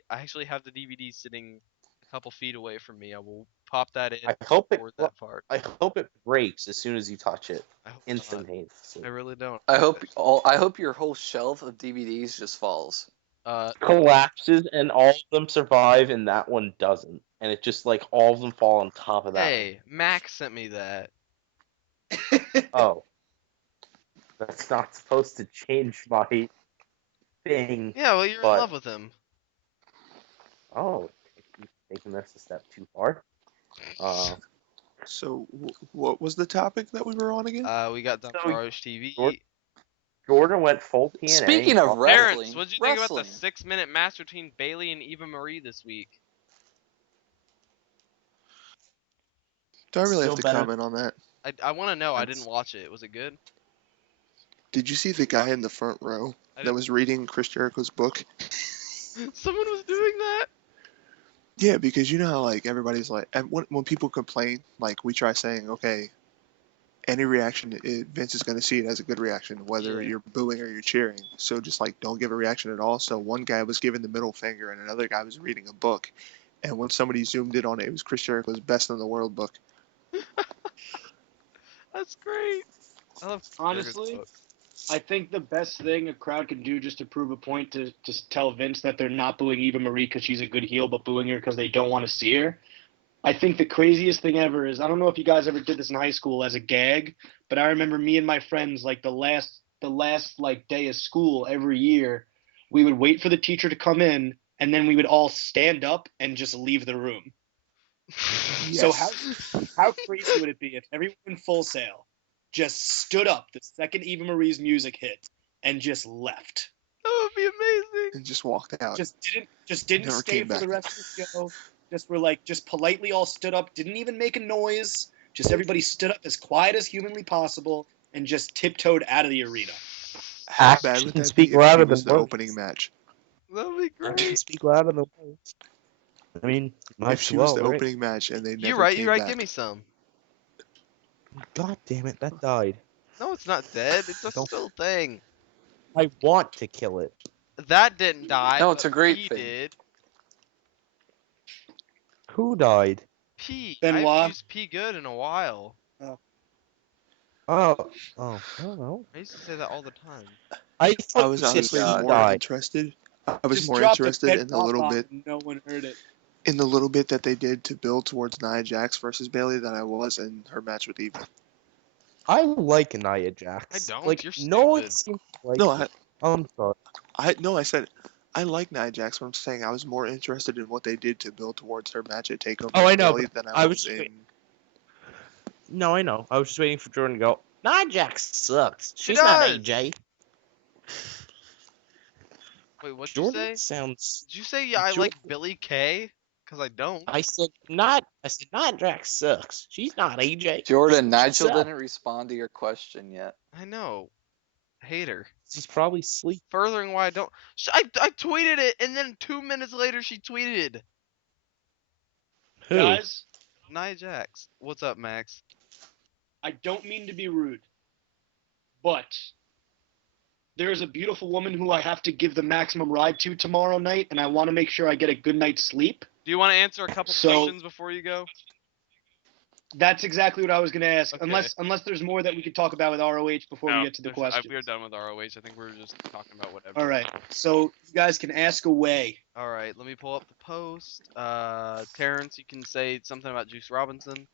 actually have the DVD sitting a couple feet away from me. I will pop that in. I hope it. record that part. I hope it breaks as soon as you touch it. I hope not. Instantaneously. I really don't. I hope your whole shelf of DVDs just falls. Collapses and all of them survive, and that one doesn't. And it just like all of them fall on top of that. Hey, Max sent me that. Oh. That's not supposed to change my thing. Yeah, well, you're But- in love with him. Oh, you're taking this a step too far. So, what was the topic that we were on again? We got done So, for ROH TV. Jordan went full TNA. Speaking of Terrence, wrestling, what'd you think about the 6-minute match between Bailey and Eva Marie this week? Do I really Still have to better- comment on that? I want to know. I That's- didn't watch it. Was it good? Did you see the guy in the front row I that didn't- was reading Chris Jericho's book? Someone was doing that? Yeah, because you know how like everybody's like, and when people complain, like we try saying, okay, any reaction, Vince is going to see it as a good reaction, whether Yeah. you're booing or you're cheering. So just like don't give a reaction at all. So one guy was giving the middle finger, and another guy was reading a book. And when somebody zoomed in on it, it was Chris Jericho's Best in the World book. That's great. I love Honestly, Jericho's book. I think the best thing a crowd can do just to prove a point to tell Vince that they're not booing Eva Marie because she's a good heel, but booing her because they don't want to see her. I think the craziest thing ever is, I don't know if you guys ever did this in high school as a gag, but I remember me and my friends, like the last like day of school every year, we would wait for the teacher to come in, and then we would all stand up and just leave the room. So how crazy would it be if everyone in Full Sail just stood up the second Eva Marie's music hit and just left. That would be amazing. And just walked out. Just didn't Never stay came for the back. rest of the show. Just politely all stood up, didn't even make a noise. Just everybody stood up as quiet as humanly possible and just tiptoed out of the arena. How bad would Actions that be speak if louder he than was the words. opening match? That would be Actions great. speak louder than words. I mean, might If she as was well, the right? opening match and they never You're right. came You're right. back. Give me some. God damn it, that died. No, it's not dead. It's a Don't- still thing. I want to kill it. That didn't die. No, it's but a great P thing. did. Who died? P. Benoit. I haven't used P good in a while. Oh, I don't know. I used to say that all the time. I I thought was you said honestly he more died. interested. I was Just more dropped a interested in the Benoit little bomb bit and no one heard it. that they did to build towards Nia Jax versus Bailey than I was in her match with Eva. I like Nia Jax. I don't, Like, you're no one stupid. seems to like No, her. I'm sorry. I said I like Nia Jax, but I'm saying I was more interested in what they did to build towards her match at Takeover Oh, with I know, Bailey but than I I was was in. No, I know. I was just waiting for Jordan to go, Nia Jax sucks. She She's not does. AJ. Wait, what'd you Jordan say? sounds... Did you say I Jordan- like Billy Kay? Because I don't. I said Nia Jax sucks. She's not AJ. Jordan, She Nigel sucks. didn't respond to your question yet. I know. Hater. She's probably sleep. Furthering why I don't. I tweeted it, and then 2 minutes later she tweeted. Who? Guys, Nia Jax. What's up, Max? I don't mean to be rude, but there is a beautiful woman who I have to give the maximum ride to tomorrow night, and I want to make sure I get a good night's sleep. Do you want to answer a couple So- questions before you go? That's exactly what I was going to ask. Okay. Unless there's more that we could talk about with ROH before we get to the questions. We're done with ROH. I think we're just talking about whatever. All right, so you guys can ask away. All right, let me pull up the post. Terrence, you can say something about Juice Robinson.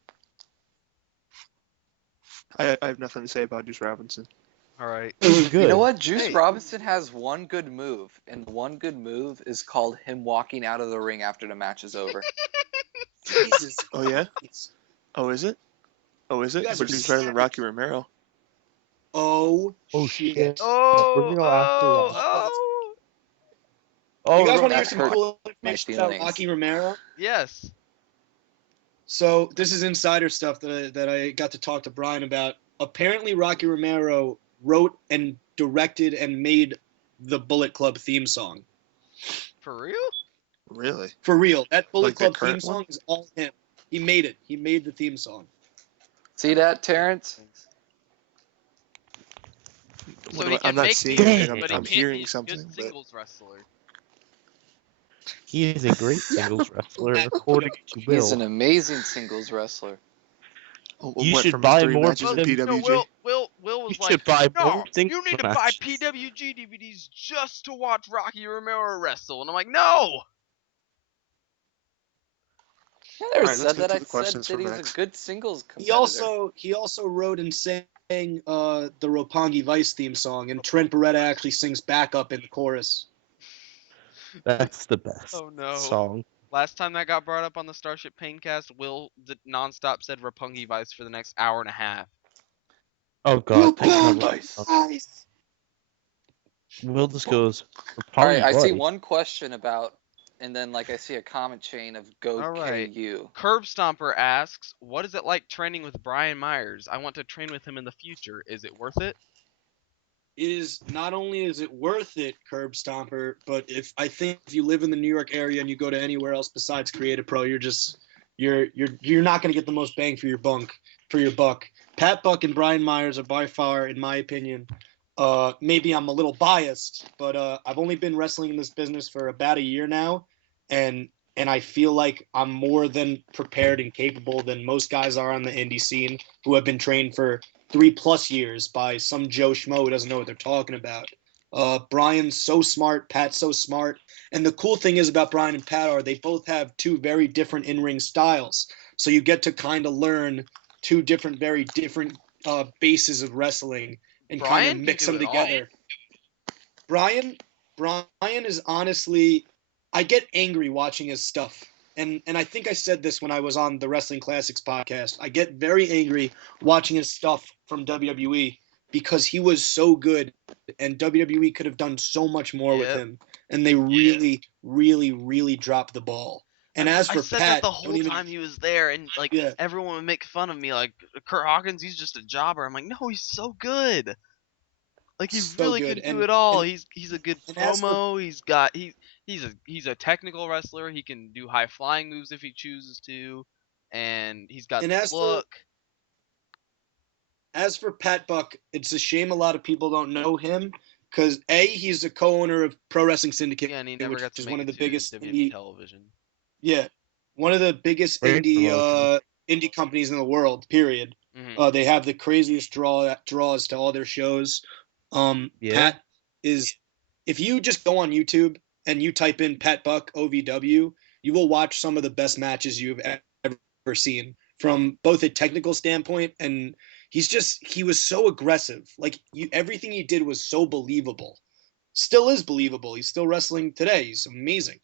I have nothing to say about Juice Robinson. All right. Good. You know what? Juice Hey. Robinson has one good move, and the one good move is called him walking out of the ring after the match is over. Jesus. Oh yeah? Oh, is it? Oh, is it? You guys But are he's better than savage. Rocky Romero. Oh, Oh, shit. shit. Oh, We're gonna after that. oh. Oh, You guys no, want to hear that some hurt cool my information about feelings. Rocky Romero? Yes. So this is insider stuff that I got to talk to Brian about. Apparently, Rocky Romero wrote and directed and made the Bullet Club theme song. For real? Really? For real, that Bullet Like the Club theme current one? song is all him. He made it. He made the theme song. See that, Terrence? So What he am I- can I'm not make seeing music, anything. but he I'm can't hearing be a something. good But singles wrestler. He is a great singles wrestler, according to Will. He's an amazing singles wrestler. You what, should from buy his 3 more matches of in them. No, PWG? Will You was should like, buy no, more things. you need to buy PWG DVDs just to watch Rocky Romero wrestle. And I'm like, no! I never Alright, let's said get that. to I the said questions that for he's Max. a good singles He competitor. also wrote and sang the Roppongi Vice theme song, and Trent Beretta actually sings backup in the chorus. That's the best Oh, no. song. Last time that got brought up on the Starship Paincast, Will nonstop said Roppongi Vice for the next hour and a half. Oh god. Roppongi. Will just goes. All right, I see Vice. one question about, and then like I see a comment chain of go All right. KU. Curb Stomper asks, what is it like training with Brian Myers? I want to train with him in the future. Is it worth it? Not only is it worth it, Curb Stomper, but I think if you live in the New York area and you go to anywhere else besides Creative Pro, you're not going to get the most bang for your buck. Pat Buck and Brian Myers are by far, in my opinion, maybe I'm a little biased, but I've only been wrestling in this business for about a year now, and I feel like I'm more than prepared and capable than most guys are on the indie scene who have been trained for 3+ years by some Joe Schmo who doesn't know what they're talking about. Brian's so smart, Pat's so smart, and the cool thing is about Brian and Pat are they both have 2 very different in-ring styles, so you get to kind of learn 2 very different bases of wrestling and kind Brian of can mix do them it all. together. Brian is honestly, I get angry watching his stuff. And I think I said this when I was on the Wrestling Classics podcast. I get very angry watching his stuff from WWE because he was so good, and WWE could have done so much more with Yep. him, and they really, really, really dropped the ball. And as I for said Pat, that the whole time he was there, and like Yeah. everyone would make fun of me, like Kurt Hawkins, he's just a jobber. I'm like, no, he's so good. Like he So really good. can do And- it all. and- He's a good and as for- promo. He's a technical wrestler. He can do high flying moves if he chooses to, and he's got And the as for- look. As for Pat Buck, it's a shame a lot of people don't know him because he's a co-owner of Pro Wrestling Syndicate, Yeah, and he never which got to is make one it of the to biggest WWE television. one of the biggest Great promotion. indie companies in the world. Period. Mhm. They have the craziest draws to all their shows. Yeah. Pat is, if you just go on YouTube and you type in Pat Buck OVW, you will watch some of the best matches you've ever seen from both a technical standpoint, and he was so aggressive. Like everything he did was so believable. Still is believable. He's still wrestling today. He's amazing.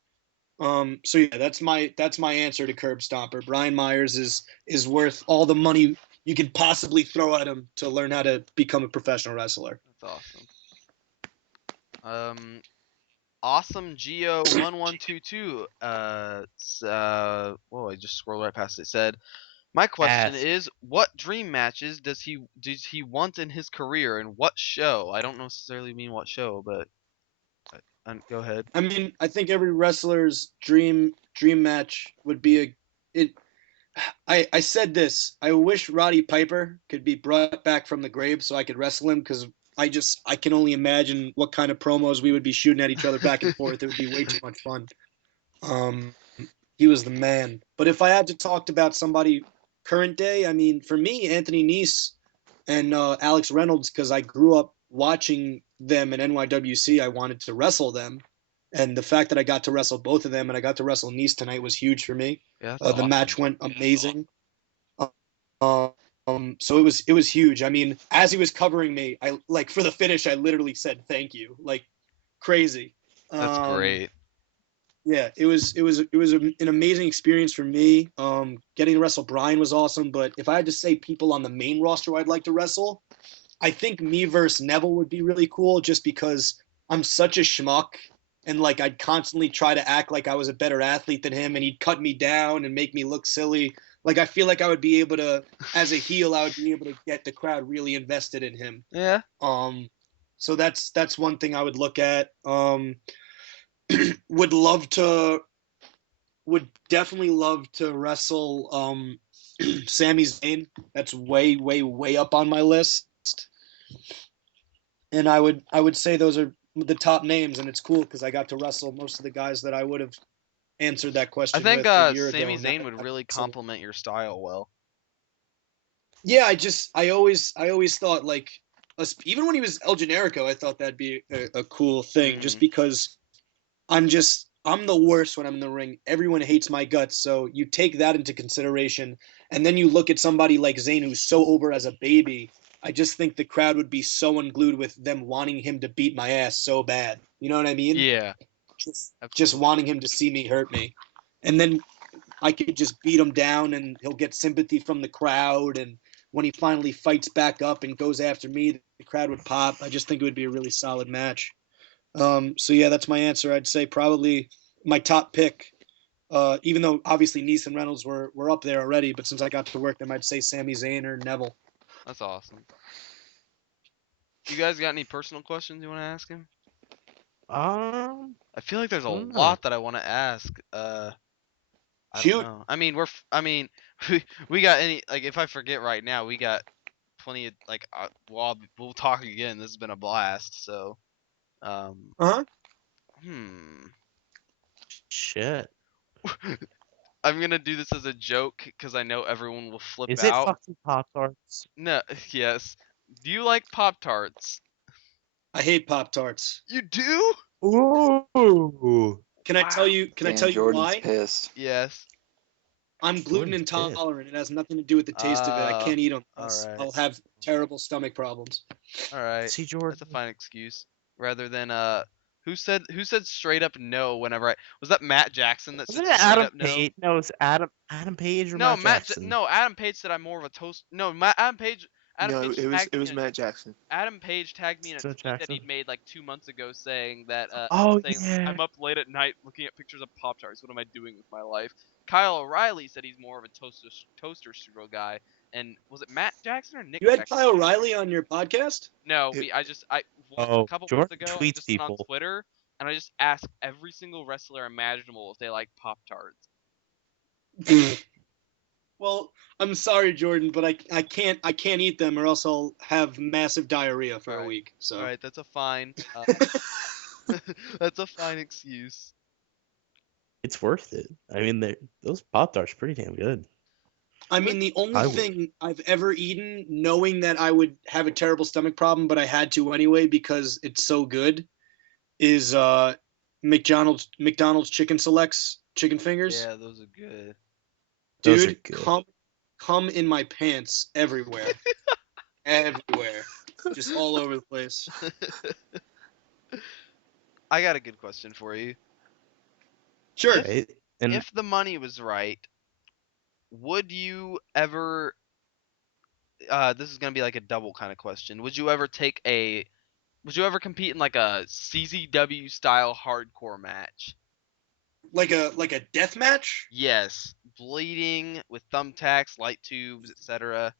So yeah, that's my answer to Curb Stomper. Brian Myers is worth all the money you could possibly throw at him to learn how to become a professional wrestler. That's awesome. Awesome Geo 1122. Whoa, I just scrolled right past it. Said, my question Ask. is, what dream matches does he want in his career, and what show? I don't necessarily mean what show, but go ahead. I mean, I think every wrestler's dream match would be I said this. I wish Roddy Piper could be brought back from the grave so I could wrestle him, because I can only imagine what kind of promos we would be shooting at each other back and forth. It would be way too much fun. He was the man. But if I had to talk about somebody current day, I mean, for me, Anthony Nese and Alex Reynolds, because I grew up watching them in NYWC. I wanted to wrestle them. And the fact that I got to wrestle both of them and I got to wrestle Nese tonight was huge for me. Yeah, The match went amazing. So it was huge. I mean, as he was covering me, for the finish, I literally said thank you, like crazy. That's great. Yeah, it was an amazing experience for me. Getting to wrestle Brian was awesome. But if I had to say people on the main roster I'd like to wrestle, I think me versus Neville would be really cool, just because I'm such a schmuck. And like I'd constantly try to act like I was a better athlete than him, and he'd cut me down and make me look silly. Like I feel like I would be able to, as a heel, I would be able to get the crowd really invested in him. Yeah. So that's one thing I would look at. Would definitely love to wrestle Sami Zayn. That's way, way, way up on my list. And I would say those are the top names, and it's cool because I got to wrestle most of the guys that I would have answered that question. I think with a year Sami ago. Zayn would really complement your style well. Yeah, I always thought, like, even when he was El Generico, I thought that'd be a cool thing, just because I'm the worst when I'm in the ring. Everyone hates my guts, so you take that into consideration, and then you look at somebody like Zayn, who's so over as a baby. I just think the crowd would be so unglued with them wanting him to beat my ass so bad. You know what I mean? Yeah. Just wanting him to see me hurt me. And then I could just beat him down, and he'll get sympathy from the crowd. And when he finally fights back up and goes after me, the crowd would pop. I just think it would be a really solid match. So yeah, that's my answer. I'd say probably my top pick, even though obviously Nese and Reynolds were up there already, but since I got to work them, I'd say Sami Zayn or Neville. That's awesome. You guys got any personal questions you want to ask him? I feel like there's a lot that I want to ask. I don't know. I mean, we got any, like, if I forget right now, we got plenty of, like, we'll talk again. This has been a blast. So, Shit. I'm gonna do this as a joke because I know everyone will flip Is it out. fucking Pop-Tarts? No, yes. Do you like Pop-Tarts? I hate Pop-Tarts. You do? Ooh. Can I tell you? Can I tell you Jordan's why? pissed. Yes. I'm gluten Jordan's pissed. intolerant. It has nothing to do with the taste of it. I can't eat them. alright. I'll have terrible stomach problems. All right. See, Jordan. That's a fine excuse. Rather than who said straight up no whenever was that Matt Jackson that said Wasn't it straight Adam up no? Page? No, it's Adam Page or No, Matt Jackson? Adam Page said I'm more of a toast. No, Adam Page Adam No, Page it was tagged me in Matt Jackson. Adam Page tagged me in a Still tweet that Jackson. he'd made like 2 months ago saying that Oh, saying yeah. I'm up late at night looking at pictures of Pop Tarts. What am I doing with my life? Kyle O'Reilly said he's more of a toaster strudel guy. And was it Matt Jackson or Nick You had Jackson? Kyle Riley on your podcast? No, It- a Oh, couple Jordan months ago I tweets just went on people. Twitter and I just asked every single wrestler imaginable if they like Pop Tarts. Well, I'm sorry, Jordan, but I can't eat them or else I'll have massive diarrhea for a Alright. week. So All right, that's a fine. That's a fine excuse. It's worth it. I mean, those Pop-Tarts are pretty damn good. I mean, the only I would. thing I've ever eaten, knowing that I would have a terrible stomach problem, but I had to anyway because it's so good, is McDonald's chicken selects chicken fingers. Yeah, those are good. Those are Dude, good. come in my pants everywhere, everywhere, just all over the place. I got a good question for you. Sure. Right? And If the money was right, would you ever this is gonna be like a double kind of question. Would you ever compete in like a CZW style hardcore match? Like a death match? Yes. Bleeding with thumbtacks, light tubes, etc.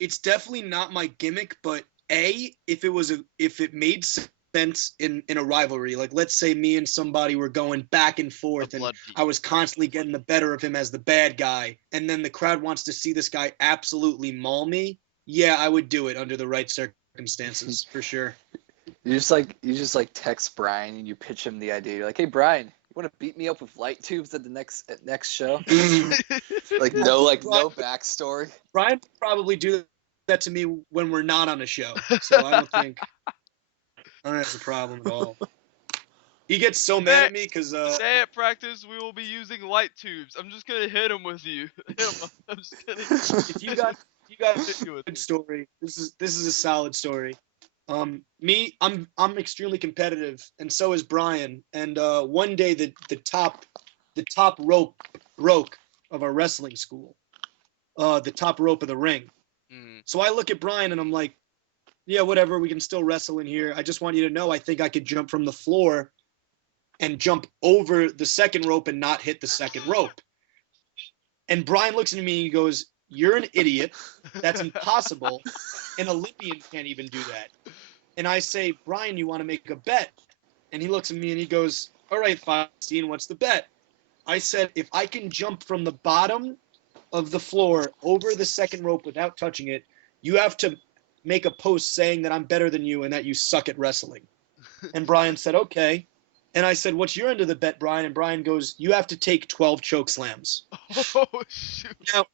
It's definitely not my gimmick, but if it made sense in a rivalry, like let's say me and somebody were going back and forth and blood feud. I was constantly getting the better of him as the bad guy, and then the crowd wants to see this guy absolutely maul me, yeah, I would do it under the right circumstances for sure. You just like text Brian and you pitch him the idea. You're like, hey Brian, you want to beat me up with light tubes at the next show? Like no backstory. Brian would probably do that to me when we're not on a show, so I don't think that's a problem at all. He gets so mad at me because Today at practice we will be using light tubes. I'm just gonna hit him with you. I'm just gonna. if you got a good story, this is a solid story. I'm extremely competitive, and so is Brian. And one day the top rope broke of our wrestling school, the top rope of the ring. So I look at Brian and I'm like, yeah, whatever, we can still wrestle in here. I just want you to know I think I could jump from the floor and jump over the second rope and not hit the second rope. And Brian looks at me and he goes, you're an idiot. That's impossible. An Olympian can't even do that. And I say, Brian, you want to make a bet? And he looks at me and he goes, all right, Feinstein, what's the bet? I said, if I can jump from the bottom of the floor over the second rope without touching it, you have to make a post saying that I'm better than you and that you suck at wrestling. And Brian said, okay. And I said, what's your end of the bet, Brian? And Brian goes, you have to take 12 choke slams. Oh, shoot. Now,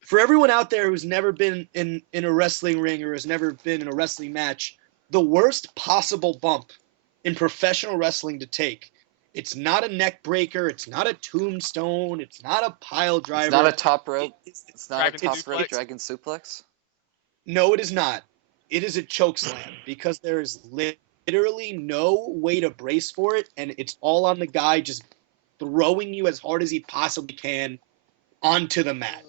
for everyone out there who's never been in a wrestling ring or has never been in a wrestling match, the worst possible bump in professional wrestling to take, it's not a neck breaker, it's not a tombstone, it's not a pile driver. It's not a top rope. It's not a Dragon top rope suplex. dragon suplex. No, it is not. It is a choke slam because there is literally no way to brace for it, and it's all on the guy just throwing you as hard as he possibly can onto the mat.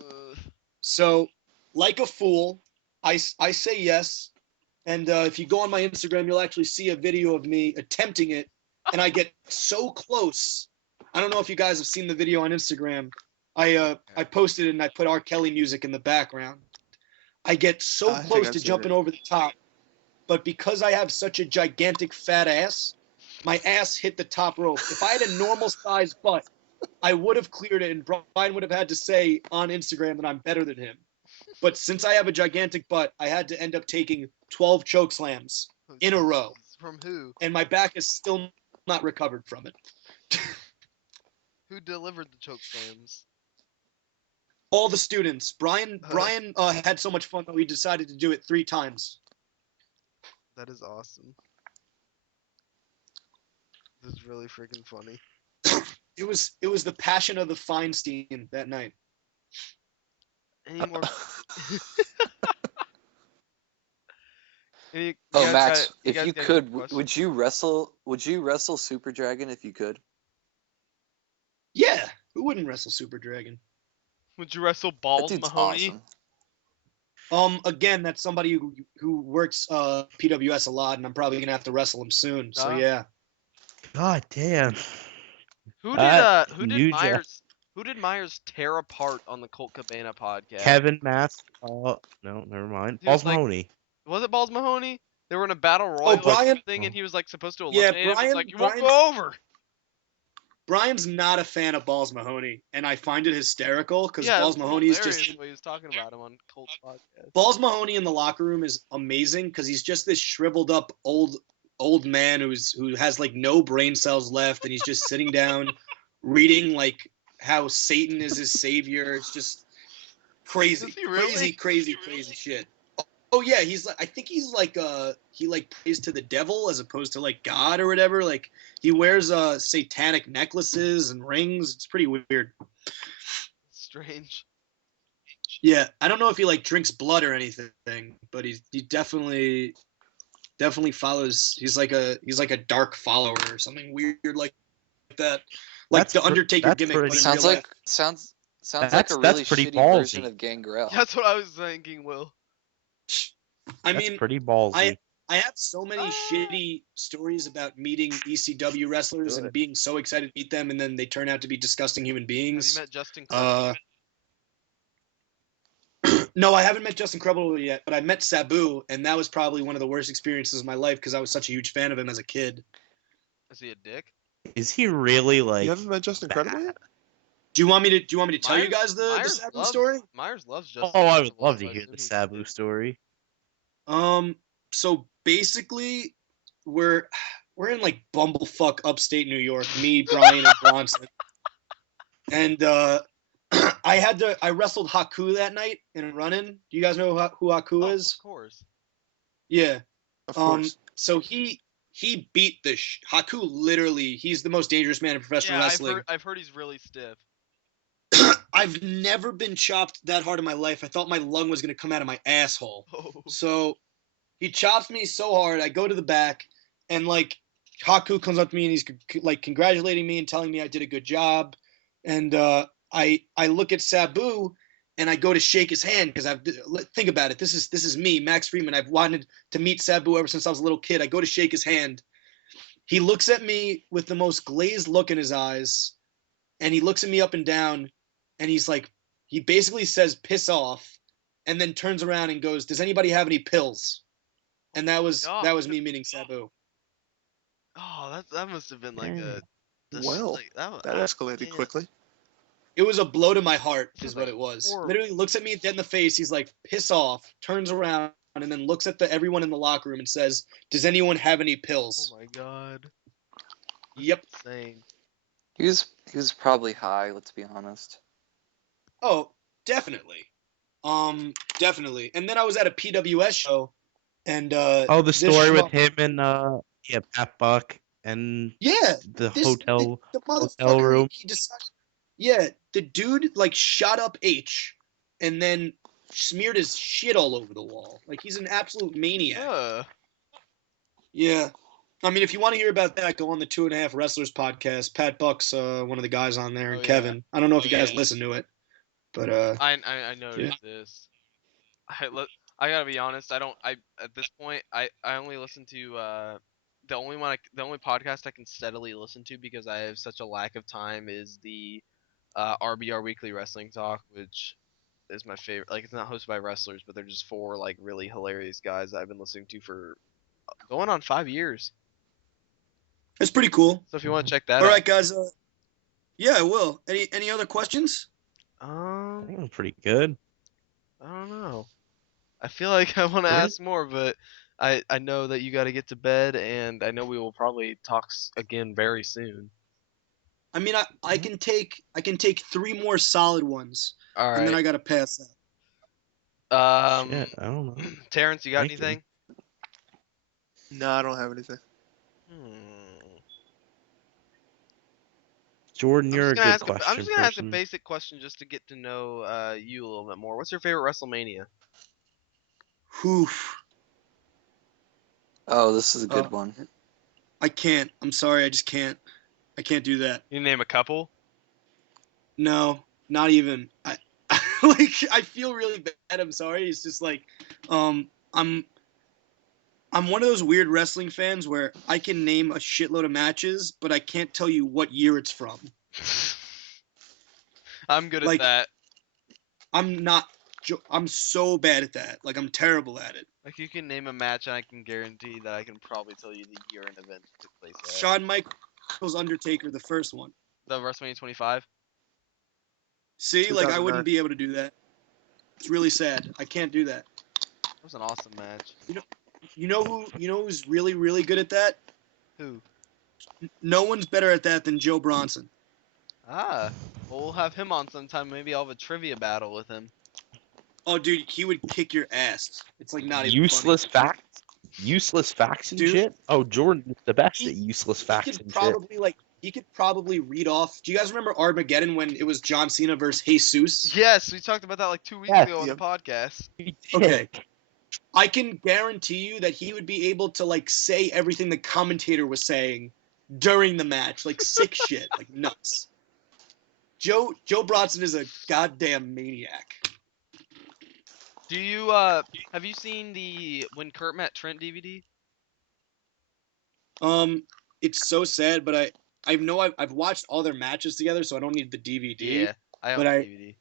So, like a fool, I say yes, and if you go on my Instagram, you'll actually see a video of me attempting it, and I get so close. I don't know if you guys have seen the video on Instagram. I posted it and I put R. Kelly music in the background. I get so I think close I've to seen jumping it. over the top, but because I have such a gigantic fat ass, my ass hit the top rope. If I had a normal sized butt, I would have cleared it, and Brian would have had to say on Instagram that I'm better than him. But since I have a gigantic butt, I had to end up taking 12 choke slams in a row, From who? and my back is still not recovered from it. Who delivered the choke slams? All the students. Brian had so much fun that we decided to do it 3 times. That is awesome. This is really freaking funny. It was the passion of the Feinstein that night. Any more? Oh, Max, you if guys you got could, any questions? would you wrestle? Would you wrestle Super Dragon if you could? Yeah, who wouldn't wrestle Super Dragon? Would you wrestle That Balls dude's Mahoney? awesome. Again, that's somebody who works PWS a lot, and I'm probably gonna have to wrestle him soon. So Ah. yeah. God damn. Who New did Jack. Myers tear apart on the Colt Cabana podcast? Kevin Mass. Oh, no, never mind. He was Balls like- Mahoney. Was it Balls Mahoney? They were in a battle royal Brian- thing, and he was like supposed to Yeah, eliminate him. It's Brian- like, you won't Brian's- go over. Brian's not a fan of Balls Mahoney, and I find it hysterical because Yeah, Balls it was Mahoney's hilarious just the way he was talking about him on Colt's podcast. Balls Mahoney in the locker room is amazing because he's just this shriveled up old man who has like no brain cells left, and he's just sitting down reading like how Satan is his savior. It's just crazy, Is he really? crazy shit. Oh yeah, he's like, I think he's like he like prays to the devil as opposed to like God or whatever. Like he wears satanic necklaces and rings. It's pretty weird. Strange. Yeah, I don't know if he like drinks blood or anything, but he definitely follows. He's like a dark follower or something weird like that. Like That's the pre- Undertaker that's gimmick. pretty- But in Sounds real like life. sounds like That's a really pretty shitty version ballsy. of Gangrel. That's what I was thinking, Will. I That's mean, pretty ballsy. I have so many shitty stories about meeting ECW wrestlers and being so excited to meet them, and then they turn out to be disgusting human Have beings. you met Justin Credible? No, I haven't met Justin Credible yet, but I met Sabu, and that was probably one of the worst experiences of my life because I was such a huge fan of him as a kid. Is he a dick? Is he really like? You haven't met Justin Credible yet? Do you want me to tell you guys the Myers Sabu loves- story? Myers loves Justin. Oh, I would Credible, love so to I hear assume the he's a Sabu dick. story. So basically, we're in like bumblefuck upstate New York. Me, Brian, and Bronson. And I wrestled Haku that night in a run-in. Do you guys know who Haku Oh, is? of course. Yeah. Of course. So he beat the Haku. Literally, he's the most dangerous man in professional Yeah, wrestling. I've heard he's really stiff. I've never been chopped that hard in my life. I thought my lung was gonna come out of my asshole. Oh. So he chops me so hard. I go to the back, and like Haku comes up to me and he's like congratulating me and telling me I did a good job. And I look at Sabu and I go to shake his hand because think about it. This is me, Max Friedman. I've wanted to meet Sabu ever since I was a little kid. I go to shake his hand. He looks at me with the most glazed look in his eyes, and he looks at me up and down, and he's like, he basically says piss off, and then turns around and goes, does anybody have any pills? And that was me meeting Sabu. Oh, that must have been like a. Well, like, that oh, escalated damn. quickly. It was a blow to my heart, This is is what like it was. horrible. Literally looks at me dead in the face. He's like, piss off, turns around, and then looks at everyone in the locker room and says, does anyone have any pills? Oh my god. Yep. Insane. He was probably high. Let's be honest. Oh, definitely. Definitely. And then I was at a PWS show, and Oh, the this story with schmuck- him and Pat Buck and Yeah, the this, hotel. the hotel motherfucker, room. he decided, yeah, the dude like shot up H, and then smeared his shit all over the wall. Like he's an absolute maniac. Yeah. I mean, if you want to hear about that, go on the 2.5 Wrestlers podcast. Pat Buck's one of the guys on there, and Oh, yeah. Kevin. I don't know if you guys listen to it, but I noticed this. I gotta be honest. I at this point I only listen to the only podcast I can steadily listen to because I have such a lack of time is the RBR Weekly Wrestling Talk, which is my favorite. Like it's not hosted by wrestlers, but they're just 4 like really hilarious guys that I've been listening to for going on 5 years. it's pretty cool. So if you want to check that All out. right, guys. Yeah, I will. Any other questions? I think it was pretty good. I don't know. I feel like I want to Really? ask more, but I know that you got to get to bed, and I know we will probably talk again very soon. I mean, I can take 3 more solid ones, All right. and then I gotta pass out. Shit, I don't know. Terrence, you got Thank you. anything? No, I don't have anything. Jordan, you're a good I'm question just gonna ask a person. basic question just to get to know you a little bit more. What's your favorite WrestleMania? Oof. Oh, this is a good one. I can't. I'm sorry. I just can't. I can't do that. You name a couple. No, not even. like I feel really bad. I'm sorry. It's just like, I'm one of those weird wrestling fans where I can name a shitload of matches, but I can't tell you what year it's from. I'm good at Like, that. I'm so bad at that. Like, I'm terrible at it. Like, you can name a match, and I can guarantee that I can probably tell you the year an event took place at. Shawn Michaels Undertaker, the first one. The WrestleMania 25? See, like, I 2009. wouldn't be able to do that. It's really sad. I can't do that. That was an awesome match. You know who's really, really good at that? Who? No one's better at that than Joe Bronson. Ah. Well, we'll have him on sometime. Maybe I'll have a trivia battle with him. Oh, dude, he would kick your ass. It's like not even Useless facts? Useless facts and Dude, shit? Oh, Jordan's the best he- at useless He facts could and shit. probably he could probably read off. Do you guys remember Armageddon when it was John Cena versus Jesus? Yes, we talked about that like 2 weeks Yeah, ago on the yep. podcast. Okay. I can guarantee you that he would be able to like say everything the commentator was saying during the match, like sick shit, like nuts. Joe Bronson is a goddamn maniac. Do you have you seen the When Kurt Met Trent DVD? It's so sad, but I know I've watched all their matches together, so I don't need the DVD. Yeah, I own but the I- DVD.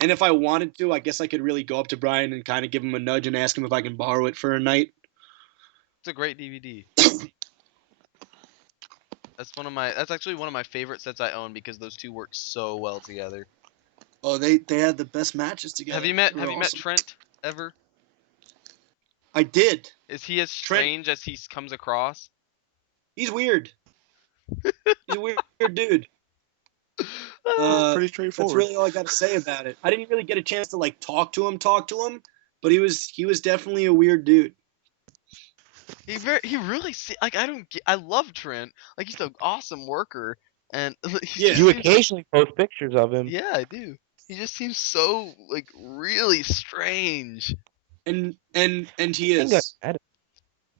And if I wanted to, I guess I could really go up to Brian and kind of give him a nudge and ask him if I can borrow it for a night. It's a great DVD. That's actually one of my favorite sets I own because those two work so well together. Oh, they had the best matches together. Have you met They were awesome. Trent ever? I did. Is he as Trent- strange as he comes across? He's weird. He's a weird dude. Pretty That's straightforward. really all I got to say about it. I didn't really get a chance to like talk to him, but he was definitely a weird dude. He really like I love Trent. Like he's an awesome worker and he Yeah. just You seems- occasionally post pictures of him. Yeah, I do. He just seems so like really strange. And he I think is. I met him.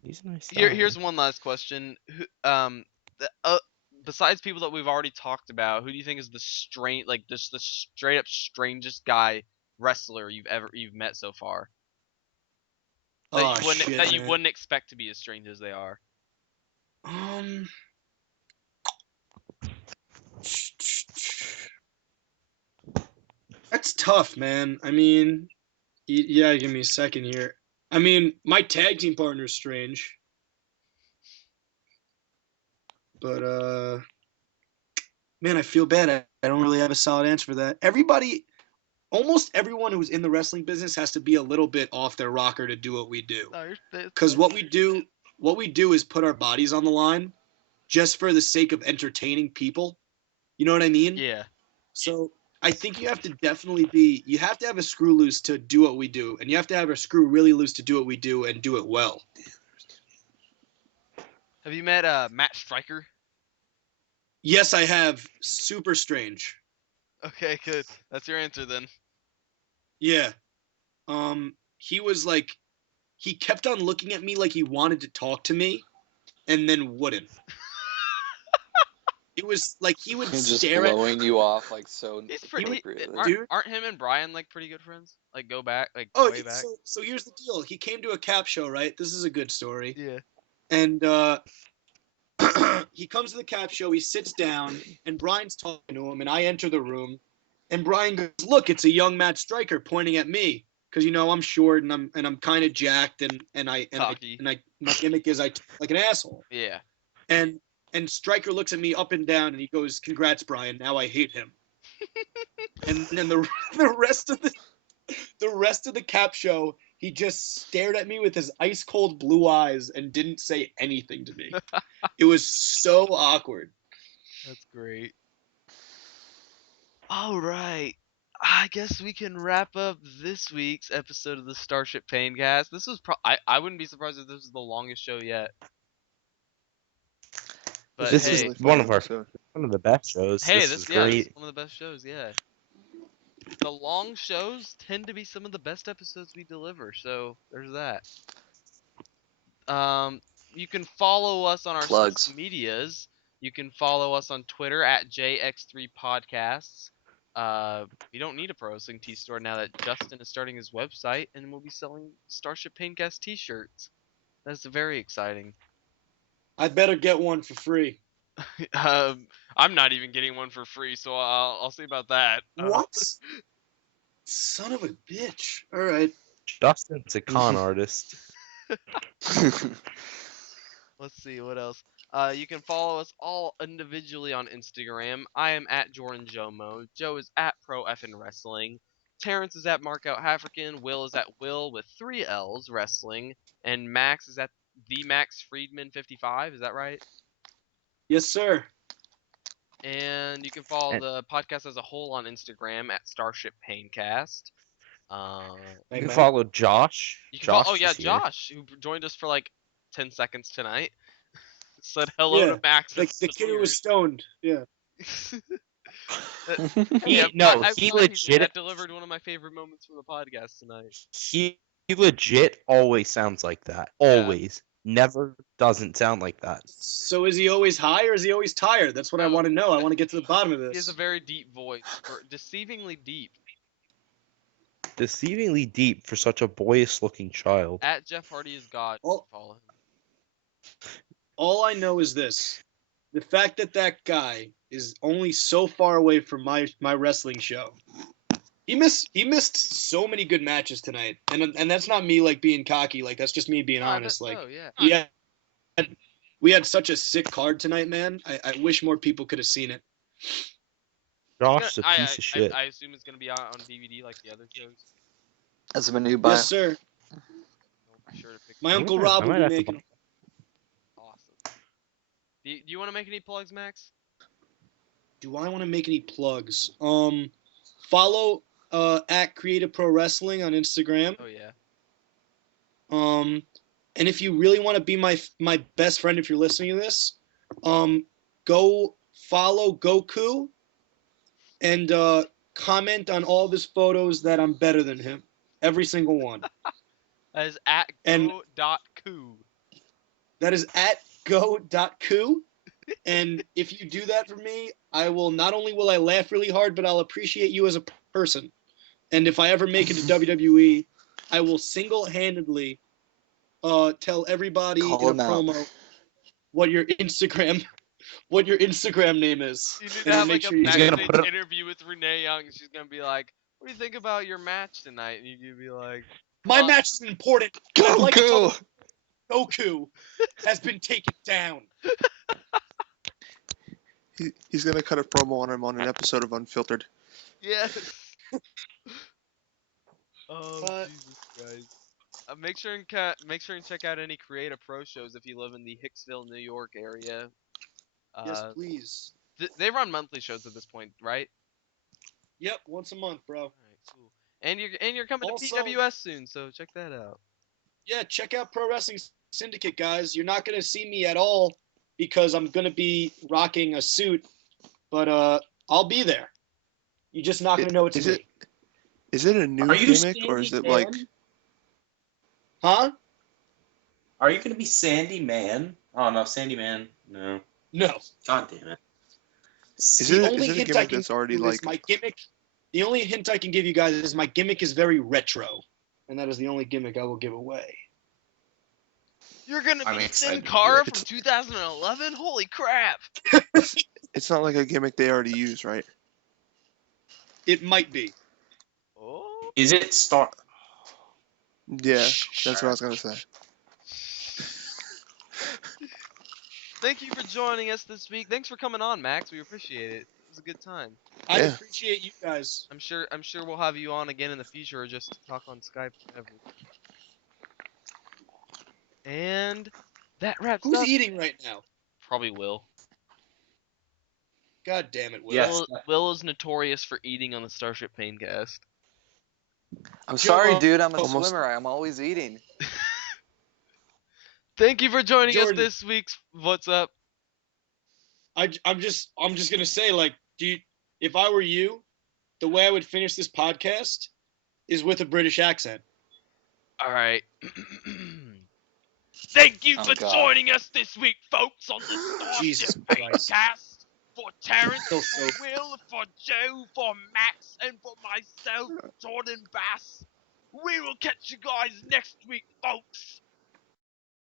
He's a nice guy. Here's one last question. Besides people that we've already talked about, who do you think is the just the straight up strangest guy wrestler you've met so far? Oh, That you man. wouldn't expect to be as strange as they are. That's tough, man. I mean, yeah, give me a second here. I mean, my tag team partner's strange. But, man, I feel bad. I don't really have a solid answer for that. Almost everyone who's in the wrestling business has to be a little bit off their rocker to do what we do. Because what we do is put our bodies on the line just for the sake of entertaining people. You know what I mean? Yeah. So I think you have to have a screw loose to do what we do, and you have to have a screw really loose to do what we do and do it well. Have you met Matt Stryker? Yes, I have. Super strange. Okay, good. That's your answer then. Yeah. He was like, he kept on looking at me like he wanted to talk to me, and then wouldn't. It was like he would Just stare at. blowing you off like so. He's pretty. really. Dude. Aren't him and Brian like pretty good friends? Like go back, like Oh, way back. so here's the deal. He came to a cap show, right? This is a good story. Yeah. And he comes to the cap show, he sits down, and Brian's talking to him, and I enter the room, and Brian goes, "Look, it's a young Matt Stryker," pointing at me, because I'm short and I'm kind of jacked, and Cocky. my gimmick is I talk like an asshole. Yeah. And Stryker looks at me up and down, and he goes, "Congrats, Brian. Now I hate him." And then the rest of the cap show, he just stared at me with his ice cold blue eyes and didn't say anything to me. It was so awkward. That's great. All right. I guess we can wrap up this week's episode of the Starship Paincast. This was I wouldn't be surprised if this is the longest show yet. But This hey, is one of the best shows. hey, this is great. is one of the best shows. Yeah. The long shows tend to be some of the best episodes we deliver. So there's that. You can follow us on our Plugs. social medias. You can follow us on Twitter at JX3Podcasts. We don't need a pro wrestling tee store now that Justin is starting his website and we'll be selling Starship Paincast t-shirts. That's very exciting. I better get one for free. I'm not even getting one for free, so I'll see about that. What? Son of a bitch. All right. Justin's a con artist. Let's see what else. You can follow us all individually on Instagram. I am at Jordan Jomo. Joe is at Pro Effin Wrestling. Terrence is at Markout African. Will is at Will with 3 L's Wrestling. And Max is at the Max Friedman 55. Is that right? Yes, sir. And you can follow the podcast as a whole on Instagram at Starship Paincast. You can follow Josh. You can Josh follow, is here. Josh, who joined us for like 10 seconds tonight. Said hello to Max. The kid who was stoned. Yeah. He legit that delivered one of my favorite moments from the podcast tonight. He legit always sounds like that. Always. Never doesn't sound like that. So is he always high or is he always tired? That's what I want to know. I want to get to the bottom of this. He has a very deep voice, deceivingly deep. Deceivingly deep for such a boyish looking child. At Jeff Hardy is God. Follow him. All I know is this. The fact that guy is only so far away from my wrestling show. He missed so many good matches tonight. And that's not me like being cocky, like that's just me being honest. Like we had such a sick card tonight, man. I wish more people could have seen it. Josh's a piece of shit. I assume it's gonna be out on DVD like the other shows. That's my new buy. Yes, sir. My Uncle Rob will be making. Awesome. Do you want to make any plugs, Max? Do I want to make any plugs? Follow at Creative Pro Wrestling on Instagram. Oh yeah. And if you really want to be my best friend, if you're listening to this, go follow Goku and comment on all of his photos that I'm better than him. Every single one. That is at go.ku. That is at go.ku. And if you do that for me, I will not only will I laugh really hard, but I'll appreciate you as a person. And if I ever make it to WWE, I will single-handedly tell everybody in a promo what your Instagram name is. You need to have like a backstage interview with Renee Young. She's gonna be like, "What do you think about your match tonight?" And you can be like, "My match is important. Goku has been taken down." He's gonna cut a promo on him on an episode of Unfiltered. Yes. Oh Jesus Christ! Make sure and check out any Creative Pro shows if you live in the Hicksville, New York area. Yes, please. They run monthly shows at this point, right? Yep, once a month, bro. All right, cool. And you're coming to PWS soon, so check that out. Yeah, check out Pro Wrestling Syndicate, guys. You're not gonna see me at all because I'm gonna be rocking a suit, but I'll be there. You're just not gonna know it's me. Is it a new gimmick or is it like? Huh? Are you gonna be Sandy Man? Oh no, Sandy Man. No. No. God damn it. Is it a gimmick that's already like my gimmick? The only hint I can give you guys is my gimmick is very retro, and that is the only gimmick I will give away. You're gonna be Sin Cara from 2011? Holy crap! It's not like a gimmick they already use, right? It might be. Oh. Is it Star? Yeah, that's what I was gonna say. Thank you for joining us this week. Thanks for coming on, Max. We appreciate it. It was a good time. I appreciate you guys. I'm sure we'll have you on again in the future or just talk on Skype, whatever. And that wraps up. Who's eating right now? Probably Will. God damn it, Will. Yes. Will is notorious for eating on the Starship Paincast. I'm sorry, dude. I'm a swimmer. I'm always eating. Thank you for joining us this week's What's Up. I'm just gonna say, like, if I were you, the way I would finish this podcast is with a British accent. All right. Thank you for joining us this week, folks, on the Starship Paincast. For Terrence, Still for so- Will, for Joe, for Max, and for myself, Jordan Bass. We will catch you guys next week, folks.